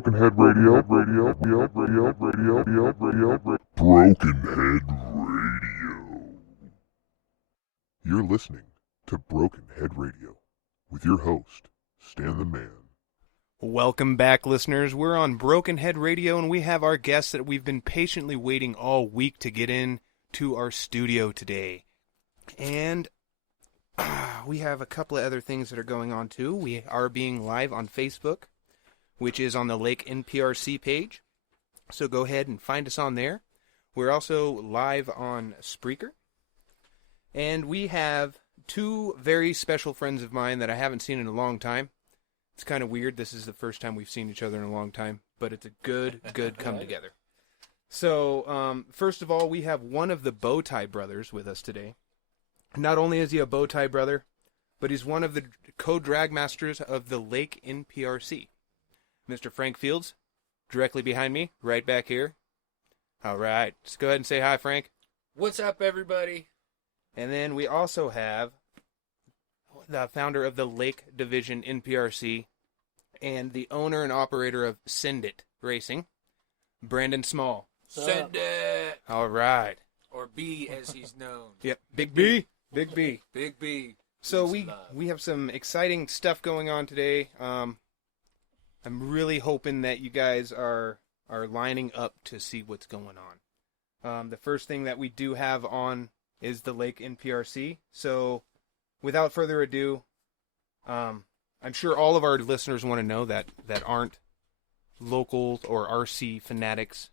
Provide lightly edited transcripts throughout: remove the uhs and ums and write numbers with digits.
Broken Head Radio. Broken Head Radio. You're listening to Broken Head Radio with your host, Stan the Man. Welcome back, listeners. We're on Broken Head Radio, and we have our guests that we've been patiently waiting all week to get in to our studio today. And we have a couple of other things that are going on, too. We are being live on Facebook, which is on the Lake NPRC page. So go ahead and find us on there. We're also live on Spreaker. And we have two very special friends of mine that I haven't seen in a long time. It's kind of weird. This is the first time we've seen each other in a long time, but it's a good come together. So, first of all, we have one of the Bowtie brothers with us today. Not only is he a Bowtie brother, but he's one of the co-drag masters of the Lake NPRC. Mr. Frank Fields, directly behind me, right back here. All right. Just go ahead and say hi, Frank. What's up, everybody? And then we also have the founder of the Lake Division NPRC and the owner and operator of Send It Racing, Brandon Small. Send it! All right. Or B, as he's known. Yep, Big B. Big B. Big B. So we have some exciting stuff going on today. I'm really hoping that you guys are lining up to see what's going on. The first thing that we do have on is the Lake NPRC. So without further ado, I'm sure all of our listeners want to know that aren't local or RC fanatics.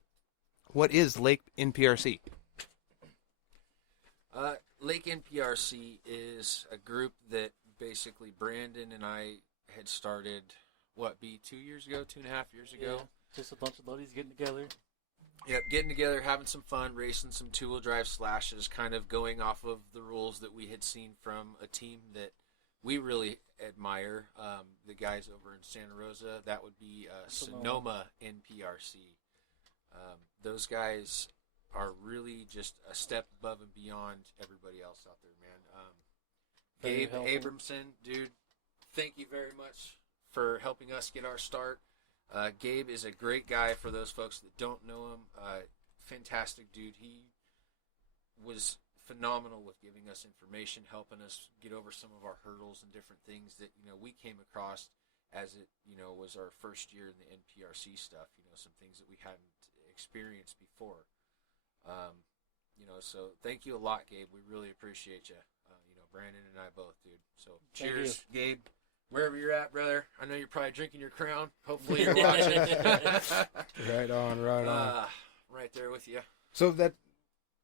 What is Lake NPRC? Lake NPRC is a group that basically Brandon and I had started, 2 years ago, 2.5 years ago? Yeah, just a bunch of buddies getting together. Yep, getting together, having some fun, racing some two-wheel drive slashes, kind of going off of the rules that we had seen from a team that we really admire. The guys over in Santa Rosa, that would be Sonoma NPRC. Those guys are really just a step above and beyond everybody else out there, man. Gabe Abramson, dude, thank you very much for helping us get our start. Gabe is a great guy for those folks that don't know him. Fantastic dude. He was phenomenal with giving us information, helping us get over some of our hurdles and different things that, we came across as it, was our first year in the NPRC stuff, some things that we hadn't experienced before. So thank you a lot, Gabe. We really appreciate you. Brandon and I both, dude. So cheers, Gabe. Wherever you're at, brother. I know you're probably drinking your Crown. Hopefully you're watching. Right on. Right there with you. So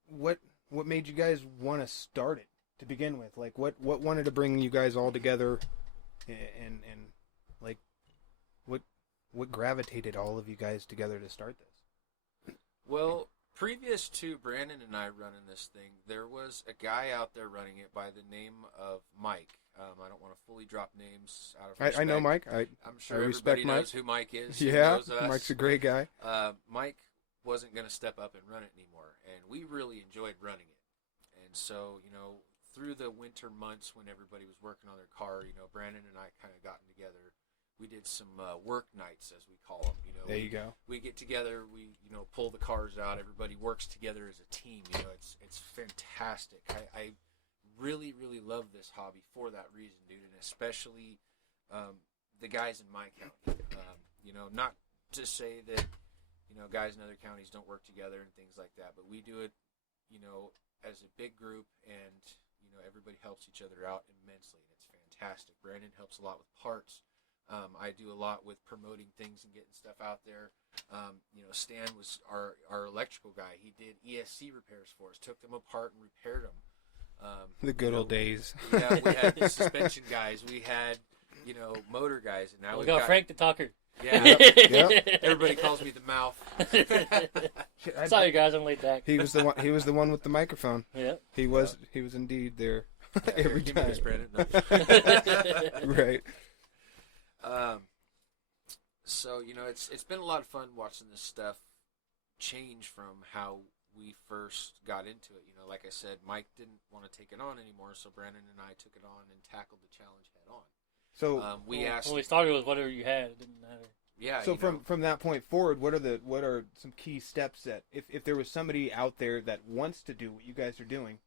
what made you guys want to start it to begin with? Like, what wanted to bring you guys all together, and like, what gravitated all of you guys together to start this? Well, previous to Brandon and I running this thing, there was a guy out there running it by the name of Mike. I don't want to fully drop names out of respect. I know Mike. I'm sure I everybody Mike. knows who Mike is. Yeah, knows us. Mike's a great guy. Mike wasn't going to step up and run it anymore, and we really enjoyed running it. And so, through the winter months when everybody was working on their car, Brandon and I kind of gotten together. We did some work nights, as we call them. There you go. We get together. We pull the cars out. Everybody works together as a team. It's fantastic. I really love this hobby for that reason, dude, and especially the guys in my county. Not to say that guys in other counties don't work together and things like that, but we do it as a big group, and everybody helps each other out immensely, and it's fantastic. Brandon helps a lot with parts. I do a lot with promoting things and getting stuff out there. Stan was our electrical guy. He did ESC repairs for us, took them apart and repaired them. The good old days. We had the suspension guys. We had, motor guys. And now we got Frank the Talker. Yeah. Yep. Everybody calls me the mouth. Sorry, guys, I'm laid back. He was the one with the microphone. Yeah. He was indeed there every Give me time. this, Brandon. No. Right. So it's been a lot of fun watching this stuff change from how we first got into it. Like I said, Mike didn't want to take it on anymore, so Brandon and I took it on and tackled the challenge head on. So we asked. When we started with whatever you had, it didn't matter. Yeah. So from that point forward, what are some key steps that if there was somebody out there that wants to do what you guys are doing,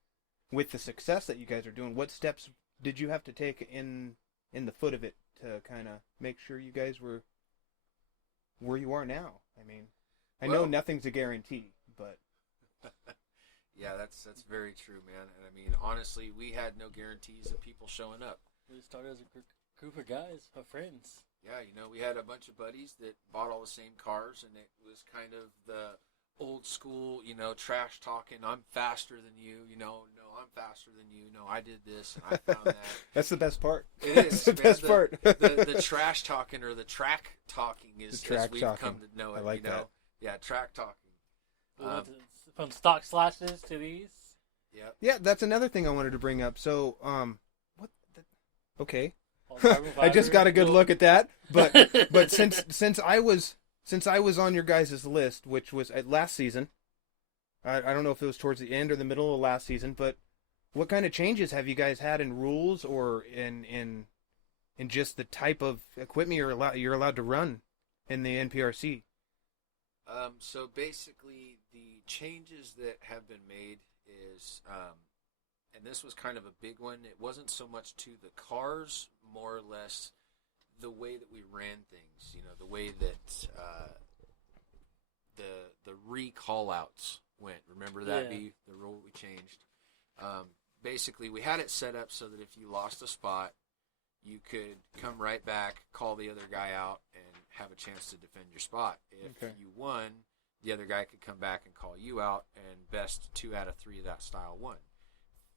with the success that you guys are doing, what steps did you have to take in the foot of it to kind of make sure you guys were where you are now? I mean, I know nothing's a guarantee, but yeah, that's very true, man. And I mean, honestly, we had no guarantees of people showing up. We started as a group of guys, of friends. Yeah, we had a bunch of buddies that bought all the same cars, and it was kind of the old school, trash talking. I'm faster than you, no, I'm faster than you. No, I did this and I found that. That's the best part. It is the best part. the trash talking or the track talking is as we've talking. come to know it. I like that. Yeah, track talking. We went from stock slashes to these. Yep. Yeah, that's another thing I wanted to bring up. So, okay. I just got a good look at that, but since I was on your guys' list, which was at last season, I don't know if it was towards the end or the middle of last season, but what kind of changes have you guys had in rules or in just the type of equipment you're allowed to run in the NPRC? So basically, the changes that have been made is, and this was kind of a big one. It wasn't so much to the cars, more or less the way that we ran things. The way that the recall outs went. Remember that be the rule we changed. Basically, we had it set up so that if you lost a spot, you could come right back, call the other guy out, and have a chance to defend your spot. If you won, the other guy could come back and call you out, and best 2 out of 3 of that style won.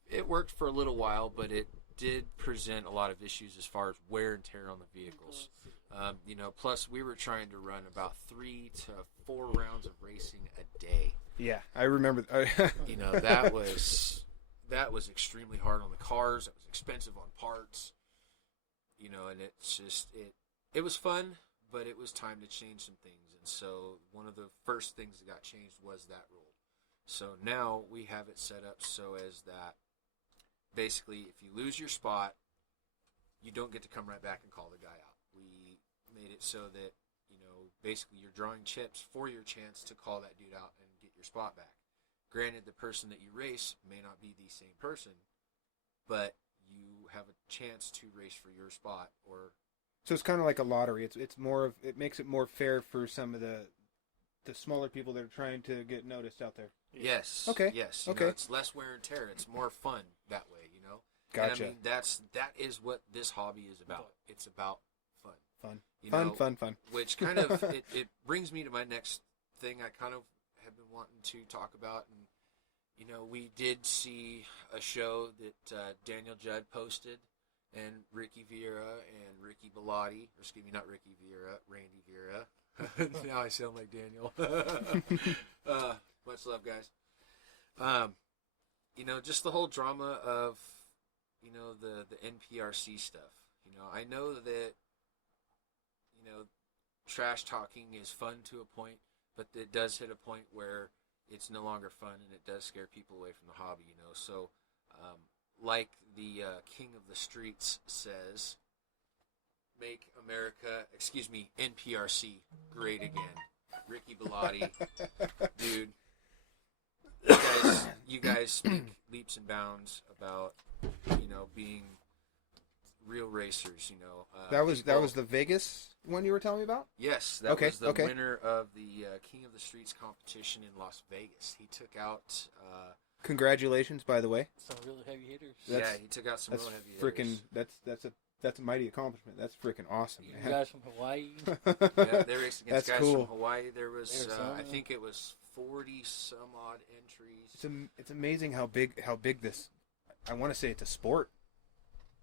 It worked for a little while, but it did present a lot of issues as far as wear and tear on the vehicles. Plus we were trying to run about 3 to 4 rounds of racing a day. Yeah, I remember. That was extremely hard on the cars. It was expensive on parts. And it's just it was fun, but it was time to change some things. And so one of the first things that got changed was that rule. So now we have it set up so as that basically if you lose your spot, you don't get to come right back and call the guy out. We made it so that, basically you're drawing chips for your chance to call that dude out and get your spot back. Granted, the person that you race may not be the same person, but you have a chance to race for your spot. So it's kind of like a lottery. It makes it more fair for some of the smaller people that are trying to get noticed out there. Yes. Okay. Yes. Okay. It's less wear and tear. It's more fun that way. Gotcha. And I mean, that is what this hobby is about. It's about fun. Fun. Which kind of it brings me to my next thing. I kind of have been wanting to talk about, and we did see a show that Daniel Judd posted, and Ricky Vieira and Ricky Bellotti, or excuse me, not Ricky Vieira, Randy Vieira. Now I sound like Daniel. Much love, guys. Just the whole drama of the NPRC stuff. I know that trash talking is fun to a point, but it does hit a point where it's no longer fun, and it does scare people away from the hobby. So like the King of the Streets says, make NPRC great again. Ricky Bellotti, dude, you guys speak leaps and bounds about being real racers. That was the Vegas one you were telling me about? Yes, that was the winner of the King of the Streets competition in Las Vegas. He took out. Congratulations, by the way. Some really heavy hitters. He took out some real heavy hitters. That's a mighty accomplishment. That's freaking awesome, man. You guys from Hawaii. Yeah, they raced against That's guys cool. from Hawaii. There was, I think it was 40 some odd entries. It's amazing how big this. I want to say it's a sport.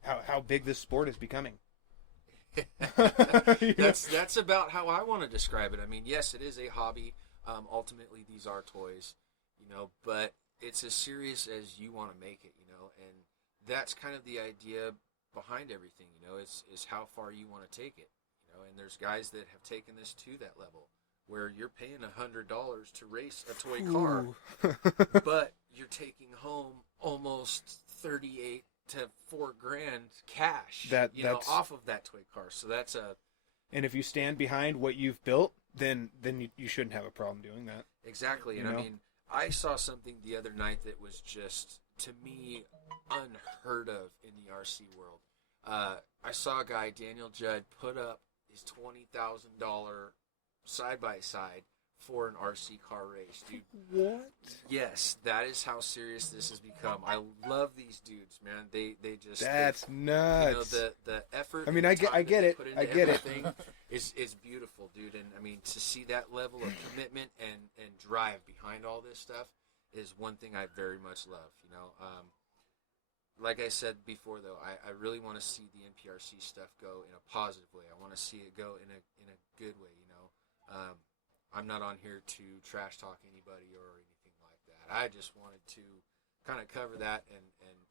How big this sport is becoming. That's about how I want to describe it. I mean, yes, it is a hobby. Ultimately, these are toys, but it's as serious as you want to make it, and that's kind of the idea behind everything, is how far you want to take it, and there's guys that have taken this to that level where you're paying $100 to race a toy car, but you're taking home almost 38 to $4,000 cash, off of that toy car. So that's And if you stand behind what you've built, then you shouldn't have a problem doing that. Exactly. And I mean, I saw something the other night that was just, to me, unheard of in the RC world. I saw a guy, Daniel Judd, put up his $20,000 side-by-side for an RC car race, dude. What? Yes, that is how serious this has become. I love these dudes, man. They just That's nuts. You know, the effort. I mean, and I get it. put into I get it. everything is beautiful, dude. And I mean, to see that level of commitment and drive behind all this stuff is one thing I very much love. You know, like I said before, though, I really want to see the NPRC stuff go in a positive way. I want to see it go in a good way. You know. I'm not on here to trash talk anybody or anything like that. I just wanted to kind of cover that and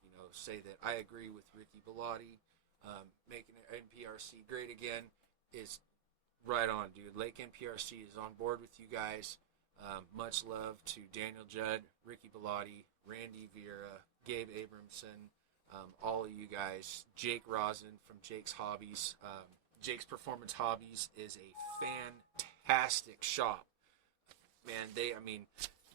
you know, say that I agree with Ricky Bellotti. Making NPRC great again is right on, dude. Lake NPRC is on board with you guys. Much love to Daniel Judd, Ricky Bellotti, Randy Vieira, Gabe Abramson, all of you guys. Jake Rosin from Jake's Hobbies. Jake's Performance Hobbies is a fantastic shop. Man,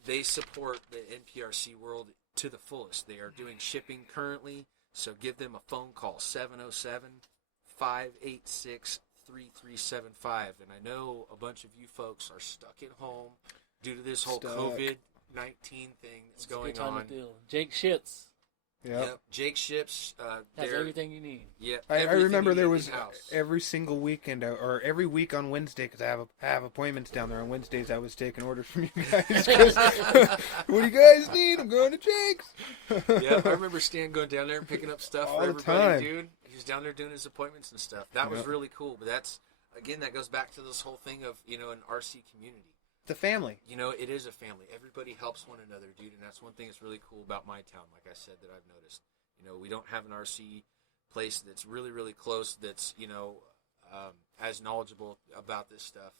they support the NPRC world to the fullest. They are doing shipping currently, so give them a phone call, 707-586-3375. And I know a bunch of you folks are stuck at home due to this whole COVID-19 thing that's going on. Jake ships. Yep. Jake ships. Has everything you need. Yeah. I remember there was every single weekend or every week on Wednesday, because I have appointments down there on Wednesdays. I was taking orders from you guys. What do you guys need? I'm going to Jake's. Yeah, I remember Stan going down there and picking up stuff all for the everybody, time. dude. He was down there doing his appointments and stuff. That was really cool. But that goes back to this whole thing of, you know, an RC community. The family. You know, it is a family. Everybody helps one another, dude, and that's one thing that's really cool about my town, like I said, that I've noticed. You know, we don't have an RC place that's really, really close that's, you know, as knowledgeable about this stuff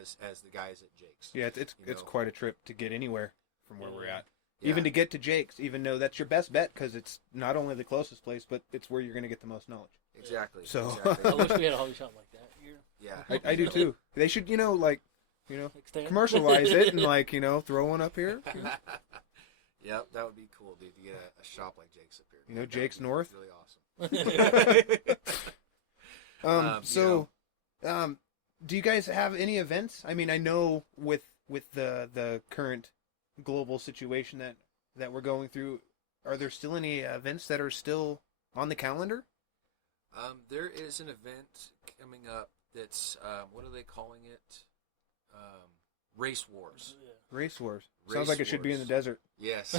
as the guys at Jake's. Yeah, it's quite a trip to get anywhere from where we're at. Yeah. Even to get to Jake's, even though that's your best bet, because it's not only the closest place, but it's where you're going to get the most knowledge. Exactly. So exactly. I wish we had a hobby shop like that here. Yeah. I do too. They should, commercialize it and throw one up here. Yep, that would be cool, dude, to get a shop like Jake's up here. Jake's North. Really awesome. Do you guys have any events? I mean, I know with the current global situation that we're going through, are there still any events that are still on the calendar? There is an event coming up that's, what are they calling it? Race Wars. Race Wars. Sounds like it should be in the desert. Yes.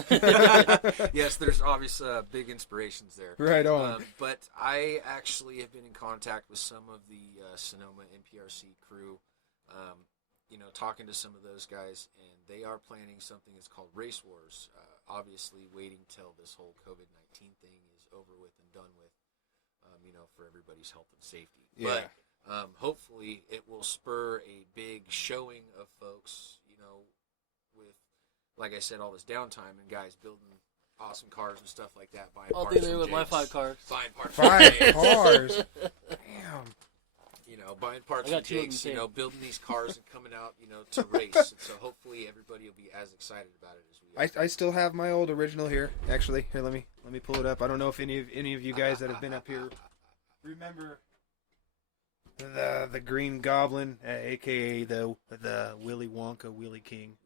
Yes, there's obvious big inspirations there. Right on. But I actually have been in contact with some of the Sonoma NPRC crew, talking to some of those guys, and they are planning something that's called Race Wars, obviously waiting till this whole COVID-19 thing is over with and done with, for everybody's health and safety. Yeah. But hopefully it will spur a big showing of folks, with, like I said, all this downtime and guys building awesome cars and stuff like that. Buying I'll parts be there from with my Jake's. 5 cars. Buying parts. Five cars. Damn. Buying parts I from got 2 of them Jake's, saved. building these cars and coming out, to race. And so hopefully everybody will be as excited about it as we are. I still have my old original here. Actually, here, let me pull it up. I don't know if any of you guys that have been up here remember the Green Goblin, aka the Willy Wonka Wheelie King.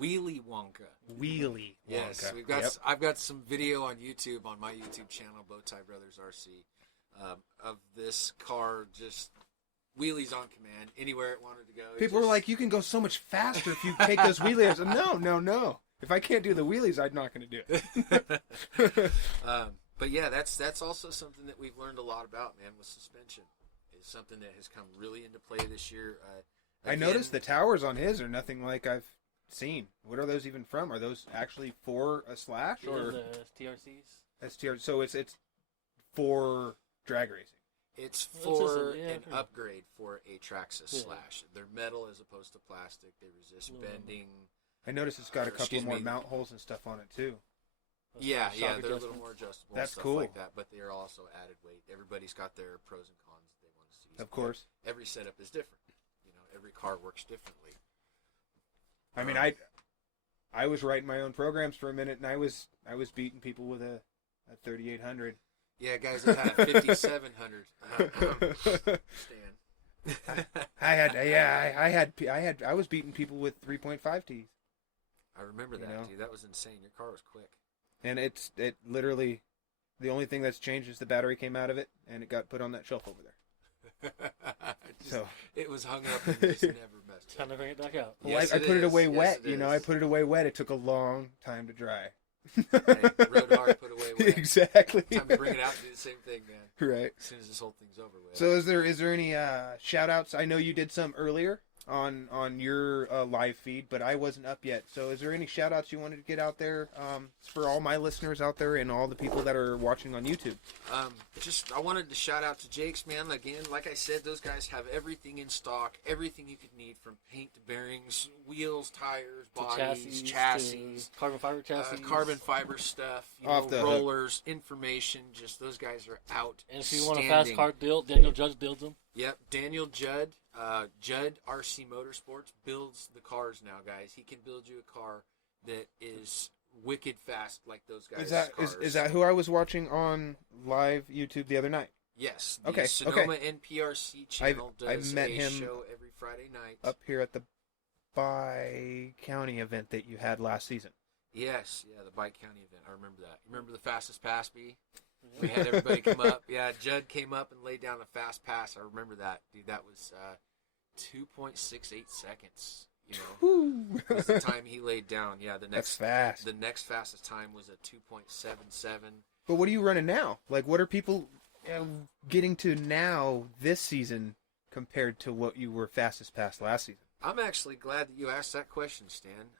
Wheelie Wonka. Wheelie Wonka. Yes, I've got some video on YouTube, on my YouTube channel, Bowtie Brothers RC, of this car just wheelies on command anywhere it wanted to go. People were like, "You can go so much faster if you take those wheelies." I said, No. If I can't do the wheelies, I'm not going to do it. But yeah, that's also something that we've learned a lot about, man, with suspension. It's something that has come really into play this year. I noticed the towers on his are nothing like I've seen. What are those even from? Are those actually for a slash or the TRCs? STR? So it's for drag racing. It's for an yeah. upgrade for a Traxxas slash. They're metal as opposed to plastic. They resist bending. I noticed it's got a couple more mount holes and stuff on it too. Yeah, they're a little more adjustable. That's and stuff cool. like that, but they are also added weight. Everybody's got their pros and cons that they want to see. Of course. Every setup is different. Every car works differently. I mean, I was writing my own programs for a minute, and I was beating people with a 3800. Yeah, guys that had a 5700. Stan. I was beating people with 3.5 Ts. I remember that, dude. That was insane. Your car was quick. And it literally, the only thing that's changed is the battery came out of it, and it got put on that shelf over there. It was hung up and just never messed Time up. to bring it back out. Well, I put it away wet. I put it away wet. It took a long time to dry. Hey, rode hard, put away wet. Exactly. Time to bring it out and do the same thing, man. Right. As soon as this whole thing's over with. So is there any shout outs? I know you did some earlier on your live feed, but I wasn't up yet. So is there any shout outs you wanted to get out there for all my listeners out there and all the people that are watching on YouTube? I wanted to shout out to Jake's, man. Again, like I said, those guys have everything in stock, everything you could need, from paint to bearings, wheels, tires, bodies, chassis, carbon fiber chassis, carbon fiber stuff, rollers, information. Just those guys are out. And if you want a fast car built, Daniel Judge builds them. Yep, Daniel Judd. Judd RC Motorsports builds the cars now, guys. He can build you a car that is wicked fast like those guys' cars. Is that who I was watching on live YouTube the other night? Yes. Okay. Sonoma NPRC channel does met a him show every Friday night. Up here at the Bi-County event that you had last season. Yes, the Bi-County event. I remember that. You remember the fastest pass bee? We had everybody come up. Yeah, Judd came up and laid down a fast pass. I remember that. Dude, that was 2.68 seconds. Was the time he laid down. Yeah, that's fast. The next fastest time was a 2.77. But what are you running now? Like, what are people getting to now this season compared to what you were fastest past last season? I'm actually glad that you asked that question, Stan.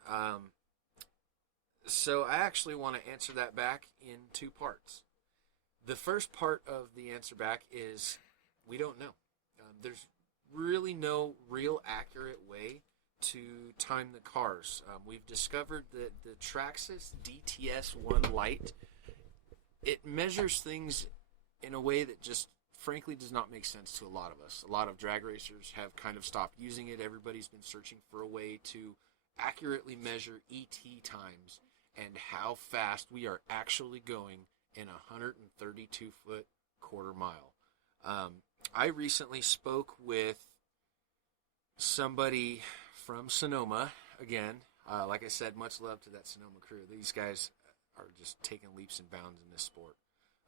So I actually want to answer that back in two parts. The first part of the answer back is we don't know. There's really no real accurate way to time the cars. We've discovered that the Traxxas DTS1 Lite, it measures things in a way that just frankly does not make sense to a lot of us. A lot of drag racers have kind of stopped using it. Everybody's been searching for a way to accurately measure ET times and how fast we are actually going in a 132-foot quarter mile. I recently spoke with somebody from Sonoma. Again, like I said, much love to that Sonoma crew. These guys are just taking leaps and bounds in this sport.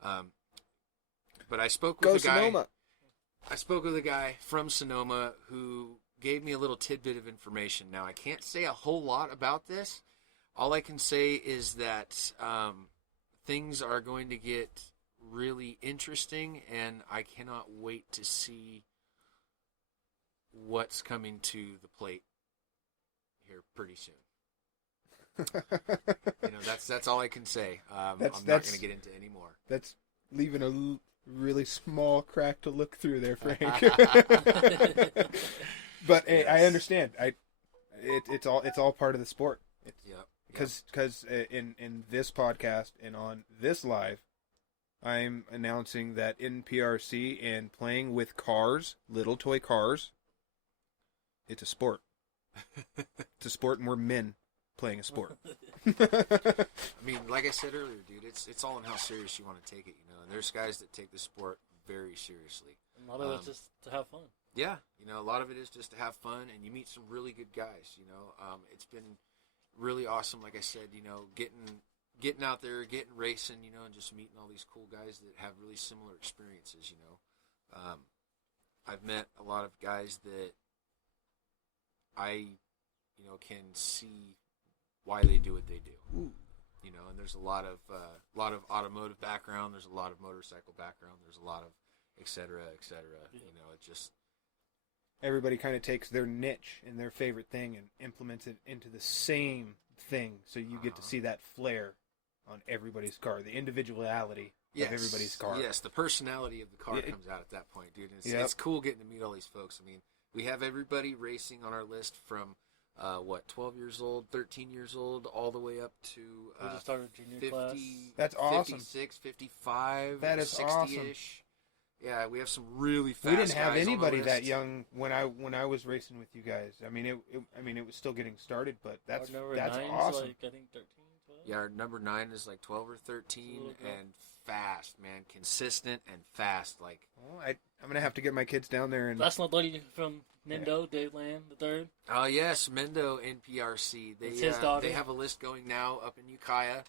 But I spoke with Sonoma. I spoke with a guy from Sonoma who gave me a little tidbit of information. Now, I can't say a whole lot about this. All I can say is that things are going to get really interesting, and I cannot wait to see what's coming to the plate here pretty soon. That's all I can say. I'm not going to get into any more. That's leaving a really small crack to look through there, Frank. But yes. I understand. It's all part of the sport. Because in this podcast and on this live, I'm announcing that nprc and playing with cars, little toy cars, it's a sport. It's a sport, and we're men playing a sport. I mean, like I said earlier, dude, it's all in how serious you want to take it, And there's guys that take the sport very seriously. A lot of it's just to have fun. Yeah, a lot of it is just to have fun, and you meet some really good guys. It's been really awesome, like I said, getting out there, getting racing, and just meeting all these cool guys that have really similar experiences, I've met a lot of guys that I, can see why they do what they do. Ooh. And there's a lot of automotive background, there's a lot of motorcycle background, there's a lot of et cetera, et cetera. Yeah. It just... Everybody kind of takes their niche and their favorite thing and implements it into the same thing, so you get to see that flair on everybody's car, the individuality of everybody's car. Yes, the personality of the car comes out at that point, dude. And it's cool getting to meet all these folks. I mean, we have everybody racing on our list from 12 years old, 13 years old, all the way up to we just started junior 50, class. That's awesome. 56, 55, that is 60-ish. awesome. Yeah, we have some really fast. We didn't have guys on the anybody list. that young when I was racing with you guys. I mean, it was still getting started, but that's Our number that's 9's awesome. Like, I think 13, 12. Yeah, our number 9 is like 12 or 13, Little girl. and fast, man, consistent and fast. Like, Well, I'm gonna have to get my kids down there and That's my buddy from Nindo, Dave Land, the third. oh yes, Mendo NPRC. It's his daughter. They have a list going now up in Ukiah.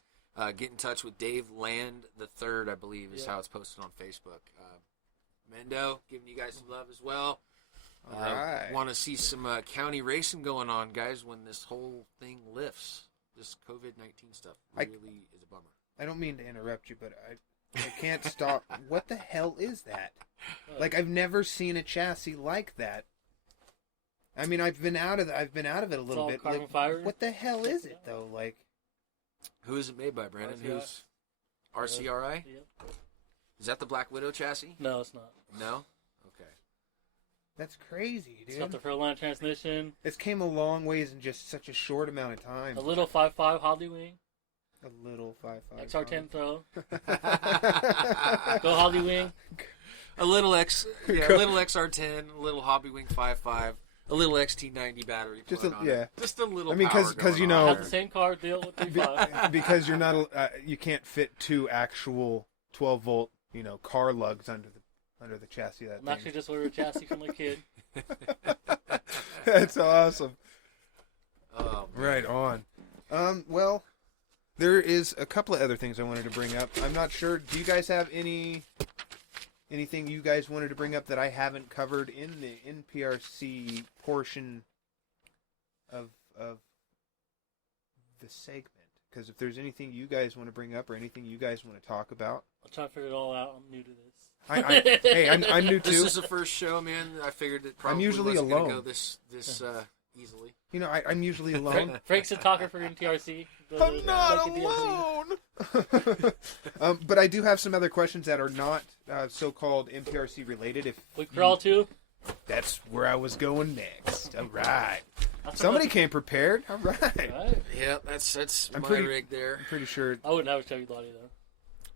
Get in touch with Dave Land the third, I believe, is how it's posted on Facebook. Mendo, giving you guys some love as well. All right. Want to see some county racing going on, guys, when this whole thing lifts. This COVID-19 stuff really is a bummer. I don't mean to interrupt you, but I can't stop. What the hell is that? Like, I've never seen a chassis like that. I mean, I've been out of it a little all bit. carbon Like, fiber? what the hell is it though? Like, Who is it made by, Brandon? RCI. Who's RCRI? Yeah. Is that the Black Widow chassis? No, it's not. No? Okay. that's crazy, It's got dude. the Furlong transmission, It's came a long ways in just such a short amount of time. a little 5.5 Holley Wing, A little 5.5. XR10 throw. Go Holley Wing. A little XR10, a little Hobby Wing 5.5, a little XT90 battery. Just put a- on yeah. it. Just a little. I mean, power 'cause, you going know- on Have there. the same car deal with 3.5. Because you're not, you can't fit two actual 12-volt, car lugs under the chassis of that I'm thing. actually just ordered a chassis for my kid. That's awesome. Oh, man. Right on. Well, there is a couple of other things I wanted to bring up. I'm not sure. Do you guys have anything you guys wanted to bring up that I haven't covered in the NPRC portion of the segment? Because if there's anything you guys want to bring up or anything you guys want to talk about, I'll try to figure it all out. I'm new to this. hey, I'm new This too. is the first show, man. I figured it probably usually wasn't gonna alone. go this easily. I'm usually alone. Frank's a talker for NTRC. I'm not alone. But I do have some other questions that are not so-called NPRC related. If We crawl too. that's where I was going next. All right. That's Somebody came prepared. All right. Right. Yeah, that's I'm my pretty- rig there. I'm pretty sure. I wouldn't have a Chevy Lottie though.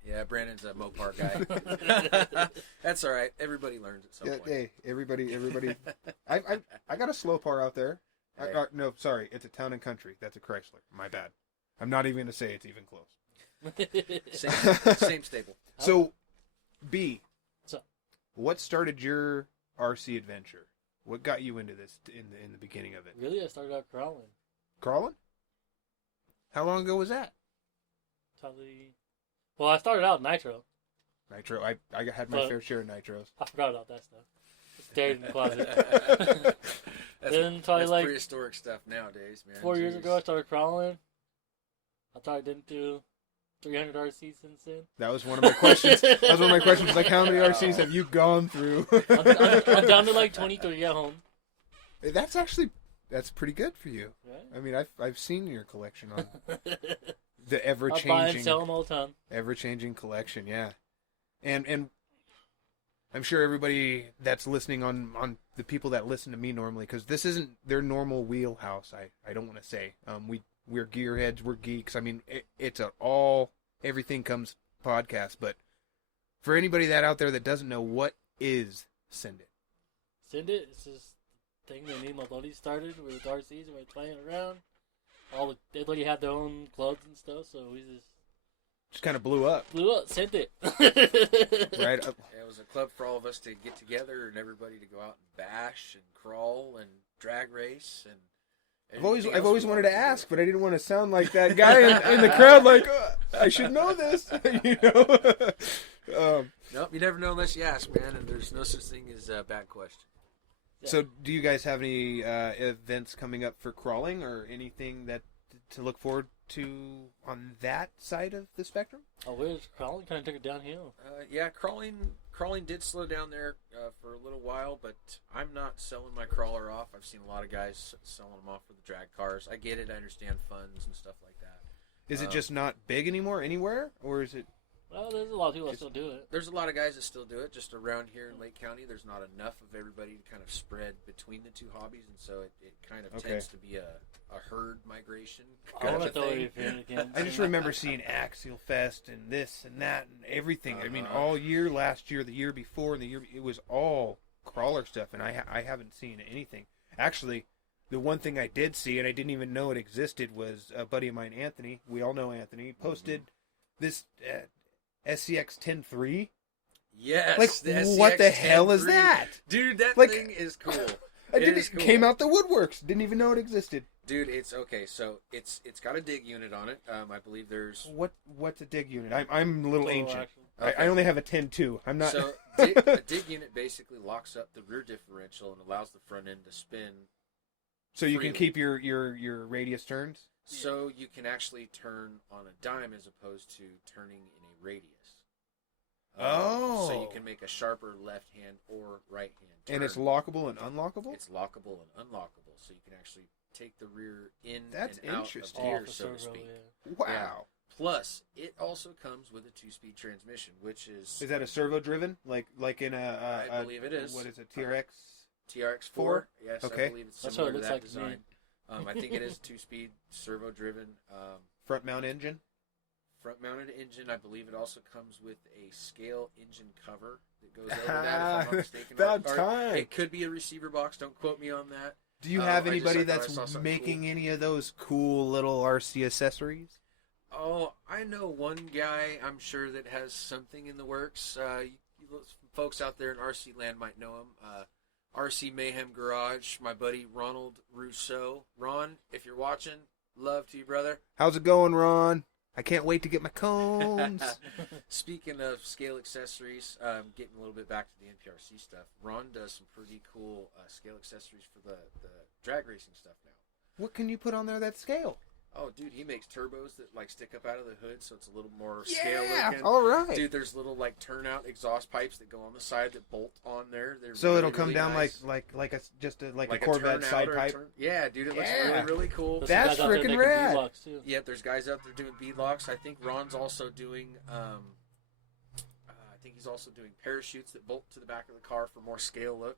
Yeah, Brandon's a Mopar guy. That's all right. Everybody learns at some Yeah, point. hey, everybody. I got a slow par out there. Hey. No, sorry. It's a Town and Country. That's a Chrysler. My bad. I'm not even going to say it's even close. Same staple. So, B, What's up? what started your RC adventure? What got you into this in the beginning of it? Really, I started out crawling. Crawling? How long ago was that? Probably. Well, I started out nitro. Nitro. I had my But- fair share of nitros. I forgot about that stuff. It's buried in the closet. That's, Then probably that's like prehistoric stuff nowadays, man. 4 years Jeez. ago, I started crawling. I probably didn't do 300 RCs since then. That was one of my questions. That was one of my questions. Like, how many RCs have you gone through? I'm down to like 23 at home. That's pretty good for you. Right? I mean, I've seen your collection on the I buy and ever-changing, sell them all the time. ever-changing collection. Yeah, and I'm sure everybody that's listening on the people that listen to me normally, because this isn't their normal wheelhouse. I don't want to say we're gearheads, we're geeks. I mean, it's an all everything comes podcast. But for anybody that out there that doesn't know, what is Send It? Send it. It's this thing that me and my buddies started with RCs and we were playing around. Everybody had their own clubs and stuff, so we Just kind of blew up, blew up. Sent it. right? Yeah, it was a club for all of us to get together and everybody to go out and bash and crawl and drag race and. I've always anything else we wanted to do. ask, but I didn't want to sound like that guy in the crowd. Like, I should know this, you know. Nope, you never know unless you ask, man. And there's no such thing as a bad question. So, do you guys have any events coming up for crawling or anything that to look forward to on that side of the spectrum? Oh, we're crawling. Kind of took it downhill. Yeah, crawling did slow down there for a little while, but I'm not selling my crawler off. I've seen a lot of guys selling them off for the drag cars. I get it. I understand funds and stuff like that. Is it just not big anymore anywhere, or is it? Well, there's a lot of people that still do it. There's a lot of guys that still do it. Just around here in Lake County, there's not enough of everybody to kind of spread between the two hobbies, and so it kind of Okay. tends to be a herd migration. I kind want of to a throw thing. your fan again. I just remember seeing Axial Fest and this and that and everything. I mean, Uh-huh. all year, last year, the year before, and it was all crawler stuff, and I haven't seen anything. Actually, the one thing I did see, and I didn't even know it existed, was a buddy of mine, Anthony. We all know Anthony. Posted this SCX 10.3. Yes. Like, the what the SCX hell is 10.3. that? Dude, that Like, thing is cool. It Cool. came out the woodworks. Didn't even know it existed. Dude, it's okay. So it's got a dig unit on it. I believe there's. What's a dig unit? I'm a little Total ancient. action. Okay. I only have a 10.2. I'm not. So a dig unit basically locks up the rear differential and allows the front end to spin. So you can freely. keep your radius turns. So you can actually turn on a dime as opposed to turning in a radius. Oh. So you can make a sharper left hand or right hand turn. And it's lockable and unlockable? It's lockable and unlockable, so you can actually take the rear in That's and out of interesting. gear, Off the so to servo, speak. yeah. Wow. Yeah. Plus, it also comes with a 2-speed transmission, which is Is that a servo driven? Like in I believe it is. What is it? TRX? TRX4. Four? Yes, Okay. I believe it's That's similar what it to that looks like to me. design. I think it is 2-speed servo driven. Front mount engine? Front mounted engine. I believe it also comes with a scale engine cover that goes over that, if I'm not mistaken. About Or time. It could be a receiver box. Don't quote me on that. Do you I have just anybody thought I that's saw something making cool. any of those cool little RC accessories? Oh, I know one guy, I'm sure, that has something in the works. You folks out there in RC land might know him. RC Mayhem Garage, my buddy Ronald Rousseau. Ron, if you're watching, love to you, brother. How's it going, Ron? I can't wait to get my cones. Speaking of scale accessories, getting a little bit back to the nprc stuff, Ron does some pretty cool scale accessories for the drag racing stuff now. What can you put on there that's scale? Oh, dude, he makes turbos that like stick up out of the hood, so it's a little more scale Yeah, looking. all right. Dude, there's little like turnout exhaust pipes that go on the side that bolt on there. They're So really, it'll come really down nice. like a Like Corvette turnout side or a pipe. Yeah, dude, it looks Yeah. really, really cool. There's That's some guys out there freaking making rad. beadlocks, too. Yep, there's guys out there doing beadlocks. I think Ron's also doing. I think he's also doing parachutes that bolt to the back of the car for more scale look.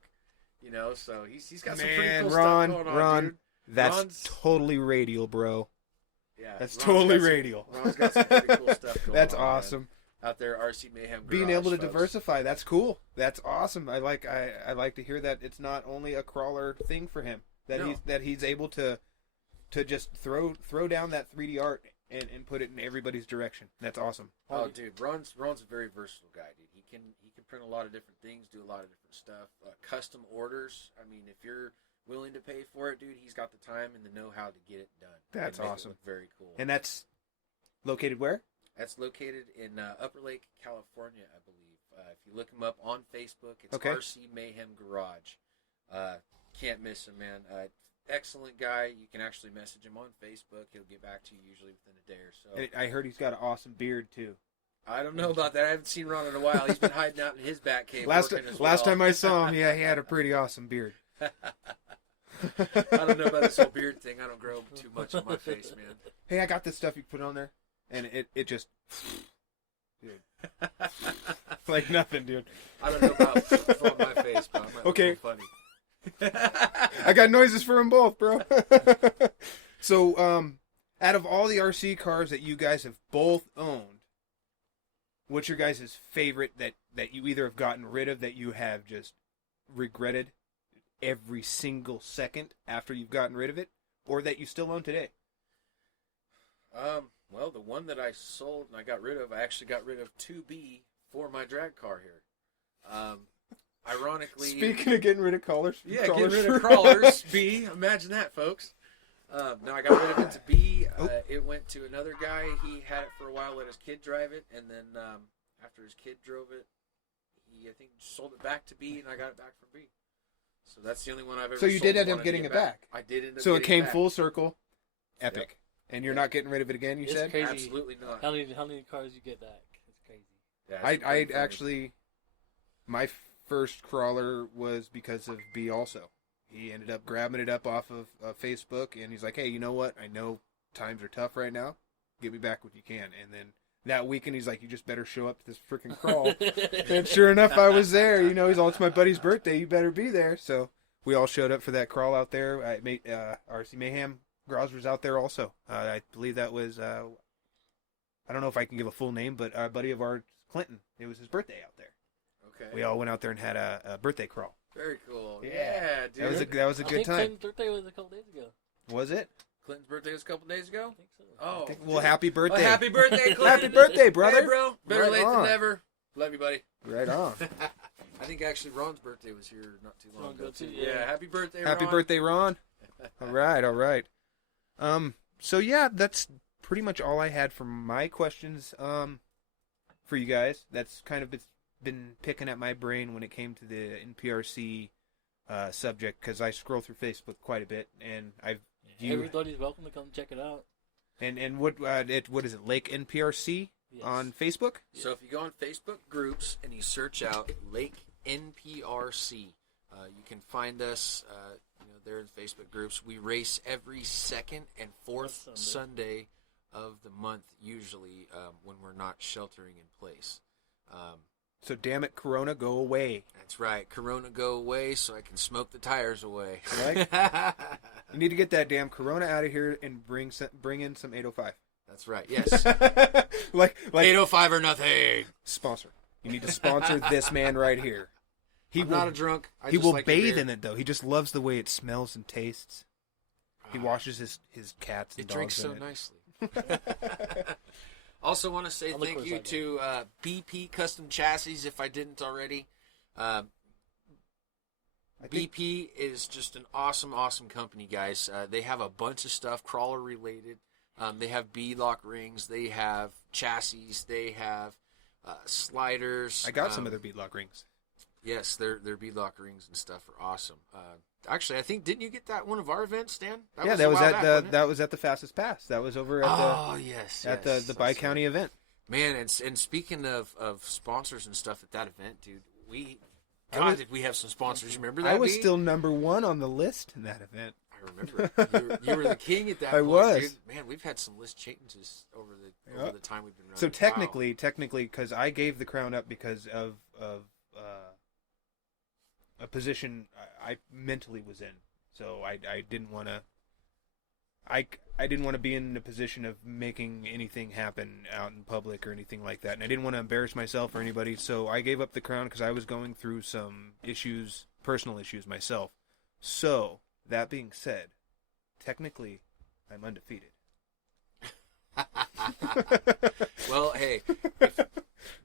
You know, so he's got some pretty Man, cool Ron, stuff going on, Ron, dude. that's Ron's- totally radial, bro. Yeah, That's Ron's totally got some- radial. Ron's got some pretty cool stuff going That's on, man. awesome. Out there, RC Mayhem Garage, Being able to folks. diversify, that's cool. That's awesome. I like to hear that it's not only a crawler thing for him. No. That he's able to just throw down that 3D art and put it in everybody's direction. That's awesome. Oh, dude, Ron's a very versatile guy, dude. He can print a lot of different things, do a lot of different stuff. Custom orders. I mean, if you're willing to pay for it, dude, he's got the time and the know-how to get it done. That's and make it awesome. look very cool. And that's located where? That's located in Upper Lake, California, I believe. If you look him up on Facebook, it's Okay. RC Mayhem Garage. Can't miss him, man. Excellent guy. You can actually message him on Facebook. He'll get back to you usually within a day or so. And I heard he's got an awesome beard too. I don't know about that. I haven't seen Ron in a while. He's been hiding out in his back cave. Last working as last well. time I saw him, yeah, he had a pretty awesome beard. I don't know about this whole beard thing. I don't grow too much on my face, man. Hey, I got this stuff you put on there, and it just, dude, like nothing, dude. I don't know about from my face, but I might Okay. look funny. I got noises for them both, bro. So, out of all the RC cars that you guys have both owned, what's your guys' favorite that you either have gotten rid of that you have just regretted every single second after you've gotten rid of it, or that you still own today? Well, the one that I sold and I got rid of, I actually got rid of 2B for my drag car here. Ironically, Speaking of getting rid of crawlers, yeah, getting rid of crawlers. B, imagine that, folks. No, I got rid of it to B. It went to another guy. He had it for a while, let his kid drive it, and then after his kid drove it, he I think sold it back to B, and I got it back from B. So that's the only one I've ever. So you sold did and end up wanted to getting get it back. I did end up. So it getting came back. full circle. Epic. And you're not getting rid of it again, you It's said? crazy. Absolutely not. How many cars you get back? It's crazy. Yeah, it's I pretty funny. actually, my first crawler was because of B also. He ended up grabbing it up off of Facebook, and he's like, hey, you know what? I know times are tough right now. Get me back what you can. And then that weekend, he's like, you just better show up to this freaking crawl. And sure enough, I was there. You know, he's all, it's my buddy's birthday. You better be there. So we all showed up for that crawl out there. I made RC Mayhem Graz was out there also. I believe that was, I don't know if I can give a full name, but a buddy of ours, Clinton, it was his birthday out there. Okay. We all went out there and had a birthday crawl. Very cool. Yeah. Yeah, dude. That was a good time. Clinton's birthday was a couple days ago. Was it? Clinton's birthday was a couple days ago? I think so. Oh. Well, happy birthday. Well, happy birthday, Clinton. Happy birthday, brother. Hey, bro. Better Right late on. than never. Love you, buddy. Right on. I think actually Ron's birthday was here not too long ago, too. Yeah. Yeah, happy birthday, Happy Ron. birthday, Ron. All right. So yeah, that's pretty much all I had for my questions for you guys. That's kind of been picking at my brain when it came to the NPRC subject, because I scroll through Facebook quite a bit, and Everybody's welcome to come check it out. and what is it, Lake NPRC Yes. on Facebook? So if you go on Facebook groups and you search out Lake NPRC, you can find us. There in Facebook groups. We race every second and fourth Sunday of the month, usually when we're not sheltering in place. So damn it, Corona, go away. That's right. Corona, go away so I can smoke the tires away. Right? You need to get that damn Corona out of here and bring in some 805. That's right. Yes. like 805 or nothing. Sponsor. You need to sponsor this man right here. I'm not a drunk. I He just will like your bathe beer. in it, though. He just loves the way it smells and tastes. He washes his cats and It dogs drinks so in it. nicely. Also want to say I'll look thank for a you second. to BP Custom Chassis, if I didn't already. I think- BP is just an awesome company, guys. They have a bunch of stuff crawler related. They have B-lock rings. They have chassis. They have sliders. I got some of their beadlock rings. Yes, their beadlock rings and stuff are awesome. Actually, I think didn't you get that one of our events, Stan? That was a while at back, wasn't it? that was at the Fastest Pass. That was over at yes, the that's Bi-County right. event. Man, and speaking of sponsors and stuff at that event, dude, did we have some sponsors? You remember that? I was B? still number one on the list in that event. I remember. You were the king at that I point, was. dude. Man, we've had some list changes over the time we've been running. So Wow. technically, because I gave the crown up because of a position I mentally was in. So I didn't want to. I didn't want to be in a position of making anything happen out in public or anything like that, and I didn't want to embarrass myself or anybody. So I gave up the crown because I was going through some personal issues myself. So that being said, technically, I'm undefeated. Well, hey,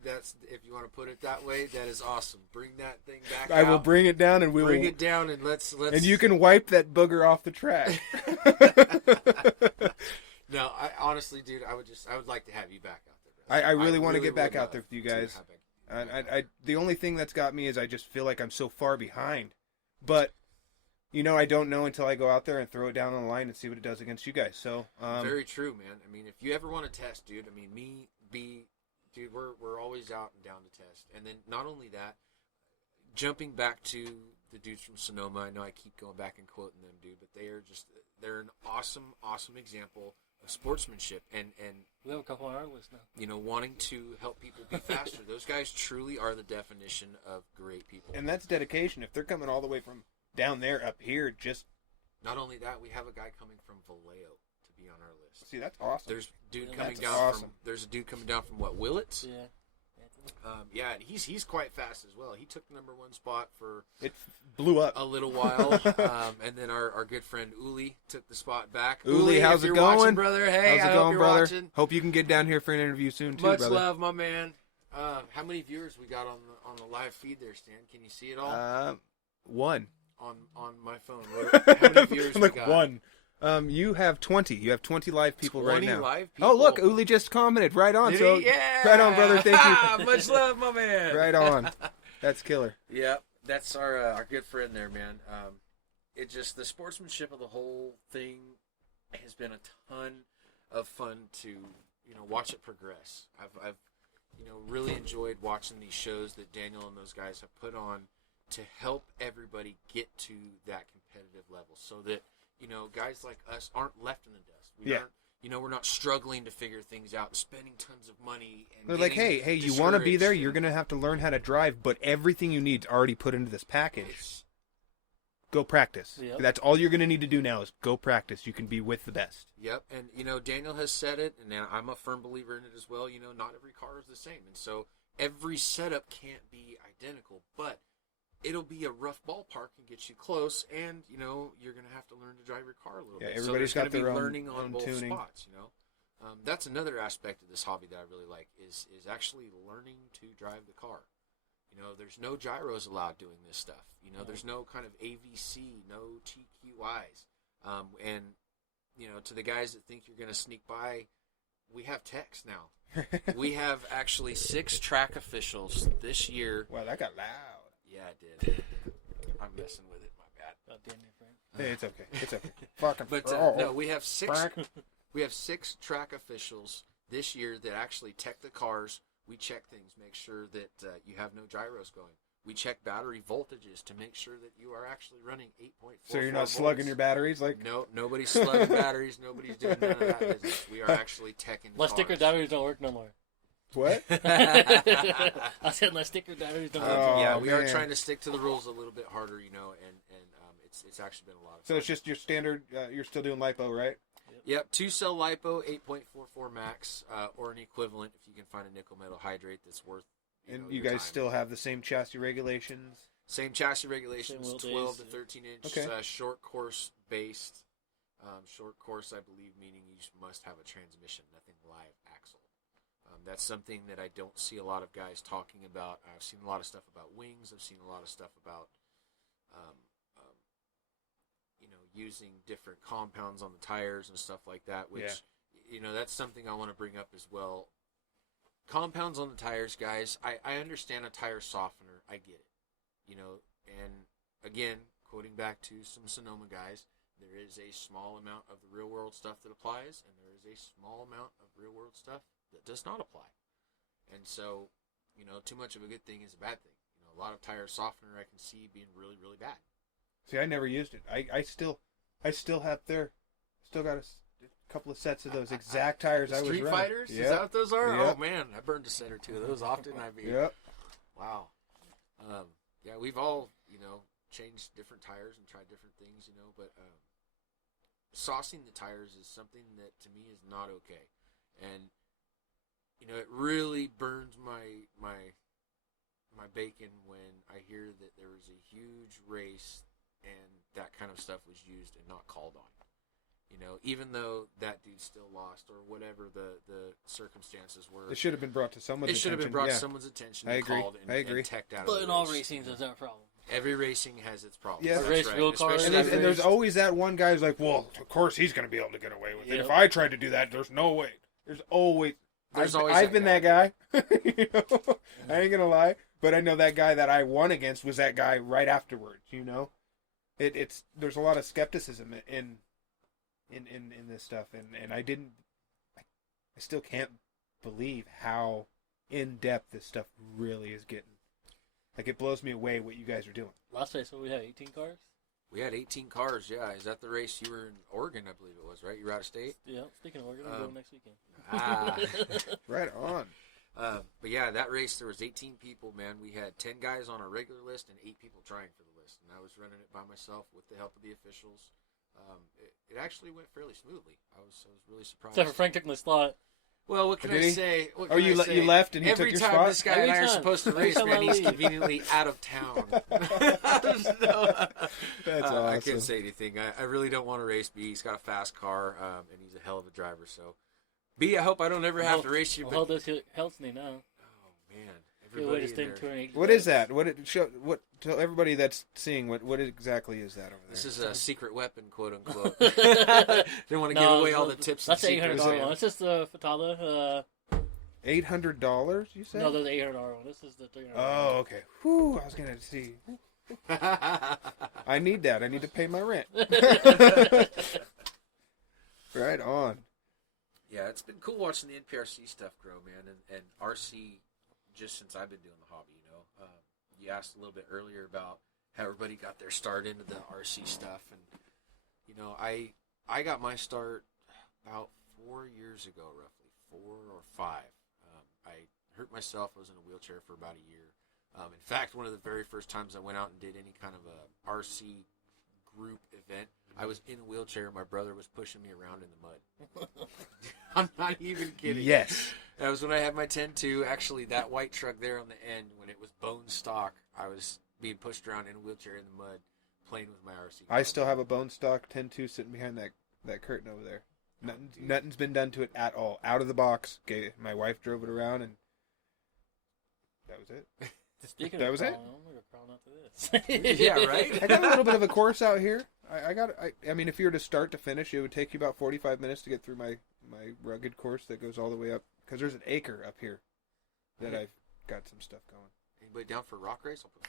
if you want to put it that way, that is awesome. Bring that thing back. I will out. bring it down, and we Bring will. it down, and let's. And you can wipe that booger off the track. No, honestly, dude, I would like to have you back out there. I really want to really get back would out there love with you to guys. have back- I the only thing that's got me is I just feel like I'm so far behind. But I don't know until I go out there and throw it down on the line and see what it does against you guys. So Very true, man. I mean, if you ever want to test, dude, I mean, dude, we're always out and down to test. And then not only that, jumping back to the dudes from Sonoma, I know I keep going back and quoting them, dude, but they're an awesome example of sportsmanship and We have a couple on our list now. wanting to help people be faster. Those guys truly are the definition of great people. and that's dedication. If they're coming all the way from down there up here, just Not only that, we have a guy coming from Vallejo to be on our list. see that's awesome. There's dude Yeah, coming that's down awesome. from. There's a dude coming down from what, Willits? Yeah. Yeah, and he's quite fast as well. He took the number one spot for It blew up. a little while, and then our good friend Uli took the spot back. Uli, how's if it you're going? watching, brother? Hey, How's I it hope going, you're brother? watching. Hope you can get down here for an interview soon too, Much brother. love, my man. How many viewers we got on the live feed there, Stan? Can you see it all? One. On my phone. How many viewers I'm we like got? one. You have 20. You have 20 live people 20 right now. live Oh, look, people. Uli just commented. Right on. Did So, he? Yeah. right on, brother. Thank you. Much love, my man. Right on. That's killer. Yep, that's our good friend there, man. It just the sportsmanship of the whole thing has been a ton of fun to watch it progress. I've really enjoyed watching these shows that Daniel and those guys have put on to help everybody get to that competitive level, so that guys like us aren't left in the dust. We aren't, we're not struggling to figure things out and spending tons of money. And They're like, getting hey, you want to be there? discouraged. You're going to have to learn how to drive, but everything you need is already put into this package. go practice. Yep. That's all you're going to need to do now is go practice. You can be with the best. Yep, and Daniel has said it, and I'm a firm believer in it as well. Not every car is the same, and so every setup can't be identical, but it'll be a rough ballpark and get you close, and you're going to have to learn to drive your car a little bit. Everybody's so got their own learning on both tuning. spots. That's another aspect of this hobby that I really like is actually learning to drive the car. There's no gyros allowed doing this stuff. There's no kind of AVC, no TQIs. And, to the guys that think you're going to sneak by, we have techs now. We have actually 6 track officials this year. Wow, that got loud. Yeah, it did. I'm messing with it. My bad. Goddamn it, Frank. Hey, it's okay. It's okay. Fucking. But no, we have 6. We have 6 track officials this year that actually tech the cars. We check things, make sure that you have no gyros going. We check battery voltages to make sure that you are actually running 8.4. So you're not slugging your batteries No, nobody's slugging batteries. Nobody's doing none of that business. We are actually teching the My cars. sticker batteries don't work no more. What? I said my sticker batteries don't work. Oh, yeah, we are man. trying to stick to the rules a little bit harder, and it's actually been a lot of fun. So it's just your standard. You're still doing lipo, right? Yep, 2-cell lipo, 8.44 max, or an equivalent if you can find a nickel metal hydrate that's worth. And you your guys time. still have the same chassis regulations. Same chassis regulations, Same 12 wheelbase, to 13 inch, Okay. Short course based. Short course, I believe, meaning you must have a transmission, nothing live axle. That's something that I don't see a lot of guys talking about. I've seen a lot of stuff about wings. I've seen a lot of stuff about, using different compounds on the tires and stuff like that, which, that's something I want to bring up as well. Compounds on the tires, guys, I understand a tire softener. I get it. And again, quoting back to some Sonoma guys, there is a small amount of the real world stuff that applies, and there is a small amount of real world stuff that does not apply. And so, too much of a good thing is a bad thing. A lot of tire softener I can see being really, really bad. See, I never used it. I still have still got a couple of sets of those exact tires I was running. Street Fighters? Yep. Is that what those are? Yep. Oh man, I burned a set or two of those often. Yep. Wow. Yeah, we've all, changed different tires and tried different things, but saucing the tires is something that to me is not okay. And, it really burns my bacon when I hear that there was a huge race and that kind of stuff was used and not called on. Even though that dude still lost or whatever the circumstances were. It should have been brought to someone's attention. It should have been brought yeah. to someone's attention. I agree. Called and, I agree. And teched out But of in the all race. racing, there's that problem. Every racing has its problems. Yes. That's Race right. real cars. Especially And, that and there's race. always that one guy who's like, well, of course he's going to be able to get away with it. Yep. If I tried to do that, there's no way. There's always I've been that guy. I ain't going to lie. But I know that guy that I won against was that guy right afterwards, It's there's a lot of skepticism in this stuff, and I still can't believe how in depth this stuff really is getting. Like, it blows me away what you guys are doing. Last race, we had 18 cars. We had 18 cars, yeah. Is that the race you were in Oregon, I believe it was, right? You were out of state? Yeah, speaking of Oregon, we're going next weekend. Right on. But yeah, that race, there was 18 people, man. We had 10 guys on our regular list and 8 people trying for the list. And I was running it by myself with the help of the officials. It actually went fairly smoothly. I was really surprised. Except for Frank took my slot. Well, what can Did I he? say? What Oh, can you I say? you left and he Every took your time spot? this guy and I are Every time. supposed to Every race, time man, I he's leave. conveniently out of town. That's I awesome. can't say anything. I really don't want to race B. He's got a fast car, and he's a hell of a driver. So, B, I hope I don't ever have to race you. Well, But hold this helps me now. oh man, Good way everybody to in stay there. 280. What is that? Tell everybody that's seeing what exactly is that over there? This is a secret weapon, quote unquote. Didn't want to give away all the tips. That's and the $800 secrets. one. It's just the Fatala. $800, you said? No, there's the $800 one. This is the $300. Oh, okay. Whew, I was gonna see. I need that. I need to pay my rent. Right on. Yeah, it's been cool watching the NPRC stuff grow, man, and RC just since I've been doing the hobby. You asked a little bit earlier about how everybody got their start into the RC stuff, and I got my start about 4 years ago, roughly 4 or 5. I hurt myself. I was in a wheelchair for about a year. In fact, one of the very first times I went out and did any kind of a RC group event. I was in a wheelchair. My brother was pushing me around in the mud. I'm not even kidding. Yes. That was when I had my 10-2. Actually, that white truck there on the end, when it was bone stock, I was being pushed around in a wheelchair in the mud, playing with my RC. I still have a bone stock 10-2 sitting behind that curtain over there. Nothing's been done to it at all. Out of the box. Okay, my wife drove it around, and that was it. Speaking that of was crawling, it. I'm gonna crawl after this. Yeah, right? I got a little bit of a course out here. I mean, if you were to start to finish, it would take you about 45 minutes to get through my rugged course that goes all the way up. Because there's an acre up here that I've got some stuff going. Anybody down for a rock race? I'll put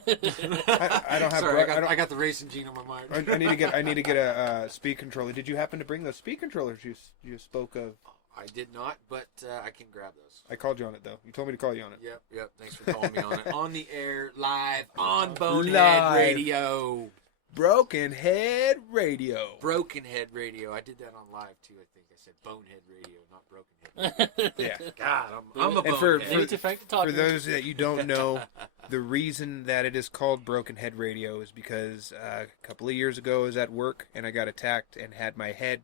5 on, man. I don't have. Sorry, I got the racing gene on my mind. I need to get a speed controller. Did you happen to bring those speed controllers you spoke of? I did not, but I can grab those. I called you on it though. You told me to call you on it. Yep. Thanks for calling me on it. On the air, live, on Bonehead Live. Radio. Broken Head Radio. Broken Head Radio. I did that on live too. I think I said Bonehead Radio, not Broken Head. Yeah. God, I'm a And for- bonehead. Maybe to Frank the Talker. For those that you don't know, the reason that it is called Broken Head Radio is because a couple of years ago I was at work and I got attacked and had my head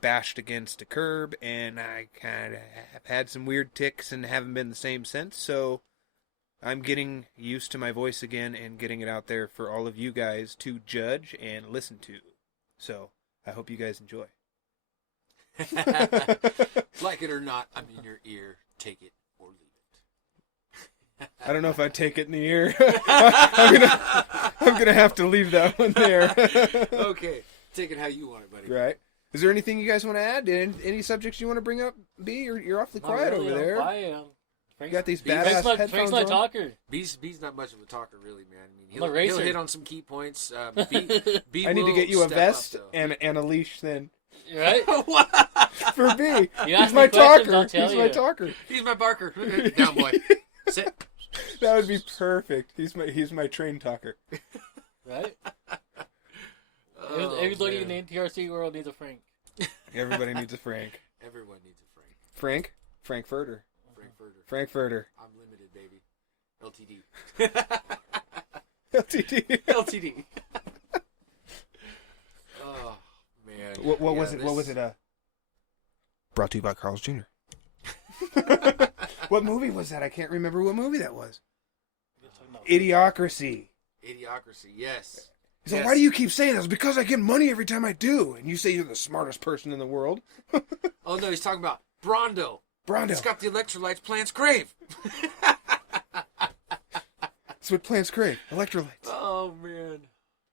bashed against a curb, and I kind of have had some weird tics and haven't been the same since, so I'm getting used to my voice again and getting it out there for all of you guys to judge and listen to. So I hope you guys enjoy. Like it or not, I'm in your ear. Take it or leave it. I don't know if I'd take it in the ear. I'm gonna have to leave that one there. Okay, take it how you want it, buddy. Right. Is there anything you guys want to add? Any subjects you want to bring up? B, you're awfully quiet over there. You got these badass Frank's headphones my on. talker. B's not much of a talker, really, man. I mean, I'm a racer. he'll hit on some key points. B I need to will get you a step vest up, though. and a leash then. Right? For B. You He's ask my me questions, talker. I'll tell He's my you. talker. He's my barker. Down, boy. Sit. That would be perfect. He's my train talker. Right? Oh, Everybody in man. the nprc world needs a Frank. Everybody needs a Frank. Everyone needs a Frank. Frankfurter. Frankfurter. Frankfurter. I'm limited, baby. LTD. LTD. LTD. Oh man. What Yeah, was it? What was this- it? Brought to you by Carl's Jr. What movie was that? I can't remember what movie that was. Idiocracy. Idiocracy. Yes. He's like, Yes. why do you keep saying that? It's because I get money every time I do. And you say you're the smartest person in the world. Oh no, he's talking about Brondo. Brondo. It's got the electrolytes plants crave. That's what plants crave. Electrolytes. Oh man.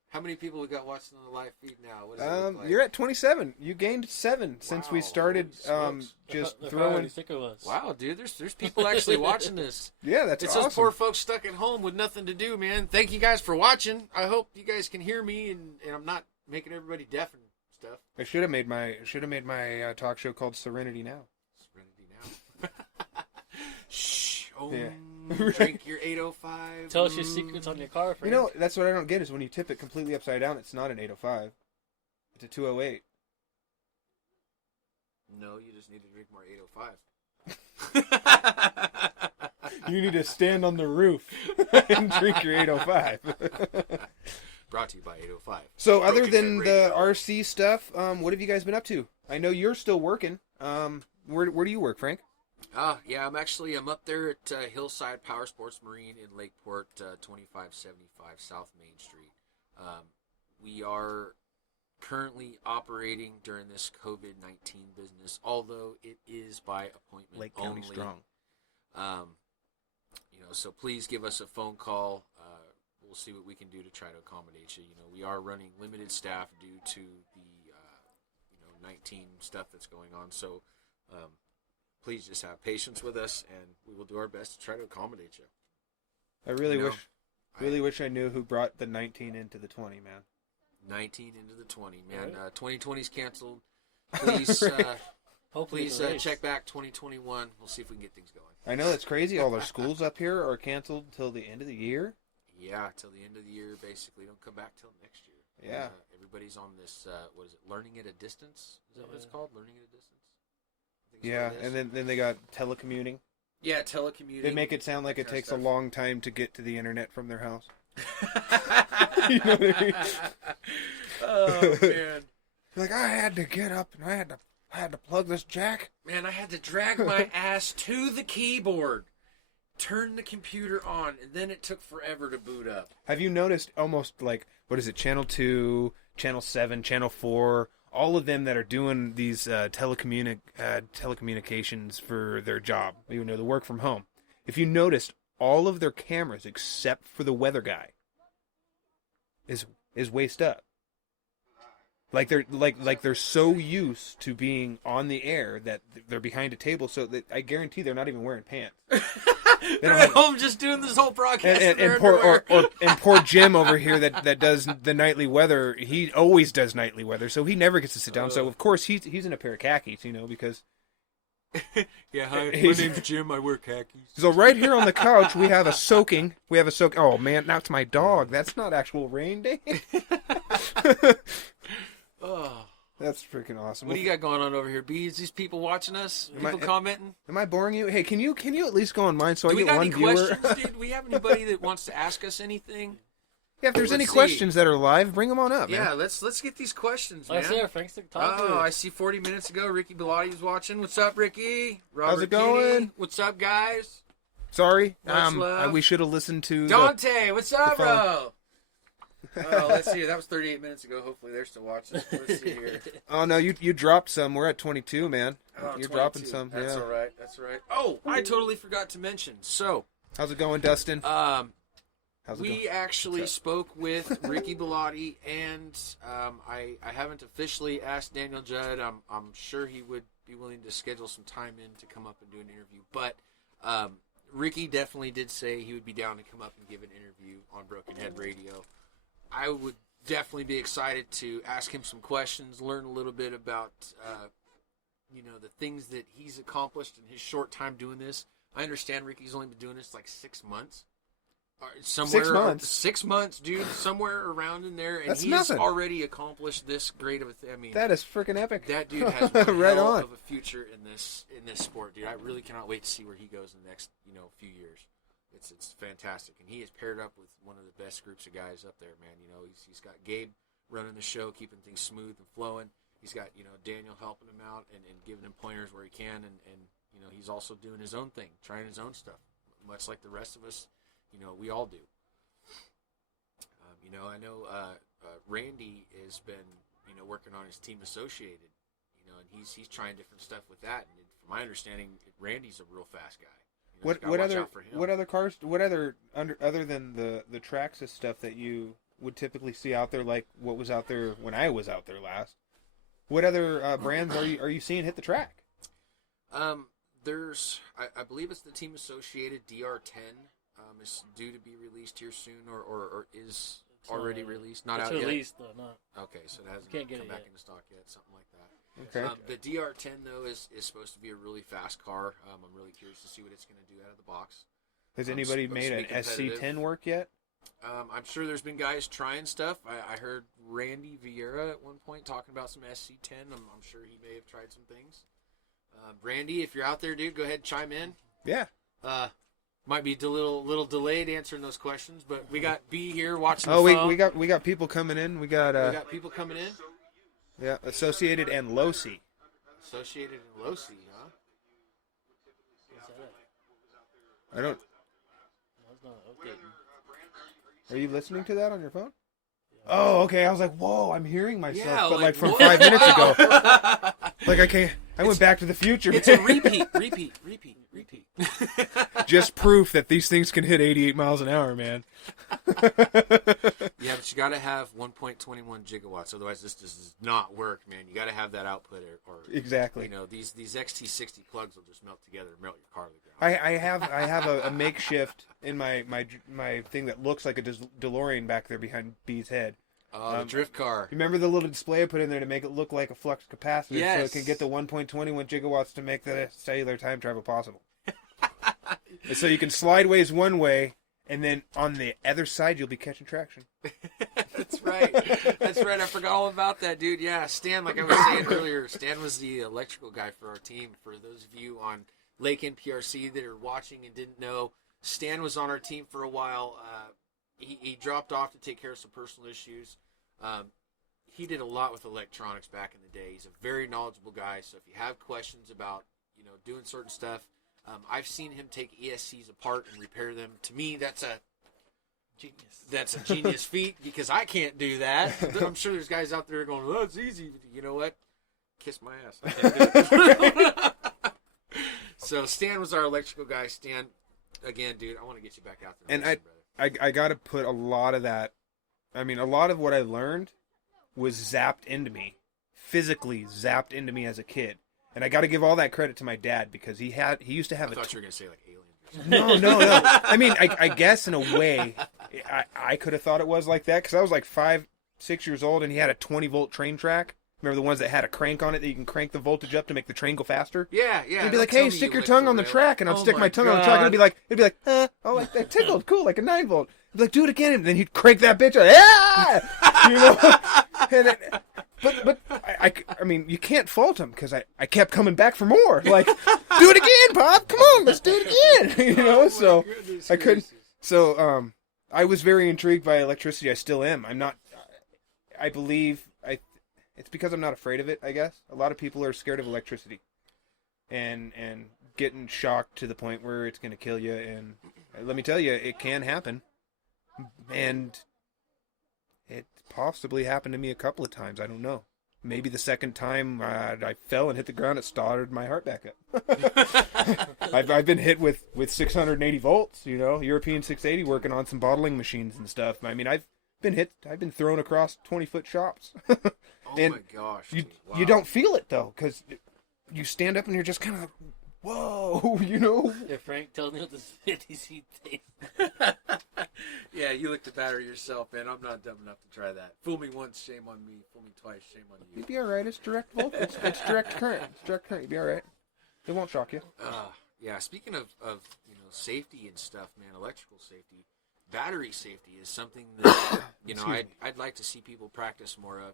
How many people we got watching on the live feed now? What does it look like? You're at 27. You gained 7 since we Wow, started holy smokes. just They're probably throwing. sick of us. Wow, dude, there's people actually watching this. Yeah, that's It's awesome. those poor folks stuck at home with nothing to do, man. Thank you guys for watching. I hope you guys can hear me and I'm not making everybody deaf and stuff. I should have made my talk show called Serenity Now. Serenity now. Shh. Oh, Yeah. drink your 805. Tell us your secrets on your car, You Frank. know, that's what I don't get is when you tip it completely upside down, it's not an 805. It's a 208. No, you just need to drink more 805. You need to stand on the roof and drink your 805. Brought to you by 805. So other Broken than Head the Radio. RC stuff, what have you guys been up to? I know you're still working. Where do you work, Frank? Yeah, I'm up there at Hillside Power Sports Marine in Lakeport, 2575 South Main Street. We are currently operating during this COVID-19 business, although it is by appointment Lake County only. strong. So please give us a phone call. We'll see what we can do to try to accommodate you. We are running limited staff due to the 19 stuff that's going on. So please just have patience with us, and we will do our best to try to accommodate you. I really You know, wish I knew who brought the 19 into the 20, man. 19 into the 20, man. Right. 2020's canceled. Please, Hopefully please it's a race. check back 2021. We'll see if we can get things going. I know it's crazy. All our schools up here are canceled till the end of the year. Yeah, till the end of the year, basically. Don't come back till next year. Yeah. Everybody's on this, what is it, learning at a distance? Is that what it's Yeah. called? Learning at a distance? I think it's Yeah, what it is. and then they got telecommuting. Yeah, telecommuting. They make it sound like it Kind of takes a stuff. long time to get to the internet from their house. You know what I mean? Oh man. Like, I had to get up and I had to plug this jack. Man, I had to drag my ass to the keyboard, turn the computer on, and then it took forever to boot up. Have you noticed almost like, what is it, Channel 2, Channel 7, Channel 4, all of them that are doing these telecommunications for their job, you know, the work from home. If you noticed, all of their cameras, except for the weather guy, is waist up. Like they're so used to being on the air that they're behind a table, so that I guarantee they're not even wearing pants. They're at home just doing this whole broadcast. And poor Jim over here that does the nightly weather. He always does nightly weather, so he never gets to sit down. So of course he's in a pair of khakis, you know, because yeah. Hi, my name's Jim. I wear khakis. So right here on the couch we have a soaking. Oh man, now it's my dog. That's not actual rain day. Oh. That's freaking awesome. What do you got going on over here, B? Is these people watching us? People commenting? Am I boring you? Hey, can you at least go on mine so I get one viewer? Do we got any questions, dude? Do we have anybody that wants to ask us anything? Yeah, if there's any questions that are live, bring them on up, man. Yeah, let's get these questions, man. I see our Frank's talking. Oh, I see 40 minutes ago, Ricky Bellotti was watching. What's up, Ricky? Robert How's it going? Kitty. What's up, guys? Sorry, Much love. we should have listened to Dante, what's up, bro? Oh, let's see. That was 38 minutes ago. Hopefully they're still watching. Let's see here. Oh, no, you dropped some. We're at 22, man. Oh, You're 22. dropping some. That's yeah. all right. That's all right. Oh, I totally forgot to mention. So, how's it going, Dustin? How's it we going? actually spoke with Ricky Bellotti, and I haven't officially asked Daniel Judd. I'm sure he would be willing to schedule some time in to come up and do an interview. But Ricky definitely did say he would be down to come up and give an interview on Broken Head Radio. I would definitely be excited to ask him some questions, learn a little bit about, the things that he's accomplished in his short time doing this. I understand Ricky's only been doing this like 6 months. 6 months? 6 months, dude, somewhere around in there. And That's he's nothing. already accomplished this great of a thing. I mean, That is freaking epic. that dude has one Right hell on. of a future in this sport, dude. I really cannot wait to see where he goes in the next, few years. It's fantastic, and he is paired up with one of the best groups of guys up there, man. He's got Gabe running the show, keeping things smooth and flowing. He's got Daniel helping him out and giving him pointers where he can, and he's also doing his own thing, trying his own stuff, much like the rest of us. We all do. I know Randy has been working on his Team Associated, and he's trying different stuff with that. And from my understanding, Randy's a real fast guy. What other cars? Other than the Traxxas stuff that you would typically see out there, like what was out there when I was out there last? What other brands are you seeing hit the track? There's I believe it's the Team Associated DR10. Is due to be released here soon, or is already released. Not it's out released, yet. though, not. Okay, so it hasn't Can't get come it back yet. into stock yet. Something like that. Okay. The DR10 though is supposed to be a really fast car. I'm really curious to see what it's going to do out of the box. Has anybody supposed made to an be competitive. SC10 work yet? I'm sure there's been guys trying stuff. I heard Randy Vieira at one point talking about some SC10. I'm sure he may have tried some things. Randy, if you're out there, dude, go ahead and chime in. Yeah. Might be a little delayed answering those questions, but we got B here watching. Oh, the phone. we got people coming in. We got people coming in. yeah, Associated and Losi. Associated and Losi, huh? What's that? I don't. No, it's not updating. Are you listening to that on your phone? Oh, okay. I was like, whoa, I'm hearing myself, Yeah, but like from what? 5 minutes ago. Like I can't. I went back to the future. It's a repeat. Just proof that these things can hit 88 miles an hour, man. Yeah, but you got to have 1.21 gigawatts, otherwise this does not work, man. You got to have that output, or Exactly. these XT60 plugs will just melt together and melt your car to the ground. I have a makeshift in my thing that looks like a DeLorean back there behind B's head. The drift car. Remember the little display I put in there to make it look like a flux capacitor, so Yes. it can get the 1.21 gigawatts to make the cellular time travel possible. And so you can slideways one way, and then on the other side you'll be catching traction. That's right. That's right. I forgot all about that, dude. Yeah, Stan, like I was saying earlier, Stan was the electrical guy for our team. For those of you on Lake NPRC that are watching and didn't know, Stan was on our team for a while. he dropped off to take care of some personal issues. He did a lot with electronics back in the day. He's a very knowledgeable guy. So if you have questions about, doing certain stuff, I've seen him take ESCs apart and repair them. To me, that's a genius feat because I can't do that. I'm sure there's guys out there going, "Oh, it's easy." You know what? Kiss my ass. I can't do it. So Stan was our electrical guy. Stan, again, dude, I want to get you back out there. And I got to put a lot of that. I mean, a lot of what I learned was zapped into me, physically zapped into me as a kid. And I got to give all that credit to my dad because he used to have I thought you were going to say like aliens. No. I mean, I guess in a way, I could have thought it was like that because I was like 5, 6 years old and he had a 20-volt train track. Remember the ones that had a crank on it that you can crank the voltage up to make the train go faster? Yeah. He'd be like, "Hey, stick your tongue on the track," and I'd stick my tongue on the track, and it'd be like, "Huh? Oh, like that tickled, cool, like a 9-volt." He'd be like, "Do it again," and then he'd crank that bitch up, And then, but I mean, you can't fault him because I kept coming back for more. Like, do it again, Pop. Come on, let's do it again. So I couldn't. So I was very intrigued by electricity. I still am. I'm not. I believe it's because I'm not afraid of it, I guess. A lot of people are scared of electricity and getting shocked to the point where it's going to kill you. And let me tell you, it can happen. And it possibly happened to me a couple of times. I don't know. Maybe the second time I fell and hit the ground, it started my heart back up. I've been hit with 680 volts, European 680, working on some bottling machines and stuff. I mean, I've been thrown across 20-foot shops. Oh my gosh. You don't feel it, though, because you stand up and you're just kind of like, whoa, Yeah, Frank, tell me what this 50C thing. Yeah, you looked at battery yourself, man. I'm not dumb enough to try that. Fool me once, shame on me. Fool me twice, shame on you. You'd be all right. It's direct voltage. It's direct current. You'd be all right. It won't shock you. Yeah, speaking of safety and stuff, man, electrical safety, battery safety is something that, I'd like to see people practice more of,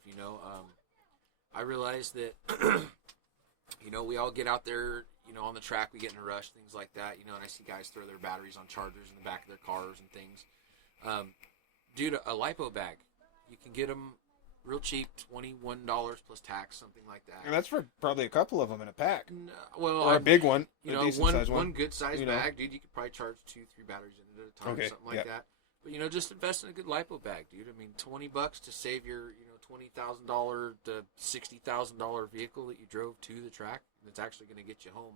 I realize that, we all get out there, on the track, we get in a rush, things like that, and I see guys throw their batteries on chargers in the back of their cars and things. Dude, a LiPo bag, you can get them real cheap, $21 plus tax, something like that. And that's for probably a couple of them in a pack. Or a big one, one good sized bag, dude. You could probably charge 2-3 batteries in it at a time, something like that. But just invest in a good LiPo bag, dude. I mean, $20 to save your $20,000 to $60,000 vehicle that you drove to the track. That's actually going to get you home.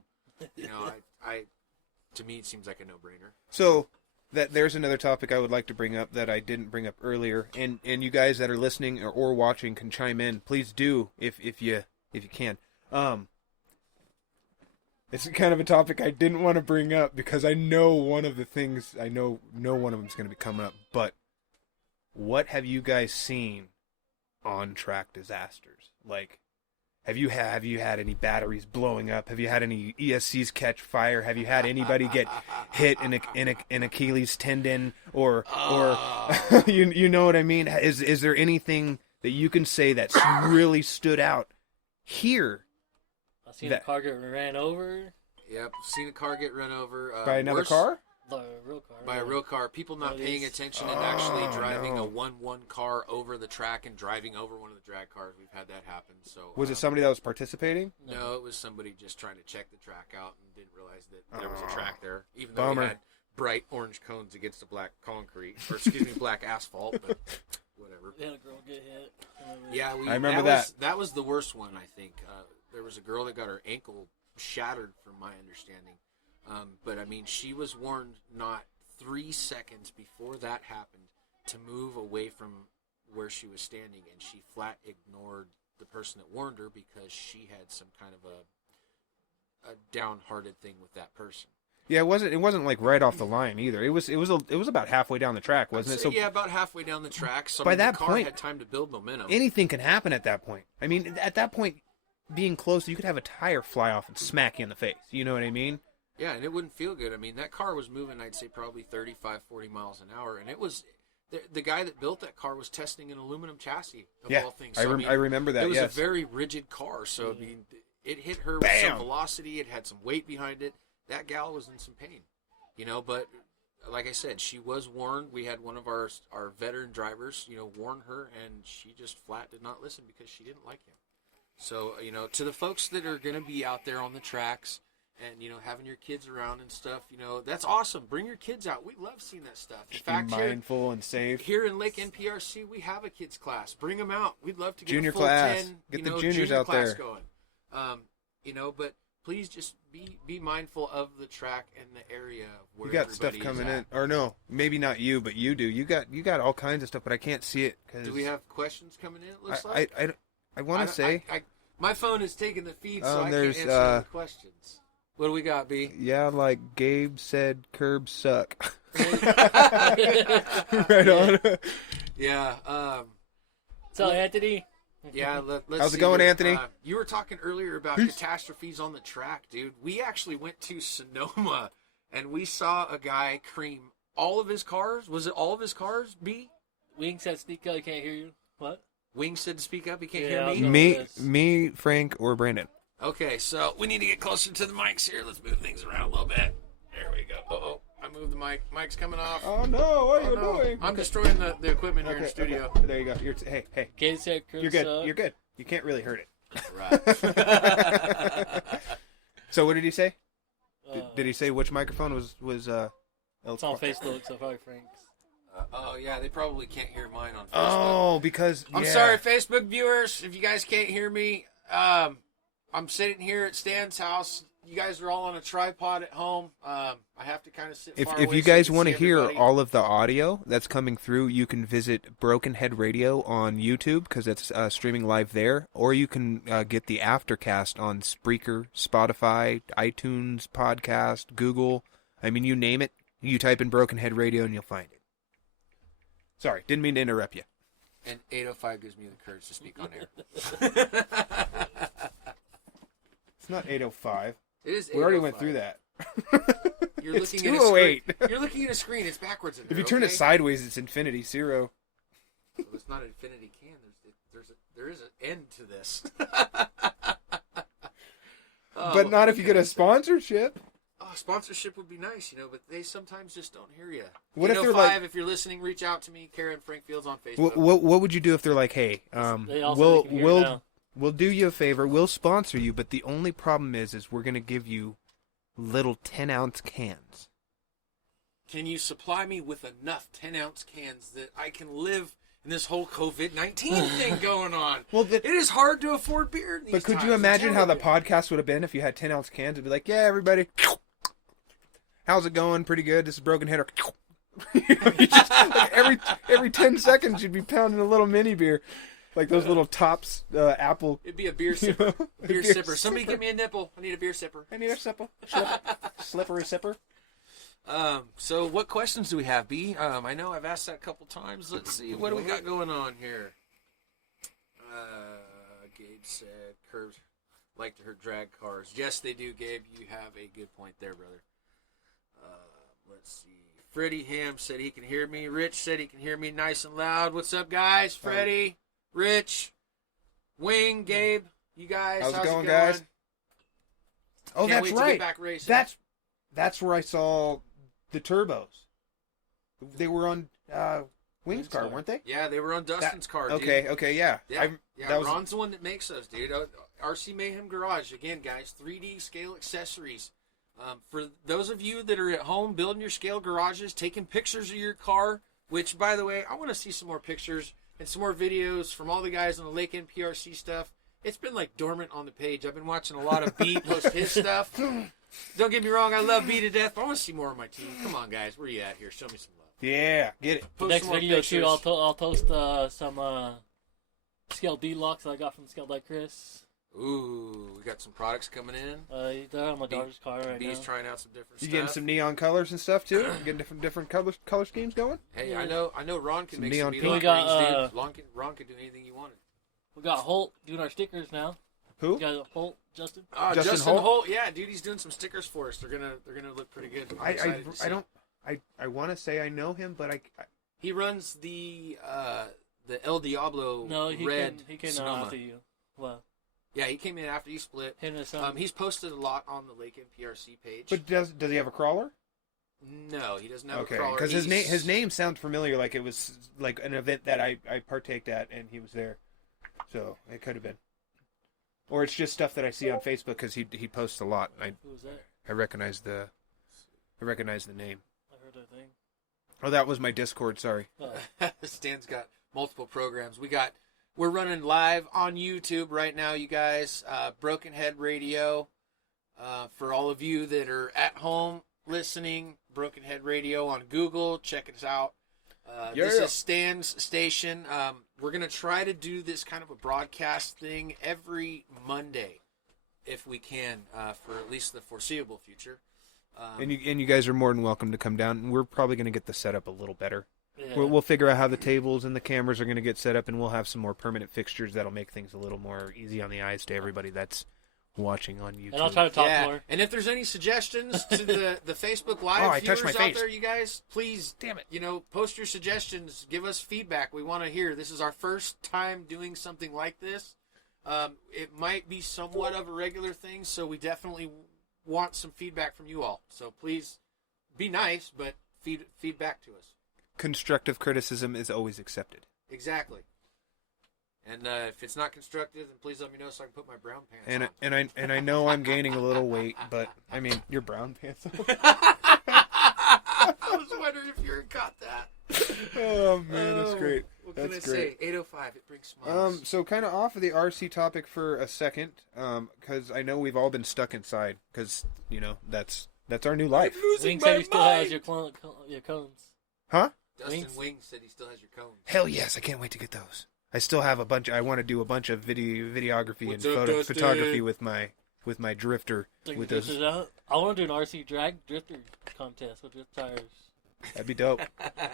To me, it seems like a no-brainer. So there's another topic I would like to bring up that I didn't bring up earlier, and you guys that are listening or watching can chime in. Please do if you can. It's kind of a topic I didn't want to bring up because I know one of the things one of them is going to be coming up. But what have you guys seen on track disasters? Like, have you had any batteries blowing up? Have you had any ESCs catch fire? Have you had anybody get hit in an Achilles tendon or you know what I mean? Is there anything that you can say that's really stood out here? I've seen a car get ran over. Yep, seen a car get run over. By another car? By a real car. By a real car. People not paying attention and actually driving a 1-1 car over the track and driving over one of the drag cars. We've had that happen. So was it somebody that was participating? No, it was somebody just trying to check the track out and didn't realize that there was a track there. Even though we had bright orange cones against the black concrete, or black asphalt, but whatever. They had a girl get hit. Yeah, I remember that. That was the worst one, I think. There was a girl that got her ankle shattered, from my understanding. But, I mean, she was warned not 3 seconds before that happened to move away from where she was standing, and she flat ignored the person that warned her because she had some kind of a downhearted thing with that person. Yeah, it wasn't like right off the line either. It was about halfway down the track, wasn't it? So yeah, about halfway down the track. So by that the car point, had time to build momentum. Anything can happen at that point. I mean, at that point, being close, you could have a tire fly off and smack you in the face. You know what I mean? Yeah, and it wouldn't feel good. I mean, that car was moving, I'd say, probably 35, 40 miles an hour, and it was the guy that built that car was testing an aluminum chassis of all things. So, I remember that. It was a very rigid car, so I mean, it hit her with some velocity. It had some weight behind it. That gal was in some pain, but like I said, she was warned. We had one of our veteran drivers, warn her, and she just flat did not listen because she didn't like him. So, to the folks that are going to be out there on the tracks and, having your kids around and stuff, that's awesome. Bring your kids out. We love seeing that stuff. In fact, be mindful and safe. Here in Lake NPRC, we have a kids class. Bring them out. We'd love to get junior a full class. 10, Get the juniors junior out class there. going. But please just be mindful of the track and the area where You got stuff everybody coming is at. in, or no, maybe not you, but you do. You got all kinds of stuff, but I can't see it. Do we have questions coming in? It looks like. I want to say. My phone is taking the feed, so I can't there's, answer all the questions. What do we got, B? Yeah, like Gabe said, curbs suck. Yeah. Right on. Yeah. So, Anthony. Yeah, let's How's it see going, here. Anthony? You were talking earlier about catastrophes on the track, dude. We actually went to Sonoma, and we saw a guy cream all of his cars. Was it all of his cars, B? Wing said, "Speak up, I can't hear you." What? Wing said to speak up. He can't Yeah, hear me. Me, Frank, or Brandon. Okay, so we need to get closer to the mics here. Let's move things around a little bit. There we go. Uh-oh. I moved the mic. Mic's coming off. Oh no! What are you no. doing? I'm destroying the equipment here in the studio. Okay. There you go. Hey. Gabe said, You're good. You're good. You can't really hurt it. Right. So what did he say? Did he say which microphone was It's on Facebook, so probably Frank's. Oh, yeah, they probably can't hear mine on Facebook. Oh, because I'm sorry, Facebook viewers, if you guys can't hear me. I'm sitting here at Stan's house. You guys are all on a tripod at home. I have to kind of sit far away. If you so guys can want to see hear everybody. all of the audio that's coming through, you can visit Broken Head Radio on YouTube because it's streaming live there, or you can get the aftercast on Spreaker, Spotify, iTunes, Podcast, Google. I mean, you name it. You type in Broken Head Radio and you'll find it. Sorry, didn't mean to interrupt you. And 805 gives me the courage to speak on air. It's not 805. It is 805. We already went through that. You're It's looking at a screen. 208. You're looking at a screen. It's backwards in If there, you turn it okay? sideways, it's infinity, 0. Well, it's not an infinity can. There is an end to this. Oh, But not if what you can get I a say? sponsorship. Oh, sponsorship would be nice, but they sometimes just don't hear you. What if they're like- if you're listening, reach out to me, Karen Frank Fields on Facebook. What would you do if they're like, hey, They also can hear now. we'll do you a favor, we'll sponsor you, but the only problem is we're gonna give you little 10-ounce cans. Can you supply me with enough 10-ounce cans that I can live in this whole COVID-19 thing going on? Well, It is hard to afford beer in these but could times, you I'm imagine how the telling you. podcast would have been if you had 10-ounce cans? It'd be like, yeah, everybody, how's it going? Pretty good. This is Broken Header. You just, like, every 10 seconds, you'd be pounding a little mini beer, like those little Tops apple. It'd be a beer You sipper. know, Beer beer sipper. Somebody sipper. give me a nipple. I need a beer sipper. I need a sipper. Slippery sipper. So what questions do we have, B? I know I've asked that a couple times. Let's see. What do we got going on here? Gabe said curves like to hurt drag cars. Yes, they do, Gabe. You have a good point there, brother. Let's see. Freddie Ham said he can hear me. Rich said he can hear me nice and loud. What's up, guys? Freddie, Rich, Wing, Gabe, you guys. How's it how's going, guys? Oh, Can't that's wait to right. get back racing. That's where I saw the turbos. They were on Wing's car, weren't they? Yeah, they were on Dustin's car, dude. Okay, yeah. Yeah, that was- Ron's the one that makes those, dude. RC Mayhem Garage. Again, guys, 3D scale accessories. For those of you that are at home building your scale garages, taking pictures of your car, which, by the way, I want to see some more pictures and some more videos from all the guys on the Lake NPRC stuff. It's been, like, dormant on the page. I've been watching a lot of B post his stuff. Don't get me wrong, I love B to death, but I want to see more of my team. Come on, guys. Where you at here? Show me some love. Yeah, get it. Post Next some more video pictures. too, I'll post some scale D locks that I got from Scale like Chris. Ooh, we got some products coming in. They're on my daughter's car right B's now. trying out some different You stuff. getting some neon colors and stuff too? Getting different color schemes going? Hey, Yeah. I know Ron can Some make neon some pink. neon We got, rings, dude. Ron can do anything you wanted. We got Holt doing our stickers now. Who? We got Holt, Justin. Justin Justin Holt? Holt, yeah, dude, he's doing some stickers for us. They're gonna look pretty good. I'm excited to see. I want to say I know him, but I He runs the El Diablo No, he red came Sonoma. after you. Well, Yeah, he came in after you split. him and his son. He's posted a lot on the Lake NPRC page. but does he have a crawler? No, he doesn't have Okay, a crawler. because his name sounds familiar, like it was like an event that I partaked at, and he was there. So it could have been, or it's just stuff that I see on Facebook because he posts a lot. Who was that? I recognize the name. I heard that thing. Oh, that was my Discord. Sorry. Oh. Stan's got multiple programs. We're running live on YouTube right now, you guys. Broken Head Radio. For all of you that are at home listening, Broken Head Radio on Google. Check us out. This is Stan's station. We're going to try to do this kind of a broadcast thing every Monday, if we can, for at least the foreseeable future. And you guys are more than welcome to come down. We're probably going to get the setup a little better. Yeah. We'll figure out how the tables and the cameras are going to get set up, and we'll have some more permanent fixtures that'll make things a little more easy on the eyes to everybody that's watching on YouTube. And I'll try to talk more. And if there's any suggestions to the Facebook Live viewers out there, you guys, please, damn it, post your suggestions. Give us feedback. We want to hear. This is our first time doing something like this. It might be somewhat of a regular thing, so we definitely want some feedback from you all. So please be nice, but feedback to us. Constructive criticism is always accepted. Exactly. And if it's not constructive, then please let me know so I can put my brown pants on. And I know I'm gaining a little weight, but I mean your brown pants. I was wondering if you caught that. Oh man, that's great. What that's can I great. say? 8:05. It brings smiles. So kind of off of the RC topic for a second, because I know we've all been stuck inside, because that's our new life. Wing said he still has your cones. Huh? Dustin Wing said he still has your cones. Hell yes, I can't wait to get those. I still have a bunch. I want to do a bunch of videography What's and up, photography with my drifter. With those, I want to do an RC drag drifter contest with drift tires. that'd be dope.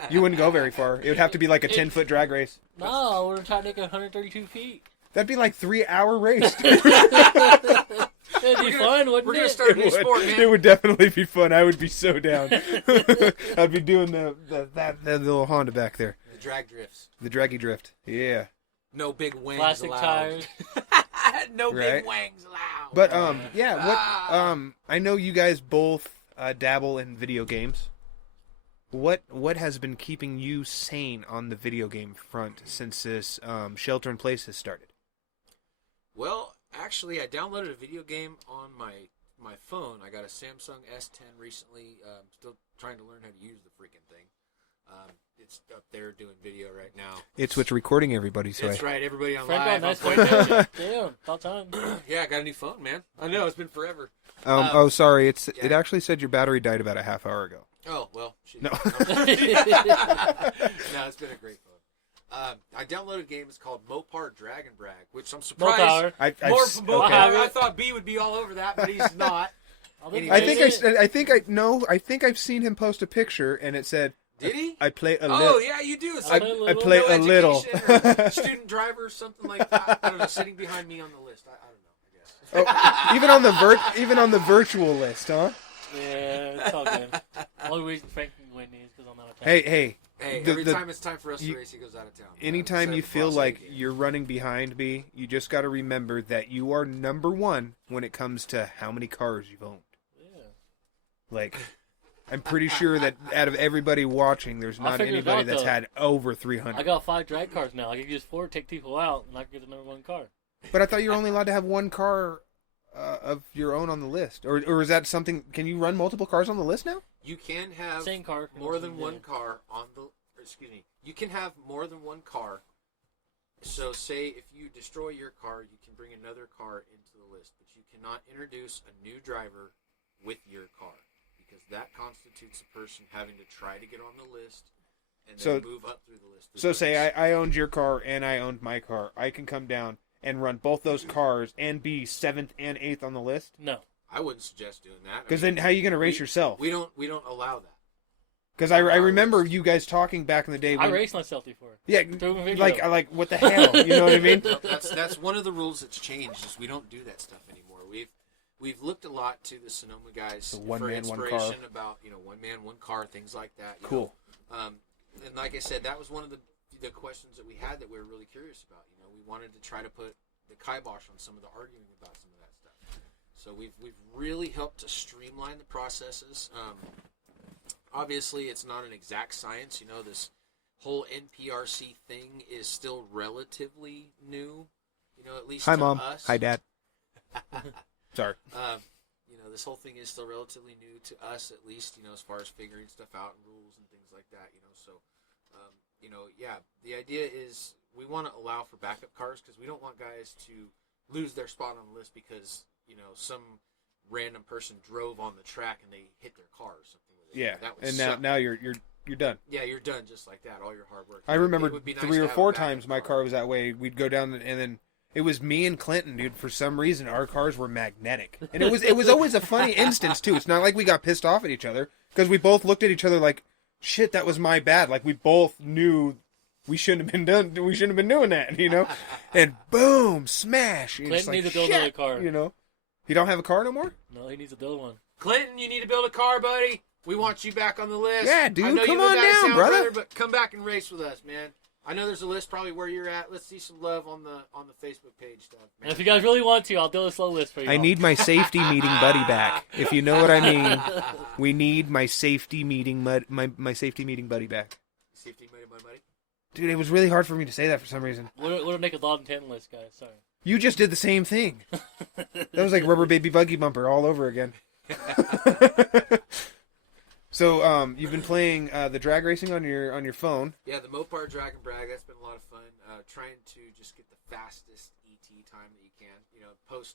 You wouldn't go very far. It would have to be like a 10-foot drag race. No, we're trying to make 132 feet. That'd be like 3-hour race. It'd be fun, wouldn't it? We're gonna start a new sport, man. It would definitely be fun. I would be so down. I'd be doing the little Honda back there. The drag drifts. The draggy drift. Yeah. No big wings Plastic allowed. tires. No Right. big wings allowed. But yeah. What I know you guys both dabble in video games. What has been keeping you sane on the video game front since this shelter in place has started? Well, actually, I downloaded a video game on my phone. I got a Samsung S10 recently. Still trying to learn how to use the freaking thing. It's up there doing video right now. It's what's recording everybody. So That's right. Everybody on Friend live. got nice I'm phone, pointing at man. Damn, about time. Yeah, I got a new phone, man. I know, it's been forever. oh, sorry. It yeah. actually said your battery died about a half hour ago. Oh, well. Shit. No. No, it's been a great phone. I downloaded a game. It's called Mopar Dragon Brag, which I'm surprised. Mopar. More from Mopar. okay. I thought B would be all over that, but he's not. I think I've seen him post a picture and it said, Did he? I play a little. Oh, yeah, you do. It's I like play no a little. education or student driver or something like that. I don't know. Sitting behind me on the list. I don't know. I guess. Oh, even on the virtual list, huh? Yeah, it's all good. Only reason Frank can win is because I'm not a fan. Hey. Hey, The- every the- time it's time for us to race, he goes out of town. Anytime you feel like you're running behind me, you just got to remember that you are number one when it comes to how many cars you've owned. Yeah. Like, I'm pretty sure that out of everybody watching, there's I not figured it anybody out, that's though. had over 300. I got 5 drag cars now. I can use 4 to take people out, and I can get the number 1 car. But I thought you were only allowed to have one car of your own on the list. Or is that something... Can you run multiple cars on the list now? You can have Same car. more than one car on the... Excuse me. You can have more than one car. So say if you destroy your car, you can bring another car into the list. But you cannot introduce a new driver with your car. Because that constitutes a person having to try to get on the list and then move up through the list. So say I owned your car and I owned my car. I can come down and run both those cars and be 7th and 8th on the list? No. I wouldn't suggest doing that. Because then how are you going to race yourself? We don't allow that. Because I remember you guys talking back in the day. I raced myself before. Yeah, Through a video. like what the hell? You know what I mean? No, that's one of the rules that's changed. Is we don't do that stuff anymore. We've looked a lot to the Sonoma guys So one for man, one inspiration car. about one man, one car, things like that. you Cool. know. And like I said, that was one of the questions that we had that we were really curious about. We wanted to try to put the kibosh on some of the arguing about some of that stuff. So we've really helped to streamline the processes. obviously it's not an exact science. This whole NPRC thing is still relatively new. At least Hi, to Mom. us. Hi, Dad. Sorry. This whole thing is still relatively new to us, at least, as far as figuring stuff out and rules and things like that, So, the idea is we want to allow for backup cars because we don't want guys to lose their spot on the list because, some random person drove on the track and they hit their car or something with it. Yeah, That would and suck. now you're done. Yeah, you're done just like that. All your hard work. I remember It would be nice 3 to or have a 4 backup times my car was that way. We'd go down and then it was me and Clinton, dude. For some reason, our cars were magnetic, and it was always a funny instance too. It's not like we got pissed off at each other because we both looked at each other like, "Shit, that was my bad." Like we both knew we shouldn't have been doing that, And boom, smash. And Clinton needs to build another car. He don't have a car no more. No, he needs to build one. Clinton, you need to build a car, buddy. We want you back on the list. Yeah, dude, I know come you live on out of down, town, brother. But come back and race with us, man. I know there's a list probably where you're at. Let's see some love on the Facebook page stuff, man. And if you guys really want to, I'll do a slow list for you. I need my safety meeting buddy back. If you know what I mean, we need my safety meeting my safety meeting buddy back. Safety buddy. Dude, it was really hard for me to say that for some reason. We'll make a long 10 list, guys. Sorry. You just did the same thing. That was like Rubber Baby Buggy Bumper all over again. So, you've been playing the drag racing on your phone. Yeah, the Mopar Drag and Brag. That's been a lot of fun. Trying to just get the fastest ET time that you can.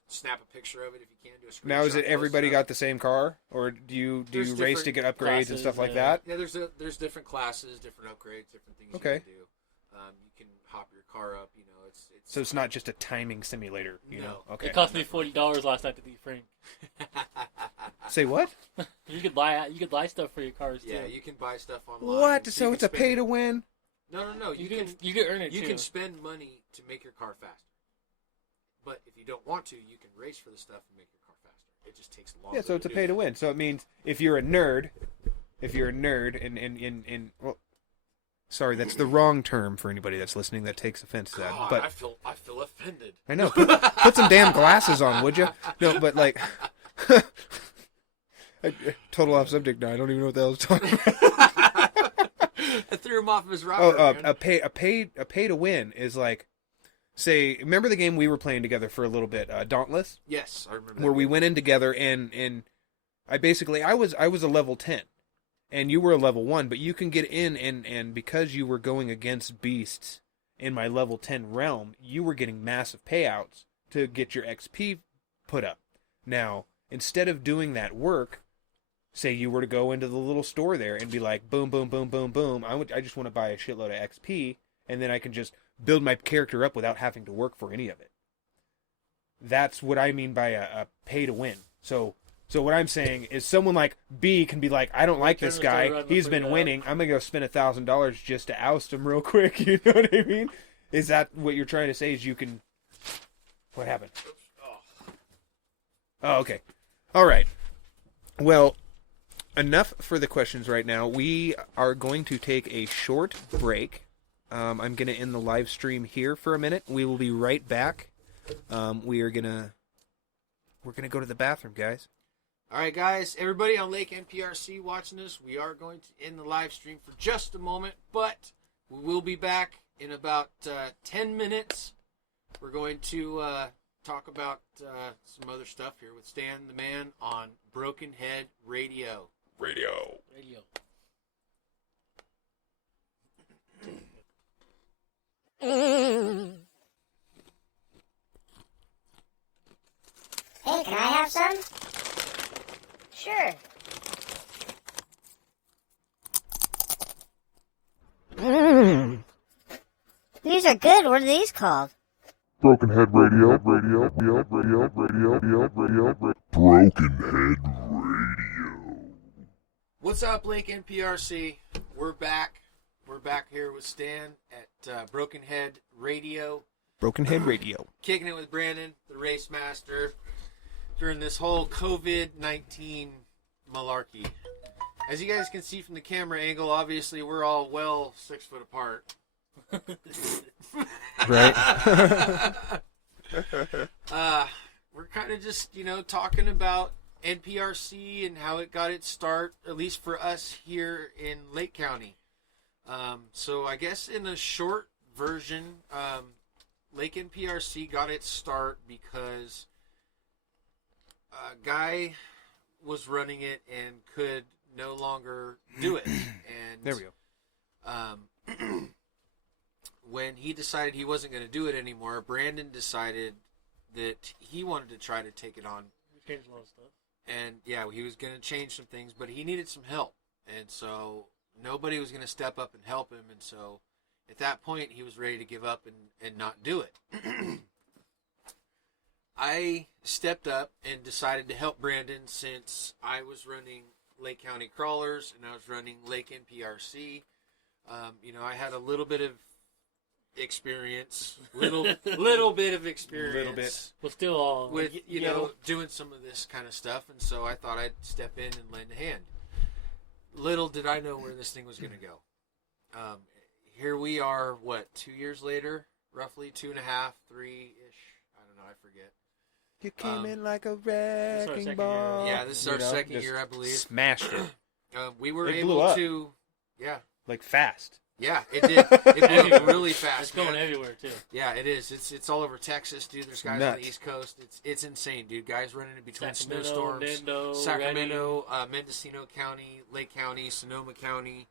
Snap a picture of it if you can. Do a screenshot. Now, is it everybody post got the same car, or do you There's race to get upgrades classes, and stuff like yeah. that? Yeah, there's different classes, different upgrades, different things Okay. you can do. You can hop your car up. It's So it's not just a timing simulator, you know? Okay. It cost me $40 last night to be frank. Say what? You could buy stuff for your cars too. Yeah, you can buy stuff online. What? you So can it's a spend- pay to win? No. You can earn it You too. can spend money to make your car faster. But if you don't want to, you can race for the stuff and make your car faster. It just takes longer. Yeah, so it's a do pay it. to win. So it means if you're a nerd and well, sorry, that's the wrong term for anybody that's listening that takes offense to that. God, But I feel offended. I know. Put some damn glasses on, would you? No, but like, total off subject now. I don't even know what the hell I was talking about. I threw him off of his rocker. man. A pay to win is like, say, remember the game we were playing together for a little bit, Dauntless, Yes, I remember. where that we game. went in together and I was a level 10, and you were a level 1, but you can get in and because you were going against beasts in my level 10 realm, you were getting massive payouts to get your XP put up. Now, instead of doing that work, say you were to go into the little store there and be like, boom, boom, boom, boom, boom, I just want to buy a shitload of XP, and then I can just build my character up without having to work for any of it. That's what I mean by a pay to win. So what I'm saying is someone like B can be like, I don't like this guy. He's been winning. I'm going to go spend $1,000 just to oust him real quick. You know what I mean? Is that what you're trying to say is you can... What happened? Oh, okay. All right. Well, enough for the questions right now. We are going to take a short break. I'm going to end the live stream here for a minute. We will be right back. We're going to go to the bathroom, guys. All right, guys, everybody on Lake NPRC watching this, we are going to end the live stream for just a moment, but we will be back in about 10 minutes. We're going to talk about some other stuff here with Stan the Man on Broken Head Radio. Radio. Hey, can I have some? Sure. These are good. What are these called? Broken Head Radio. Broken Head Radio. What's up, Lake NPRC? We're back. We're back here with Stan at Broken Head Radio. Broken Head Radio. Kicking it with Brandon, the race master, during this whole COVID-19 malarkey. As you guys can see from the camera angle, obviously we're all well 6 foot apart. Right? We're kind of just, talking about NPRC and how it got its start, at least for us here in Lake County. So I guess in a short version, Lake NPRC got its start because a guy was running it and could no longer do it. And There we go. When he decided he wasn't going to do it anymore, Brandon decided that he wanted to try to take it on. We changed a lot of stuff. And yeah, he was going to change some things, but he needed some help. And so nobody was going to step up and help him. And so at that point, he was ready to give up and not do it. I stepped up and decided to help Brandon since I was running Lake County Crawlers and I was running Lake NPRC. I had a little bit of experience, little bit of experience, Little bit. But still, all with doing some of this kind of stuff, and so I thought I'd step in and lend a hand. Little did I know where this thing was going to go. Here we are, 2 years later, roughly 2.5, 3-ish. I don't know, I forget. You came in like a our wrecking second ball. year. Yeah, this is our second just year, I believe. Smashed it. We were It blew able up. to, yeah, Like fast. it did. It blew up really fast. It's going man. everywhere too. Yeah, it is. It's all over Texas, dude. There's guys on Nuts. the East Coast. It's insane, dude. Guys running in between Sacramento, snowstorms. Mendo, Sacramento, Mendocino County, Lake County, Sonoma County.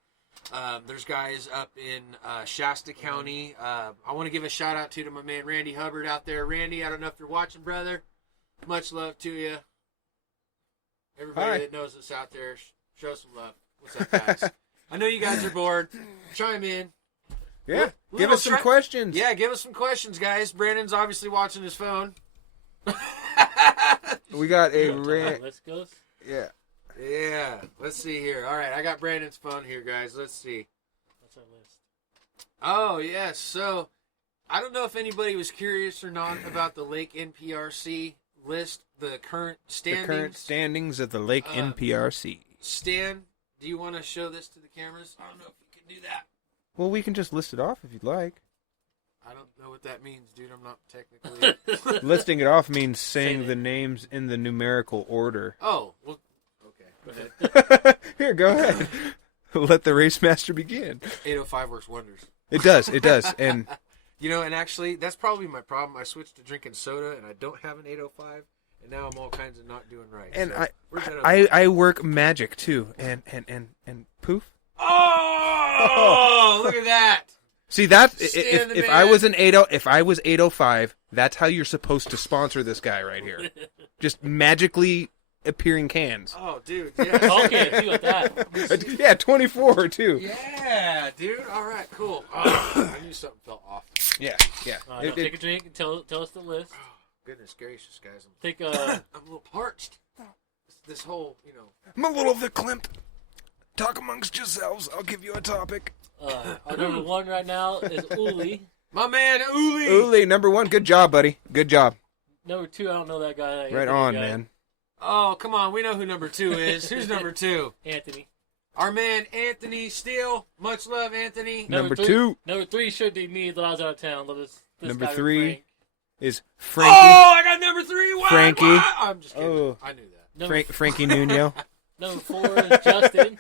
There's guys up in Shasta County. I want to give a shout out to my man Randy Hubbard out there. Randy, I don't know if you're watching, brother. Much love to you. Everybody Hi. that knows us out there, show some love. What's up, guys? I know you guys are bored. Chime in. Yeah. Well, Give us some try- questions. Yeah, give us some questions, guys. Brandon's obviously watching his phone. We got a Let's go. Yeah. Yeah, let's see here. All right, I got Brandon's phone here, guys. Let's see. That's our list. Oh, yes. So, I don't know if anybody was curious or not about the Lake NPRC list, the current standings. The current standings of the Lake NPRC. Stan, do you want to show this to the cameras? I don't know if you can do that. Well, we can just list it off if you'd like. I don't know what that means, dude. I'm not technically... Listing it off means saying Say the it. names in the numerical order. Oh, well, okay. Go ahead. Here, go ahead. Let the race master begin. 805 works wonders. It does. And And actually, that's probably my problem. I switched to drinking soda, and I don't have an 805, and now I'm all kinds of not doing right. and So, we're gonna- I work magic too. And poof. Oh, look at that! See that Stan the if man. I was if I was 805, that's how you're supposed to sponsor this guy right here. Just magically appearing cans. Oh, dude, yeah. Okay, see what that. Yeah, 24 too. Yeah, dude. All right, cool. Oh, I knew something felt off. Yeah. Take a drink and tell us the list. Goodness gracious, guys. Think I'm a little parched. This whole, I'm a little verklempt. Talk amongst yourselves. I'll give you a topic. our number one right now is Uli. My man, Uli. Uli, number 1. Good job, buddy. Good job. Number 2, I don't know that guy. Right on, man. Oh, come on. We know who number 2 is. Who's number 2? Anthony. Our man, Anthony Steele. Much love, Anthony. Number three, 2 Number 3 should be me that I was out of town. This Number guy, 3 Frank. is Frankie. Oh, I got number 3. What? Frankie. What? I'm just kidding. Oh. I knew that. Number, Frankie Nuno. number 4 is Justin.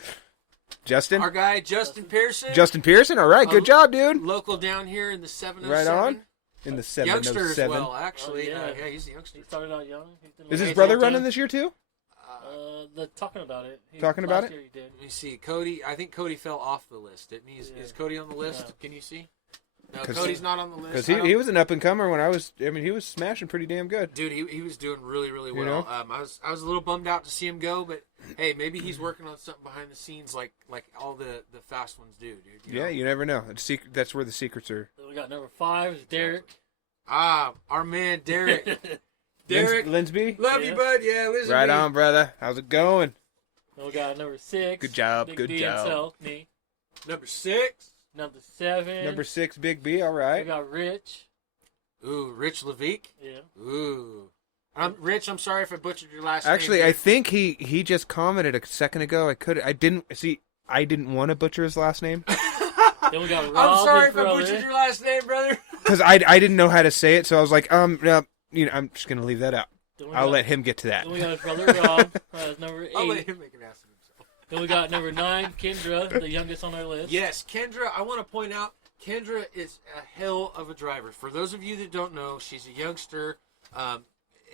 Justin? Our guy, Justin Pearson. Justin Pearson? All right. Good job, dude. Local down here in the 707. Right on. In the Youngster as 707. well, actually. Oh, yeah. Yeah, he's a youngster. He started out young. He's been Is his like- brother running this year, too? Talking about it. Talking about last it? Year he did. Let me see. Cody, I think Cody fell off the list, didn't he? Is Cody on the list? Yeah. Can you see? No, 'Cause- Cody's not on the list. Because I don't- he was an up-and-comer when he was smashing pretty damn good. Dude, he was doing really, really well. You know? I was a little bummed out to see him go, but hey, maybe he's working on something behind the scenes like all the fast ones do, dude. You know? Yeah, you never know. That's where the secrets are. Then we got number 5 is Derek. Our man Derek. Derek, Linsby? love you, Yeah. bud. Yeah, listen. Right on, brother. How's it going? Then we got number 6. Good job, Big good D job. himself, me. Number 6. Number 7. Number 6, Big B. All We right. got Rich. Ooh, Rich Levique. Yeah. Ooh. Rich, I'm sorry if I butchered your last Actually, name. I think he just commented a second ago. I didn't want to butcher his last name Then we got Rob. I'm sorry if I brother. butchered your last name, brother. because I didn't know how to say it. So I was like, I'm just gonna leave that out. I'll let him get to that. Then we got his brother Rob, as number 8. I'll let him make an ass of himself. Then we got number 9, Kendra, the youngest on our list. Yes, Kendra, I want to point out, Kendra is a hell of a driver. For those of you that don't know, she's a youngster.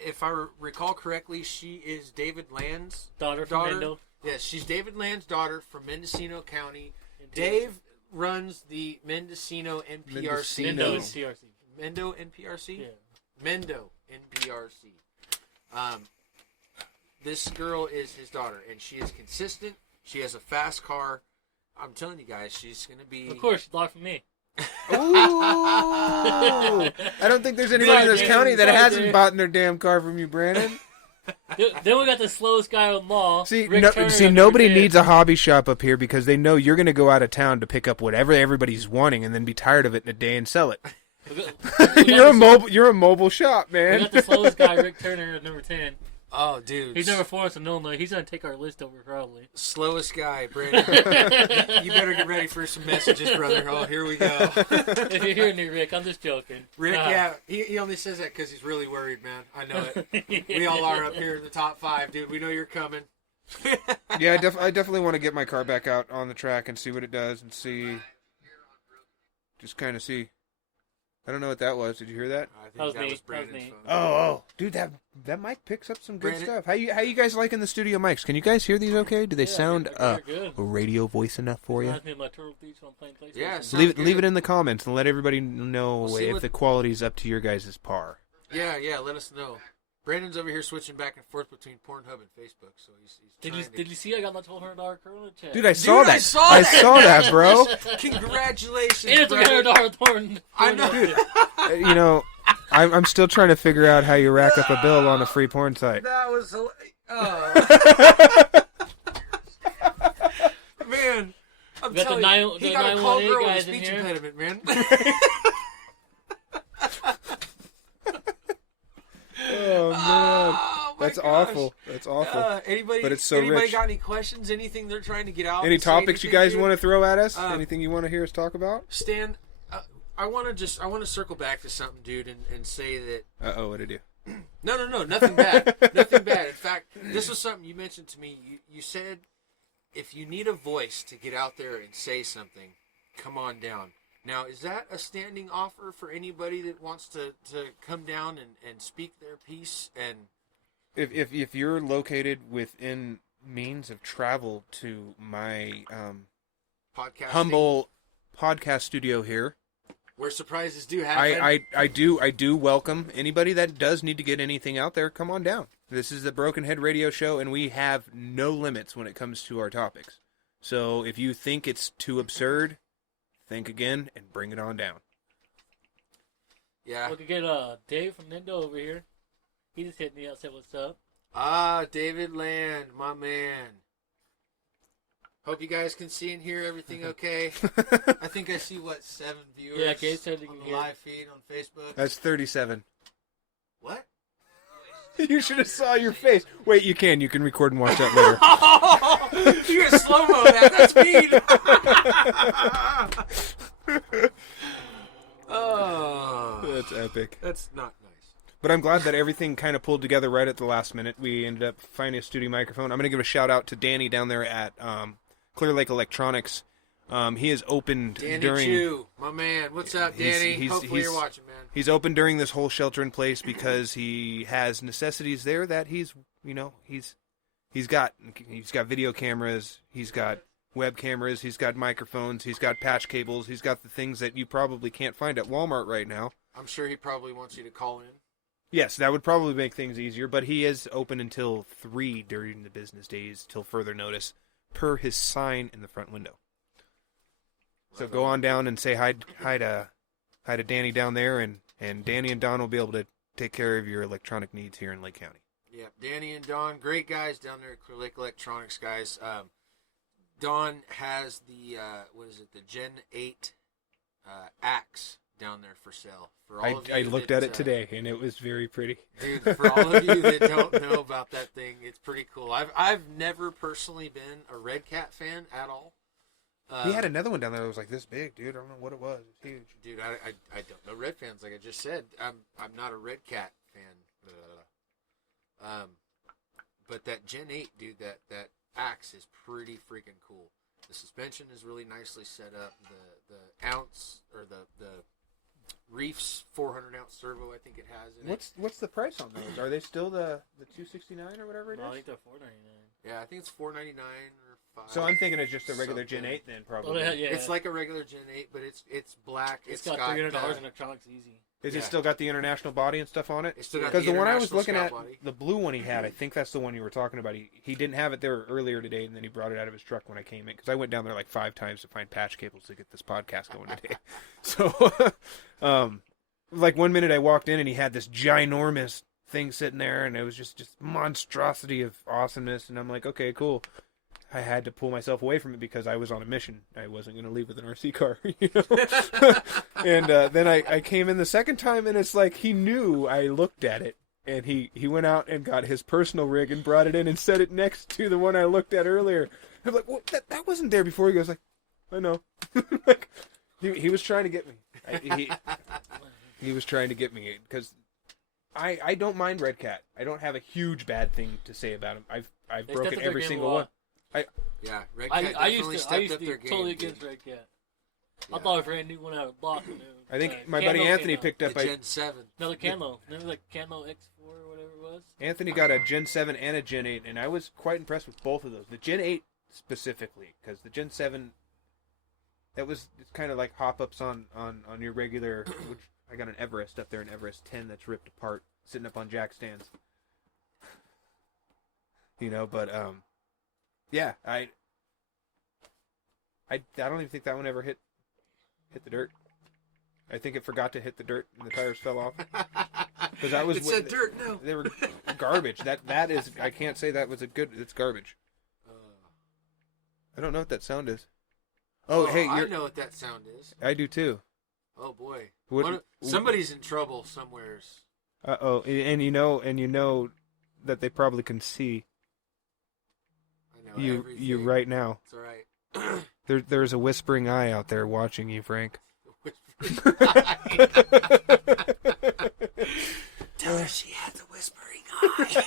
If I recall correctly, she is David Land's Daughter from Mendo. Yes, she's David Land's daughter from Mendocino County. And Dave runs the Mendocino NPRC. Mendo is CRC. Mendo NPRC? Yeah. Mendo NPRC. This girl is his daughter, and she is consistent. She has a fast car. I'm telling you guys, she's going to be... Of course, block from me. Ooh! I don't think there's anybody in this county that hasn't bought their damn car from you, Brandon. Then we got the slowest guy on law. See, Rick Turner, nobody number 10. needs a hobby shop up here because they know you're going to go out of town to pick up whatever everybody's wanting and then be tired of it in a day and sell it. You're a mobile shop, We man. got the slowest guy, Rick Turner, at number 10. Oh, dude. He's number 4 in Illinois. He's going to take our list over, probably. Slowest guy, Brandon. You better get ready for some messages, brother. Oh, here we go. If you're hearing me, Rick, I'm just joking. Rick, yeah, he only says that because he's really worried, man. I know it. We all are up here in the top 5, dude. We know you're coming. Yeah, I definitely want to get my car back out on the track and see what it does and see. Just kind of see. I don't know what that was. Did you hear that? I think That was me. Brandon's That was me. phone. Oh, dude, that mic picks up some good Brandon- stuff. How you guys liking the studio mics? Can you guys hear these okay? Do they sound they're good. radio voice enough for you? Reminds me of my Turtle Beach when I'm playing PlayStation. Yeah, Leave sounds it good. in the comments and let everybody know We'll see if what- the quality's up to your guys' par. Yeah, let us know. Brandon's over here switching back and forth between Pornhub and Facebook, so he's trying Did you see I got my $1,200 Corona check? Dude, I saw that. I saw I that. saw that, bro. Congratulations, And a Brandon. $300 Thorn. I know. You know, I'm still trying to figure out how you rack up a bill on a free porn site. That was man. I'm We got the telling nine- you, he the got a call 918 girl with a guys in speech here. impediment, man. Oh man, Oh, my that's gosh. awful. That's awful. Anybody? But it's so anybody rich. got any questions? Anything they're trying to get out? Any and say topics you anything, guys dude? want to throw at us? Um, Anything you want to hear us talk about? Stan, I want to circle back to something, dude, and say that What did I do? no, nothing bad, nothing bad. In fact, this was something you mentioned to me. You said if you need a voice to get out there and say something, come on down. Now, is that a standing offer for anybody that wants to come down and speak their piece? And If you're located within means of travel to my podcasting, humble podcast studio here, where surprises do happen. I do welcome anybody that does need to get anything out there. Come on down. This is the Broken Head Radio Show, and we have no limits when it comes to our topics. So if you think it's too absurd, think again and bring it on down. Yeah. We could get Dave from Nendo over here. He just hit me up, said what's up. David Land, my man. Hope you guys can see and hear everything okay. I think I see, 7 viewers Yeah, Gabe said he on can the hear. live feed on Facebook. That's 37. What? You should have saw your face. Wait, you can record and watch that later. You gotta slow-mo that. That's speed. Oh. That's epic. That's not nice. But I'm glad that everything kind of pulled together right at the last minute. We ended up finding a studio microphone. I'm going to give a shout out to Danny down there at Clear Lake Electronics. He is open Danny during. Chu, my man. What's up, Danny? Hopefully you're watching, man. He's open during this whole shelter in place because he has necessities there that he's got video cameras, he's got web cameras, he's got microphones, he's got patch cables, he's got the things that you probably can't find at Walmart right now. I'm sure he probably wants you to call in. Yes, that would probably make things easier, but he is open until 3 during the business days, till further notice, per his sign in the front window. So go on down and say hi to Danny down there, and Danny and Don will be able to take care of your electronic needs here in Lake County. Yeah, Danny and Don, great guys down there at Clear Lake Electronics, guys. Don has the the Gen 8 axe down there for sale. For all of you I looked that, at it today, and it was very pretty. Dude, for all of you that don't know about that thing, it's pretty cool. I've never personally been a Red Cat fan at all. He had another one down there that was like this big, dude. I don't know what it was. It was huge. Dude, I don't know Red fans, like I just said. I'm not a Red Cat fan. But that Gen 8, dude, that axe is pretty freaking cool. The suspension is really nicely set up. The ounce, or the Reef's 400-ounce servo, I think it has in it. What's the price on those? Are they still the $269 or whatever it is? No, I think they're $4.99. Yeah, I think it's $4.99 or $5. So I'm thinking it's just a regular Gen 8 then, probably. Oh, yeah. It's like a regular Gen 8, but it's black. It's got $300 in electronics easy. Is it still got the international body and stuff on it? It's still got Because the one I was International looking Scout at, body. the blue one he had, I think that's the one you were talking about. He didn't have it there earlier today, and then he brought it out of his truck when I came in. Because I went down there like 5 times to find patch cables to get this podcast going today. So, like one minute I walked in and he had this ginormous thing sitting there, and it was just monstrosity of awesomeness. And I'm like, okay, cool. I had to pull myself away from it because I was on a mission. I wasn't going to leave with an RC car, you know. And then I came in the second time, and it's like he knew I looked at it, and he went out and got his personal rig and brought it in and set it next to the one I looked at earlier. I'm like, well, that wasn't there before. He goes like, I know. Like, he was trying to get me. He was trying to get me because I don't mind Red Cat. I don't have a huge bad thing to say about him. I've broken every single one. Yeah, Red Cat I definitely used stepped to up their be game. totally dude. against Red Cat. Yeah. I thought if Red knew one out of the block. I think my buddy Anthony picked up The Gen 7. another Camo. Remember like Camo X4 or whatever it was? Anthony got a Gen 7 and a Gen 8, and I was quite impressed with both of those. The Gen 8 specifically, because the Gen 7, it's kind of like hop-ups on your regular, which I got an Everest up there, an Everest 10 that's ripped apart, sitting up on jack stands. You know, but, yeah, I don't even think that one ever hit the dirt. I think it forgot to hit the dirt and the tires fell off. Because that was It said dirt, no. They were garbage. That is, I can't say that was it's garbage. I don't know what that sound is. Oh, hey, I know what that sound is. I do too. Oh boy, somebody's in trouble somewheres. And you know that they probably can see I know you everything. right now. It's all right. There's a whispering eye out there watching you, Frank. Tell her she has a whispering eye.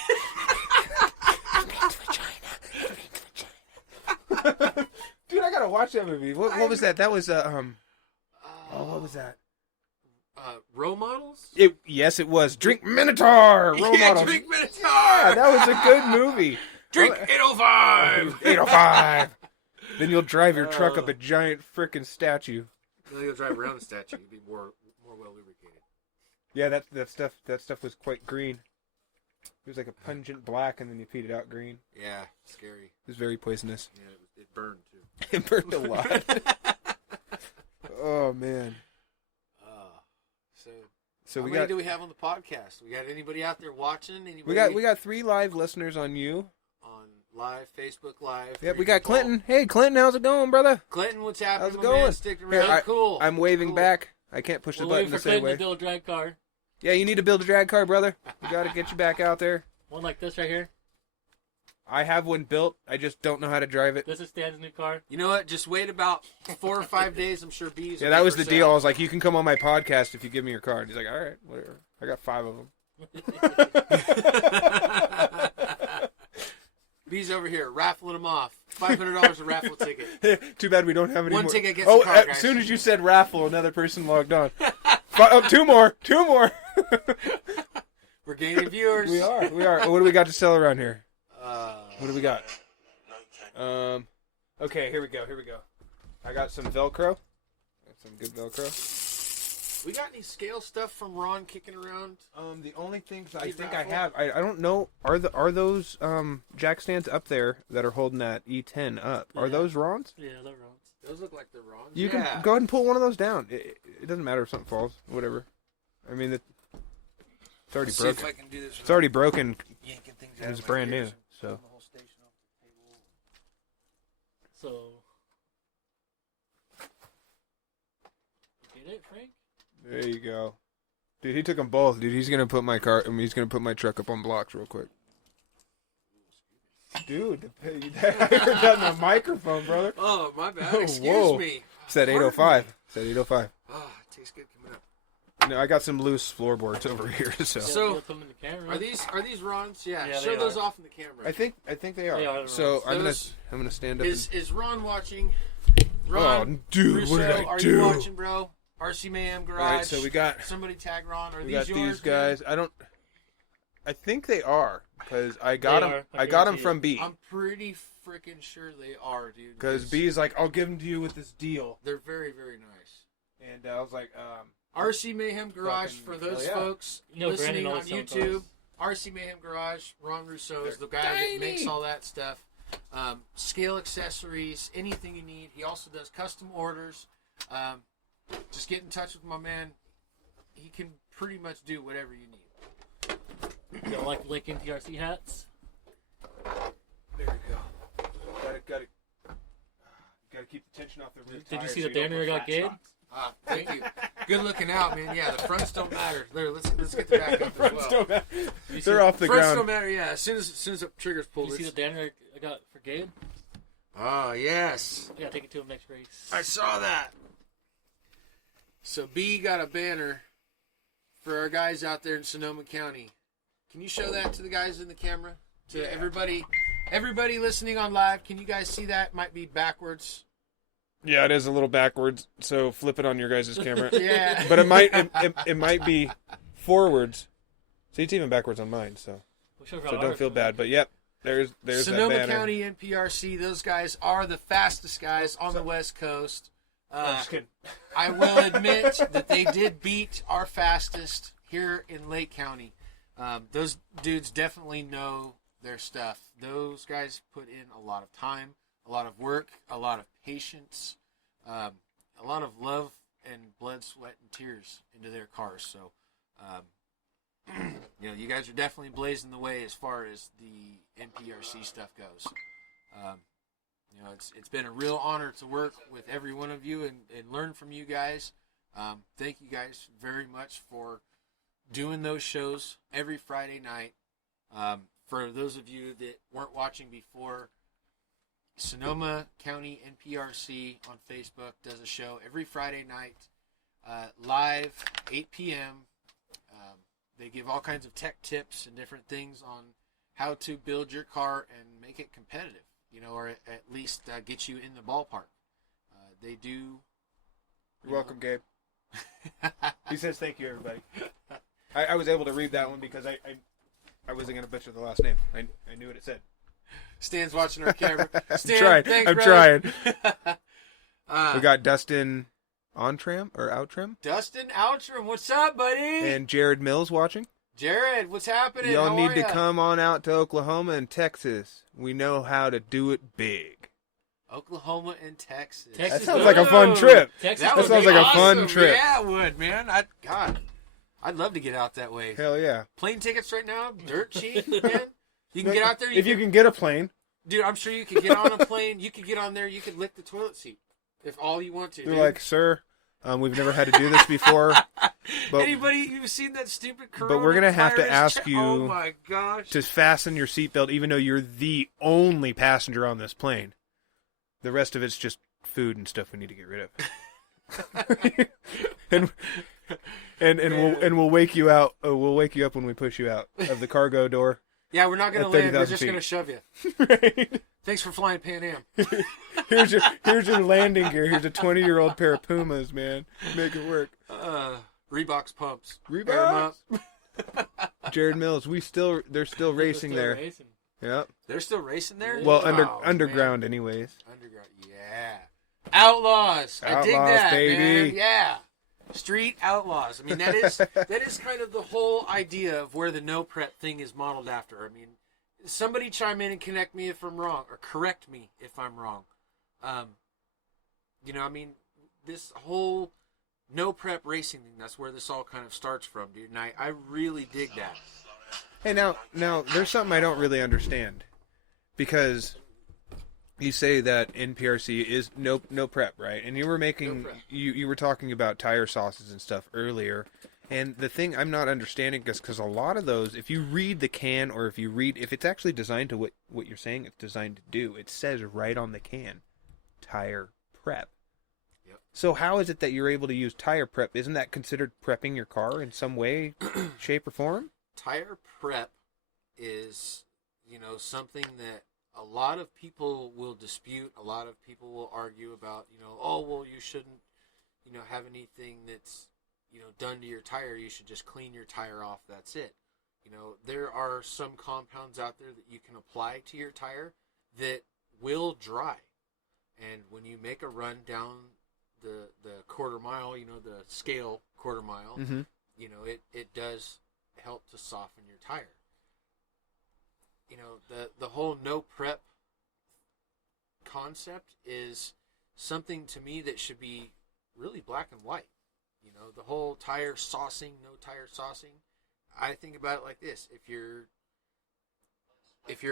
Dude, I gotta watch that movie. What was that? That was what was that? Role models? Yes, it was. Drink Minotaur. Role models. Drink Minotaur. Yeah, that was a good movie. Drink 805. 805. Then you'll drive your truck up a giant frickin' statue. Then you'll drive around the statue. You'll be more well lubricated. Yeah, that stuff was quite green. It was like a pungent black, and then you peed it out green. Yeah, scary. It was very poisonous. Yeah, it burned too. It burned a lot. Oh man. So how many do we have on the podcast? We got anybody out there watching? Anybody we got 3 live listeners on you. on live, Facebook Live. Yep, we got Clinton. Hey, Clinton, how's it going, brother? Clinton, what's happening? How's it my going? Man? Stick around. Here, Cool. I'm waving Cool. back. I can't push the We're button waiting the for same Clinton way. to build a drag car. Yeah, you need to build a drag car, brother. We got to get you back out there. One like this right here. I have one built. I just don't know how to drive it. This is Stan's new car. You know what? Just wait about 4 or 5 days. I'm sure Bees. Yeah, that was the deal. I was like, you can come on my podcast if you give me your car. And he's like, all right, whatever. I got 5 of them. Bees over here raffling them off. $500 a raffle ticket. Too bad we don't have any One more. ticket gets oh, the car, as guys. soon as you said raffle, another person logged on. 2 more. 2 more. We're gaining viewers. We are. What do we got to sell around here? What do we got? Okay, here we go. I got some Velcro. Some good Velcro. We got any scale stuff from Ron kicking around? The only things I He's think raffle? I have, I don't know, are those jack stands up there that are holding that E10 up? Are Yeah. those Ron's? Yeah, they're wrong. Those look like they're Ron's. You can go ahead and pull one of those down. It doesn't matter if something falls. Whatever. I mean, it's already See broken. if I can do this It's already broken. yanking things It out was of my brand new. ears. So The whole station off the table. So. You get it, Frank? there you go, dude. He took them both, dude. He's gonna put my car. He's gonna put my truck up on blocks real quick. Dude, I heard that in the microphone, brother. Oh, my bad. Oh, Excuse whoa. me. Said Pardon 805. me. Said 805. Ah, it tastes good coming up. No, I got some loose floorboards over here. So So, put them in the camera. Are these Ron's? Yeah, Yeah, show they those are. off in the camera. I think they are. They are So Ron's. I'm gonna stand up. Is Ron watching? Oh, Ron, dude, Russo, what did I are do? you watching, bro? RC Mayhem Garage. All right, so we got Somebody tag Ron. Are we these got yours, these guys. I think they are because I got They them. are. I I got them guarantee from it. B. Man? I'm pretty freaking sure they are, dude. Because B's like, I'll give them to you with this deal, They're very, very nice. and I was like, RC Mayhem Garage Fucking- for those hell yeah. folks You know, listening Brandon on always sells YouTube. those. RC Mayhem Garage. Ron Rousseau is They're the guy tiny. that makes all that stuff. Scale accessories, anything you need. He also does custom orders. Just get in touch with my man. He can pretty much do whatever you need. You don't like Lincoln TRC hats? there you go. Gotta keep the tension off the roof. Did you see the banner I got Gabe? Thank you. Good looking out, man. Yeah, the fronts don't matter. There, let's get the back up as well. They're off the Fronts ground. don't matter. Yeah, as soon as the trigger's Did pulled. you see the banner I got for Gabe? Oh yes. I gotta take it to him next race. I saw that. So B got a banner for our guys out there in Sonoma County. Can you show that to the guys in the camera? To everybody listening on live, can you guys see that? Might be backwards. Yeah, it is a little backwards. So flip it on your guys' camera. Yeah. But it might be forwards. See, it's even backwards on mine. So don't feel bad. But yep, there's Sonoma that banner. County NPRC. Those guys are the fastest guys on the West Coast. I'm just kidding. I will admit that they did beat our fastest here in Lake County. Those dudes definitely know their stuff. Those guys put in a lot of time, a lot of work, a lot of patience, a lot of love and blood, sweat, and tears into their cars. So, you guys are definitely blazing the way as far as the NPRC stuff goes. It's been a real honor to work with every one of you and learn from you guys. Thank you guys very much for doing those shows every Friday night. For those of you that weren't watching before, Sonoma County NPRC on Facebook does a show every Friday night, live, 8 p.m. They give all kinds of tech tips and different things on how to build your car and make it competitive, or at least get you in the ballpark. They do. You're welcome, Gabe. He says thank you, everybody. I was able to read that one because I wasn't going to butcher the last name. I knew what it said. Stan's watching our camera. Stan, trying. thanks, I'm brother. We got Dustin Ontram or Outram Dustin Outram, what's up, buddy? and Jared Mills watching. Jared, what's happening? Y'all How need are to ya? come on out to Oklahoma and Texas. We know how to do it big. Oklahoma and Texas. Texas That sounds is like a good. fun trip. Texas That That would sounds be like a fun awesome. trip. Yeah, it would, man. I'd love to get out that way. Hell yeah. Plane tickets right now, dirt cheap, man. You can get out there. If you can get a plane. Dude, I'm sure you could get on a plane. You could get on there. You could lick the toilet seat if all you want to. They're dude. like, sir, we've never had to do this before. But Anybody, you've seen that stupid Corona we're gonna have to virus ask you Oh my gosh! to fasten your seatbelt, even though you're the only passenger on this plane. The rest of it's just food and stuff we need to get rid of. and we'll wake you out. We'll wake you up when we push you out of the cargo door. Yeah, we're not gonna At land. We're 30,000 just feet. gonna shove you. Right? Thanks for flying Pan Am. Here's your landing gear. Here's a 20-year-old pair of Pumas, man. Make it work. Reebok's pumps. Reebok. Air 'em up. Jared Mills. They're still racing Still there. racing. Yep. They're still racing there. Well, Oh, underground, man. anyways. Underground. Yeah. Outlaws. I dig Outlaws, that, baby. man. Yeah. Street outlaws. I mean, that is kind of the whole idea of where the no prep thing is modeled after. I mean, somebody chime in and connect me if I'm wrong, or correct me if I'm wrong. I mean, this whole no prep racing thing, that's where this all kind of starts from, dude. And I really dig that. Hey, now, there's something I don't really understand, because you say that NPRC is no prep, right? And you were making No prep. you were talking about tire sauces and stuff earlier, and the thing I'm not understanding is because a lot of those, if you read the can, or if it's actually designed to what you're saying it's designed to do, it says right on the can, tire prep. Yep. So how is it that you're able to use tire prep? Isn't that considered prepping your car in some way, shape, or form? Tire prep is, something that a lot of people will dispute. A lot of people will argue about, oh, well, you shouldn't, have anything that's, done to your tire. You should just clean your tire off. That's it. There are some compounds out there that you can apply to your tire that will dry. And when you make a run down the quarter mile, the scale quarter mile, Mm-hmm. it does help to soften your tire. The whole no prep concept is something to me that should be really black and white. The whole tire saucing, no tire saucing. I think about it like this: if you're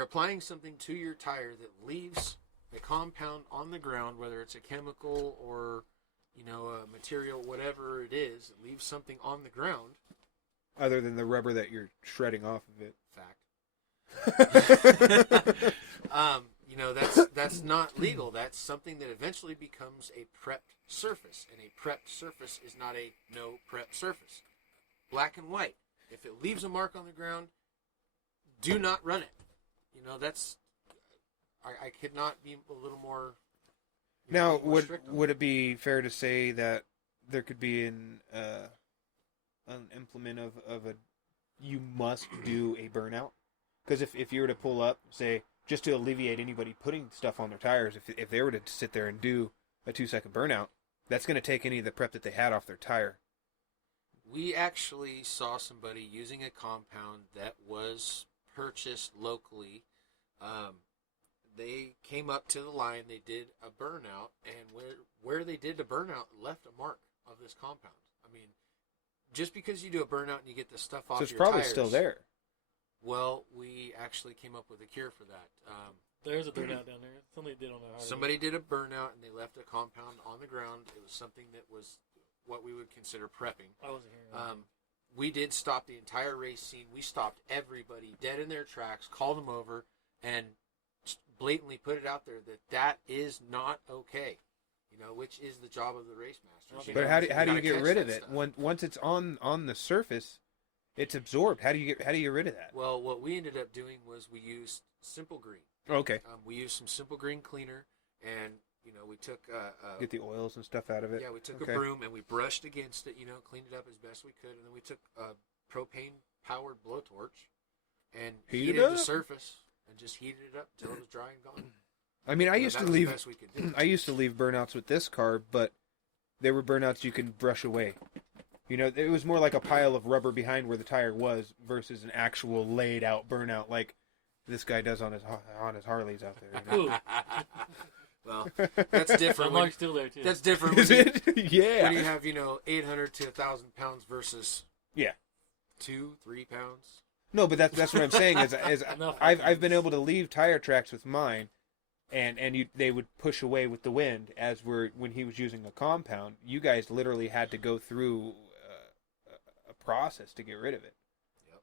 applying something to your tire that leaves a compound on the ground, whether it's a chemical or a material, whatever it is, it leaves something on the ground. Other than the rubber that you're shredding off of it. Fact. That's not legal. That's something that eventually becomes a prepped surface, and a prepped surface is not a no prep surface. Black and white. If it leaves a mark on the ground, do not run it. That's. I could not be a little more. Now, more strict on would it be fair to say that there could be an implement of a you must do a burnout? Because if you were to pull up, say, just to alleviate anybody putting stuff on their tires, if they were to sit there and do a 2-second burnout, that's going to take any of the prep that they had off their tire. We actually saw somebody using a compound that was purchased locally. They came up to the line, they did a burnout, and where they did the burnout left a mark of this compound. I mean, just because you do a burnout and you get the stuff off your tires. So it's probably still there. Well, we actually came up with a cure for that. There's a burnout down there. Somebody did on the Harley. Somebody did a burnout and they left a compound on the ground. It was something that was what we would consider prepping. I wasn't here. We did stop the entire race scene. We stopped everybody dead in their tracks, called them over, and blatantly put it out there that is not okay. Which is the job of the race masters. But how do you get rid of it? Once it's on the surface, it's absorbed. How do you get rid of that? Well, what we ended up doing was we used Simple Green. Okay. We used some Simple Green cleaner, and we took get the oils and stuff out of it. Yeah, we took a broom and we brushed against it. Cleaned it up as best we could, and then we took a propane powered blowtorch and heated the surface and just heated it up until it was dry and gone. I mean, I used to leave burnouts burnouts with this car, but they were burnouts you can brush away. It was more like a pile of rubber behind where the tire was versus an actual laid out burnout like this guy does on his Harleys out there. Well, that's different. Mark's still there too. That's different. Is it? Yeah. When you have 800 to 1,000 pounds versus 2-3 pounds. No, but that's what I'm saying is I've been able to leave tire tracks with mine, and they would push away with the wind when he was using a compound. You guys literally had to go through a process to get rid of it,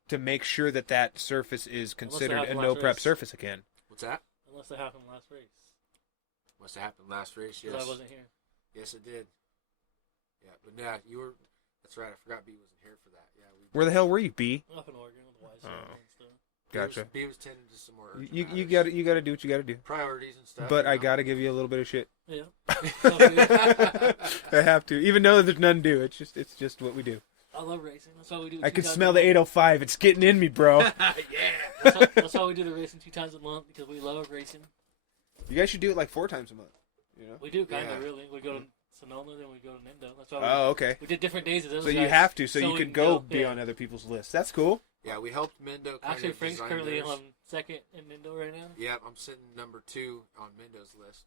to make sure that surface is considered a no prep surface again. What's that? Unless it happened last race. Must have happened last race. Yes. Because I wasn't here. Yes, it did. Yeah, but no, you were. That's right. I forgot B wasn't here for that. Yeah. Where the hell were you, B? Up in Oregon with the wife and stuff. Gotcha. B was tending to some more. You got to do what you got to do. Priorities and stuff. But I got to give you a little bit of shit. Yeah. I have to, even though there's none due. It's just what we do. I love racing. That's why we do. I can smell the 805. It's getting in me, bro. Yeah. That's why we do the racing 2 times a month, because we love racing. You guys should do it like 4 times a month. We do kind of really. We go to Sonoma, then we go to Nindo. That's why. Okay. We did different days. So you have to, so you could go be on other people's lists. That's cool. Yeah, we helped Mendo. Actually, Frank's currently on second in Nindo right now. Yeah, I'm sitting number 2 on Mendo's list.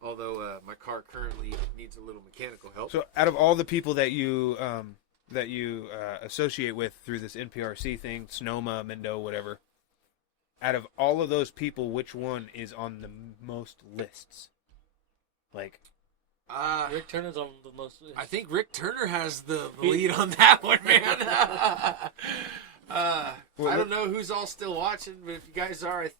Although my car currently needs a little mechanical help. So out of all the people that you associate with through this NPRC thing, Sonoma, Mendo, whatever, out of all of those people, which one is on the most lists? Like, Rick Turner's on the most. I think Rick Turner has the lead on that one, man. I don't know who's all still watching, but if you guys are,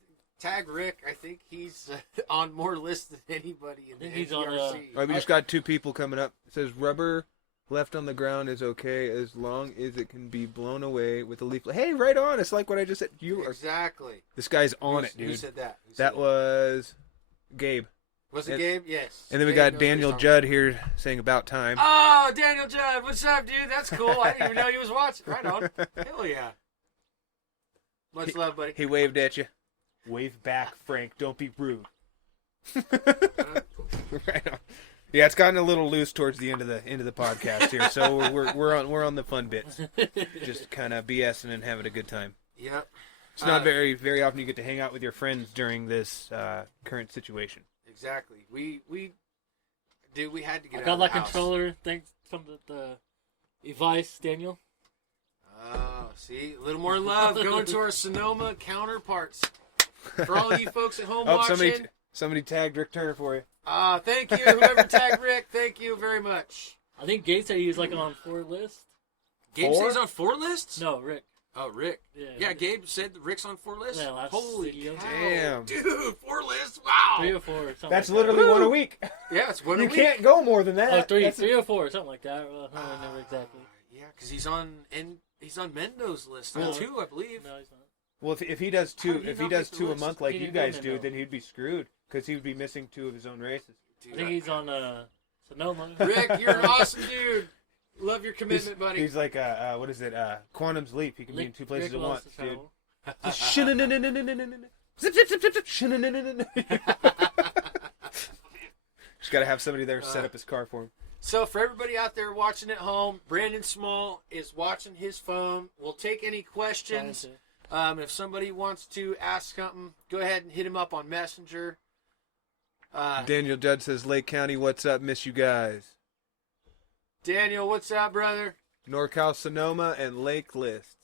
Tag Rick. I think he's on more lists than anybody in the think he's NPRC. on, All right, we just got 2 people coming up. It says rubber left on the ground is okay as long as it can be blown away with a leaf. Hey, right on. It's like what I just said. You are. Exactly. This guy's on it, Who dude. said that? Who said That was Gabe. Was it and- Gabe? Yes. And then we Gabe got knows what he's Daniel talking Judd here saying about time. Oh, Daniel Judd, what's up, dude? That's cool. I didn't even know he was watching. Right on. Hell yeah. Much love, buddy. He waved at you. Wave back, Frank. Don't be rude. Right on. Yeah, it's gotten a little loose towards the end of the podcast here, so we're on the fun bits, just kind of BSing and having a good time. Yep. It's not very often you get to hang out with your friends during this current situation. Exactly. We had to get I out got of that the house. controller thing from the device, Daniel. Oh, see, a little more love going to our Sonoma counterparts. For all you folks at home Oh, watching, somebody tagged Rick Turner for you. thank you, whoever tagged Rick. Thank you very much. I think Gates said he was like on 4 lists. Gabe 4? says on 4 lists? No, Rick. Oh, Rick. Yeah. Yeah, Gabe said that Rick's on 4 lists? Yeah, last Holy video. cow. Damn. Dude, 4 lists? Wow. 3 or 4 or something. That's like literally that. one a week. Yeah, it's one a You week. can't go more than that. Oh, 3 That's- 3 or 4, something like that. I don't remember exactly. Yeah, because he's on Mendo's list No. too, I believe. No, he's not. Well, if he does How two, did he if he not does make the 2 a list? month like He you didn't go guys in do, there, then he'd be screwed because he would be missing 2 of his own races. Dude, I think he's on Sonoma. Rick, you're an awesome dude. Love your commitment, buddy. He's like what is it? Quantum's leap. He can be in 2 places Rick at loves once, to dude. travel. Zip zip zip zip zip. Shin-a-na-na-na-na. Just gotta have somebody there set up his car for him. So for everybody out there watching at home, Brandon Small is watching his phone. We'll take any questions. If somebody wants to ask something, go ahead and hit him up on Messenger. Daniel Judd says, Lake County, what's up? Miss you guys. Daniel, what's up, brother? NorCal, Sonoma, and Lake lists.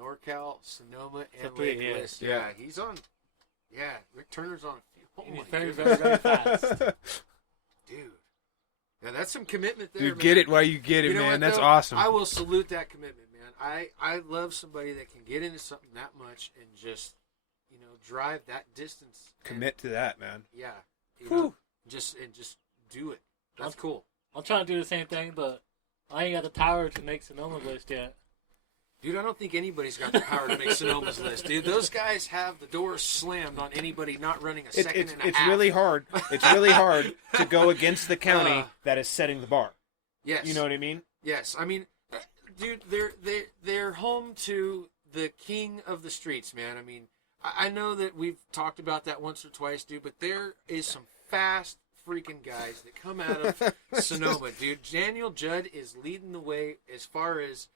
NorCal, Sonoma, and So 3, Lake yeah. List. Yeah. Yeah, he's on. Yeah, Rick Turner's on a few. Oh He's my very, goodness. very, very fast. Dude. Yeah, that's some commitment there, Dude, man. get it while you get it, You know man. what, That's though? awesome. I will salute that commitment, man. I love somebody that can get into something that much and just, drive that distance. Commit to that, man. Yeah. Whew. Just do it. That's cool. I'm trying to do the same thing, but I ain't got the power to make Sonoma list yet. Dude, I don't think anybody's got the power to make Sonoma's list, dude. Those guys have the doors slammed on anybody not running a second and a It's half. really hard. It's really hard to go against the county that is setting the bar. Yes. You know what I mean? Yes. I mean, dude, they're home to the king of the streets, man. I mean, I know that we've talked about that once or twice, dude, but there is some fast freaking guys that come out of Sonoma, dude. Daniel Judd is leading the way as far as,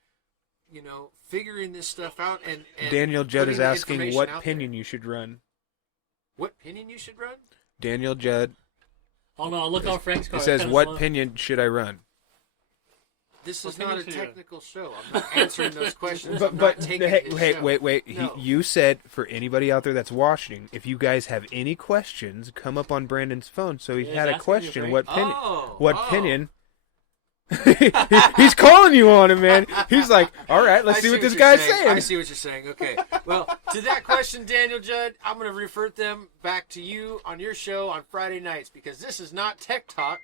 figuring this stuff out. And Daniel Judd putting is the asking information what out pinion you should run. What pinion you should run? Daniel Judd. Oh no, look on Frank's car. It says, Kinda what slow. pinion should I run? This What is not a pinion should you run? technical show. I'm not answering those questions. But I'm not taking hey, his hey show. wait. No. You said for anybody out there that's watching, if you guys have any questions, come up on Brandon's phone. So he Yeah, had he's a asking you, question. Frank. What pinion? Oh, What oh. pinion? He's calling you on him, man. He's like, all right, let's I see what this you're guy's saying. saying. I see what you're saying. Okay. Well, to that question, Daniel Judd, I'm going to revert them back to you on your show on Friday nights because this is not tech talk.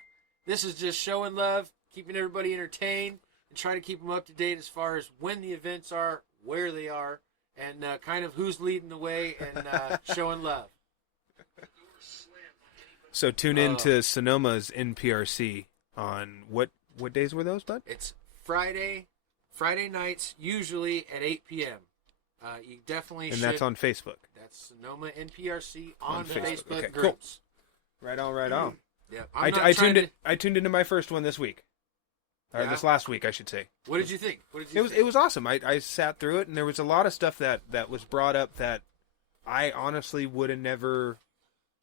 This is just showing love, keeping everybody entertained, and trying to keep them up to date as far as when the events are, where they are, and kind of who's leading the way and showing love. So tune in to Sonoma's NPRC on what days were those, bud? It's Friday nights, usually at 8 p.m. You definitely And should. that's on Facebook. That's Sonoma NPRC on Facebook. Facebook Okay, cool. groups. Right on. Yeah, I tuned into my first one this week. Or Yeah? this last week, I should say. What did you think? It was awesome. I sat through it, and there was a lot of stuff that was brought up that I honestly would have never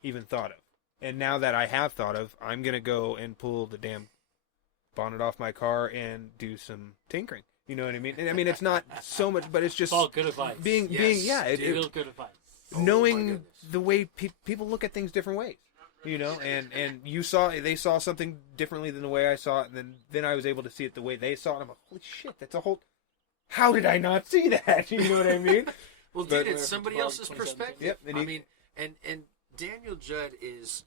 even thought of. And now that I have thought of, I'm gonna go and pull the damn bonnet off my car and do some tinkering. You know what I mean? And I mean, it's not so much, but it's just It's all good advice. being Real good advice. Oh, my knowing goodness. the way people look at things different ways. You know, and they saw something differently than the way I saw it, and then I was able to see it the way they saw it. I'm like, holy shit, that's a whole. How did I not see that? You know what I mean? Well, But- dude, it's somebody 12, else's 27. perspective. Yep, and I he- mean, and Daniel Judd is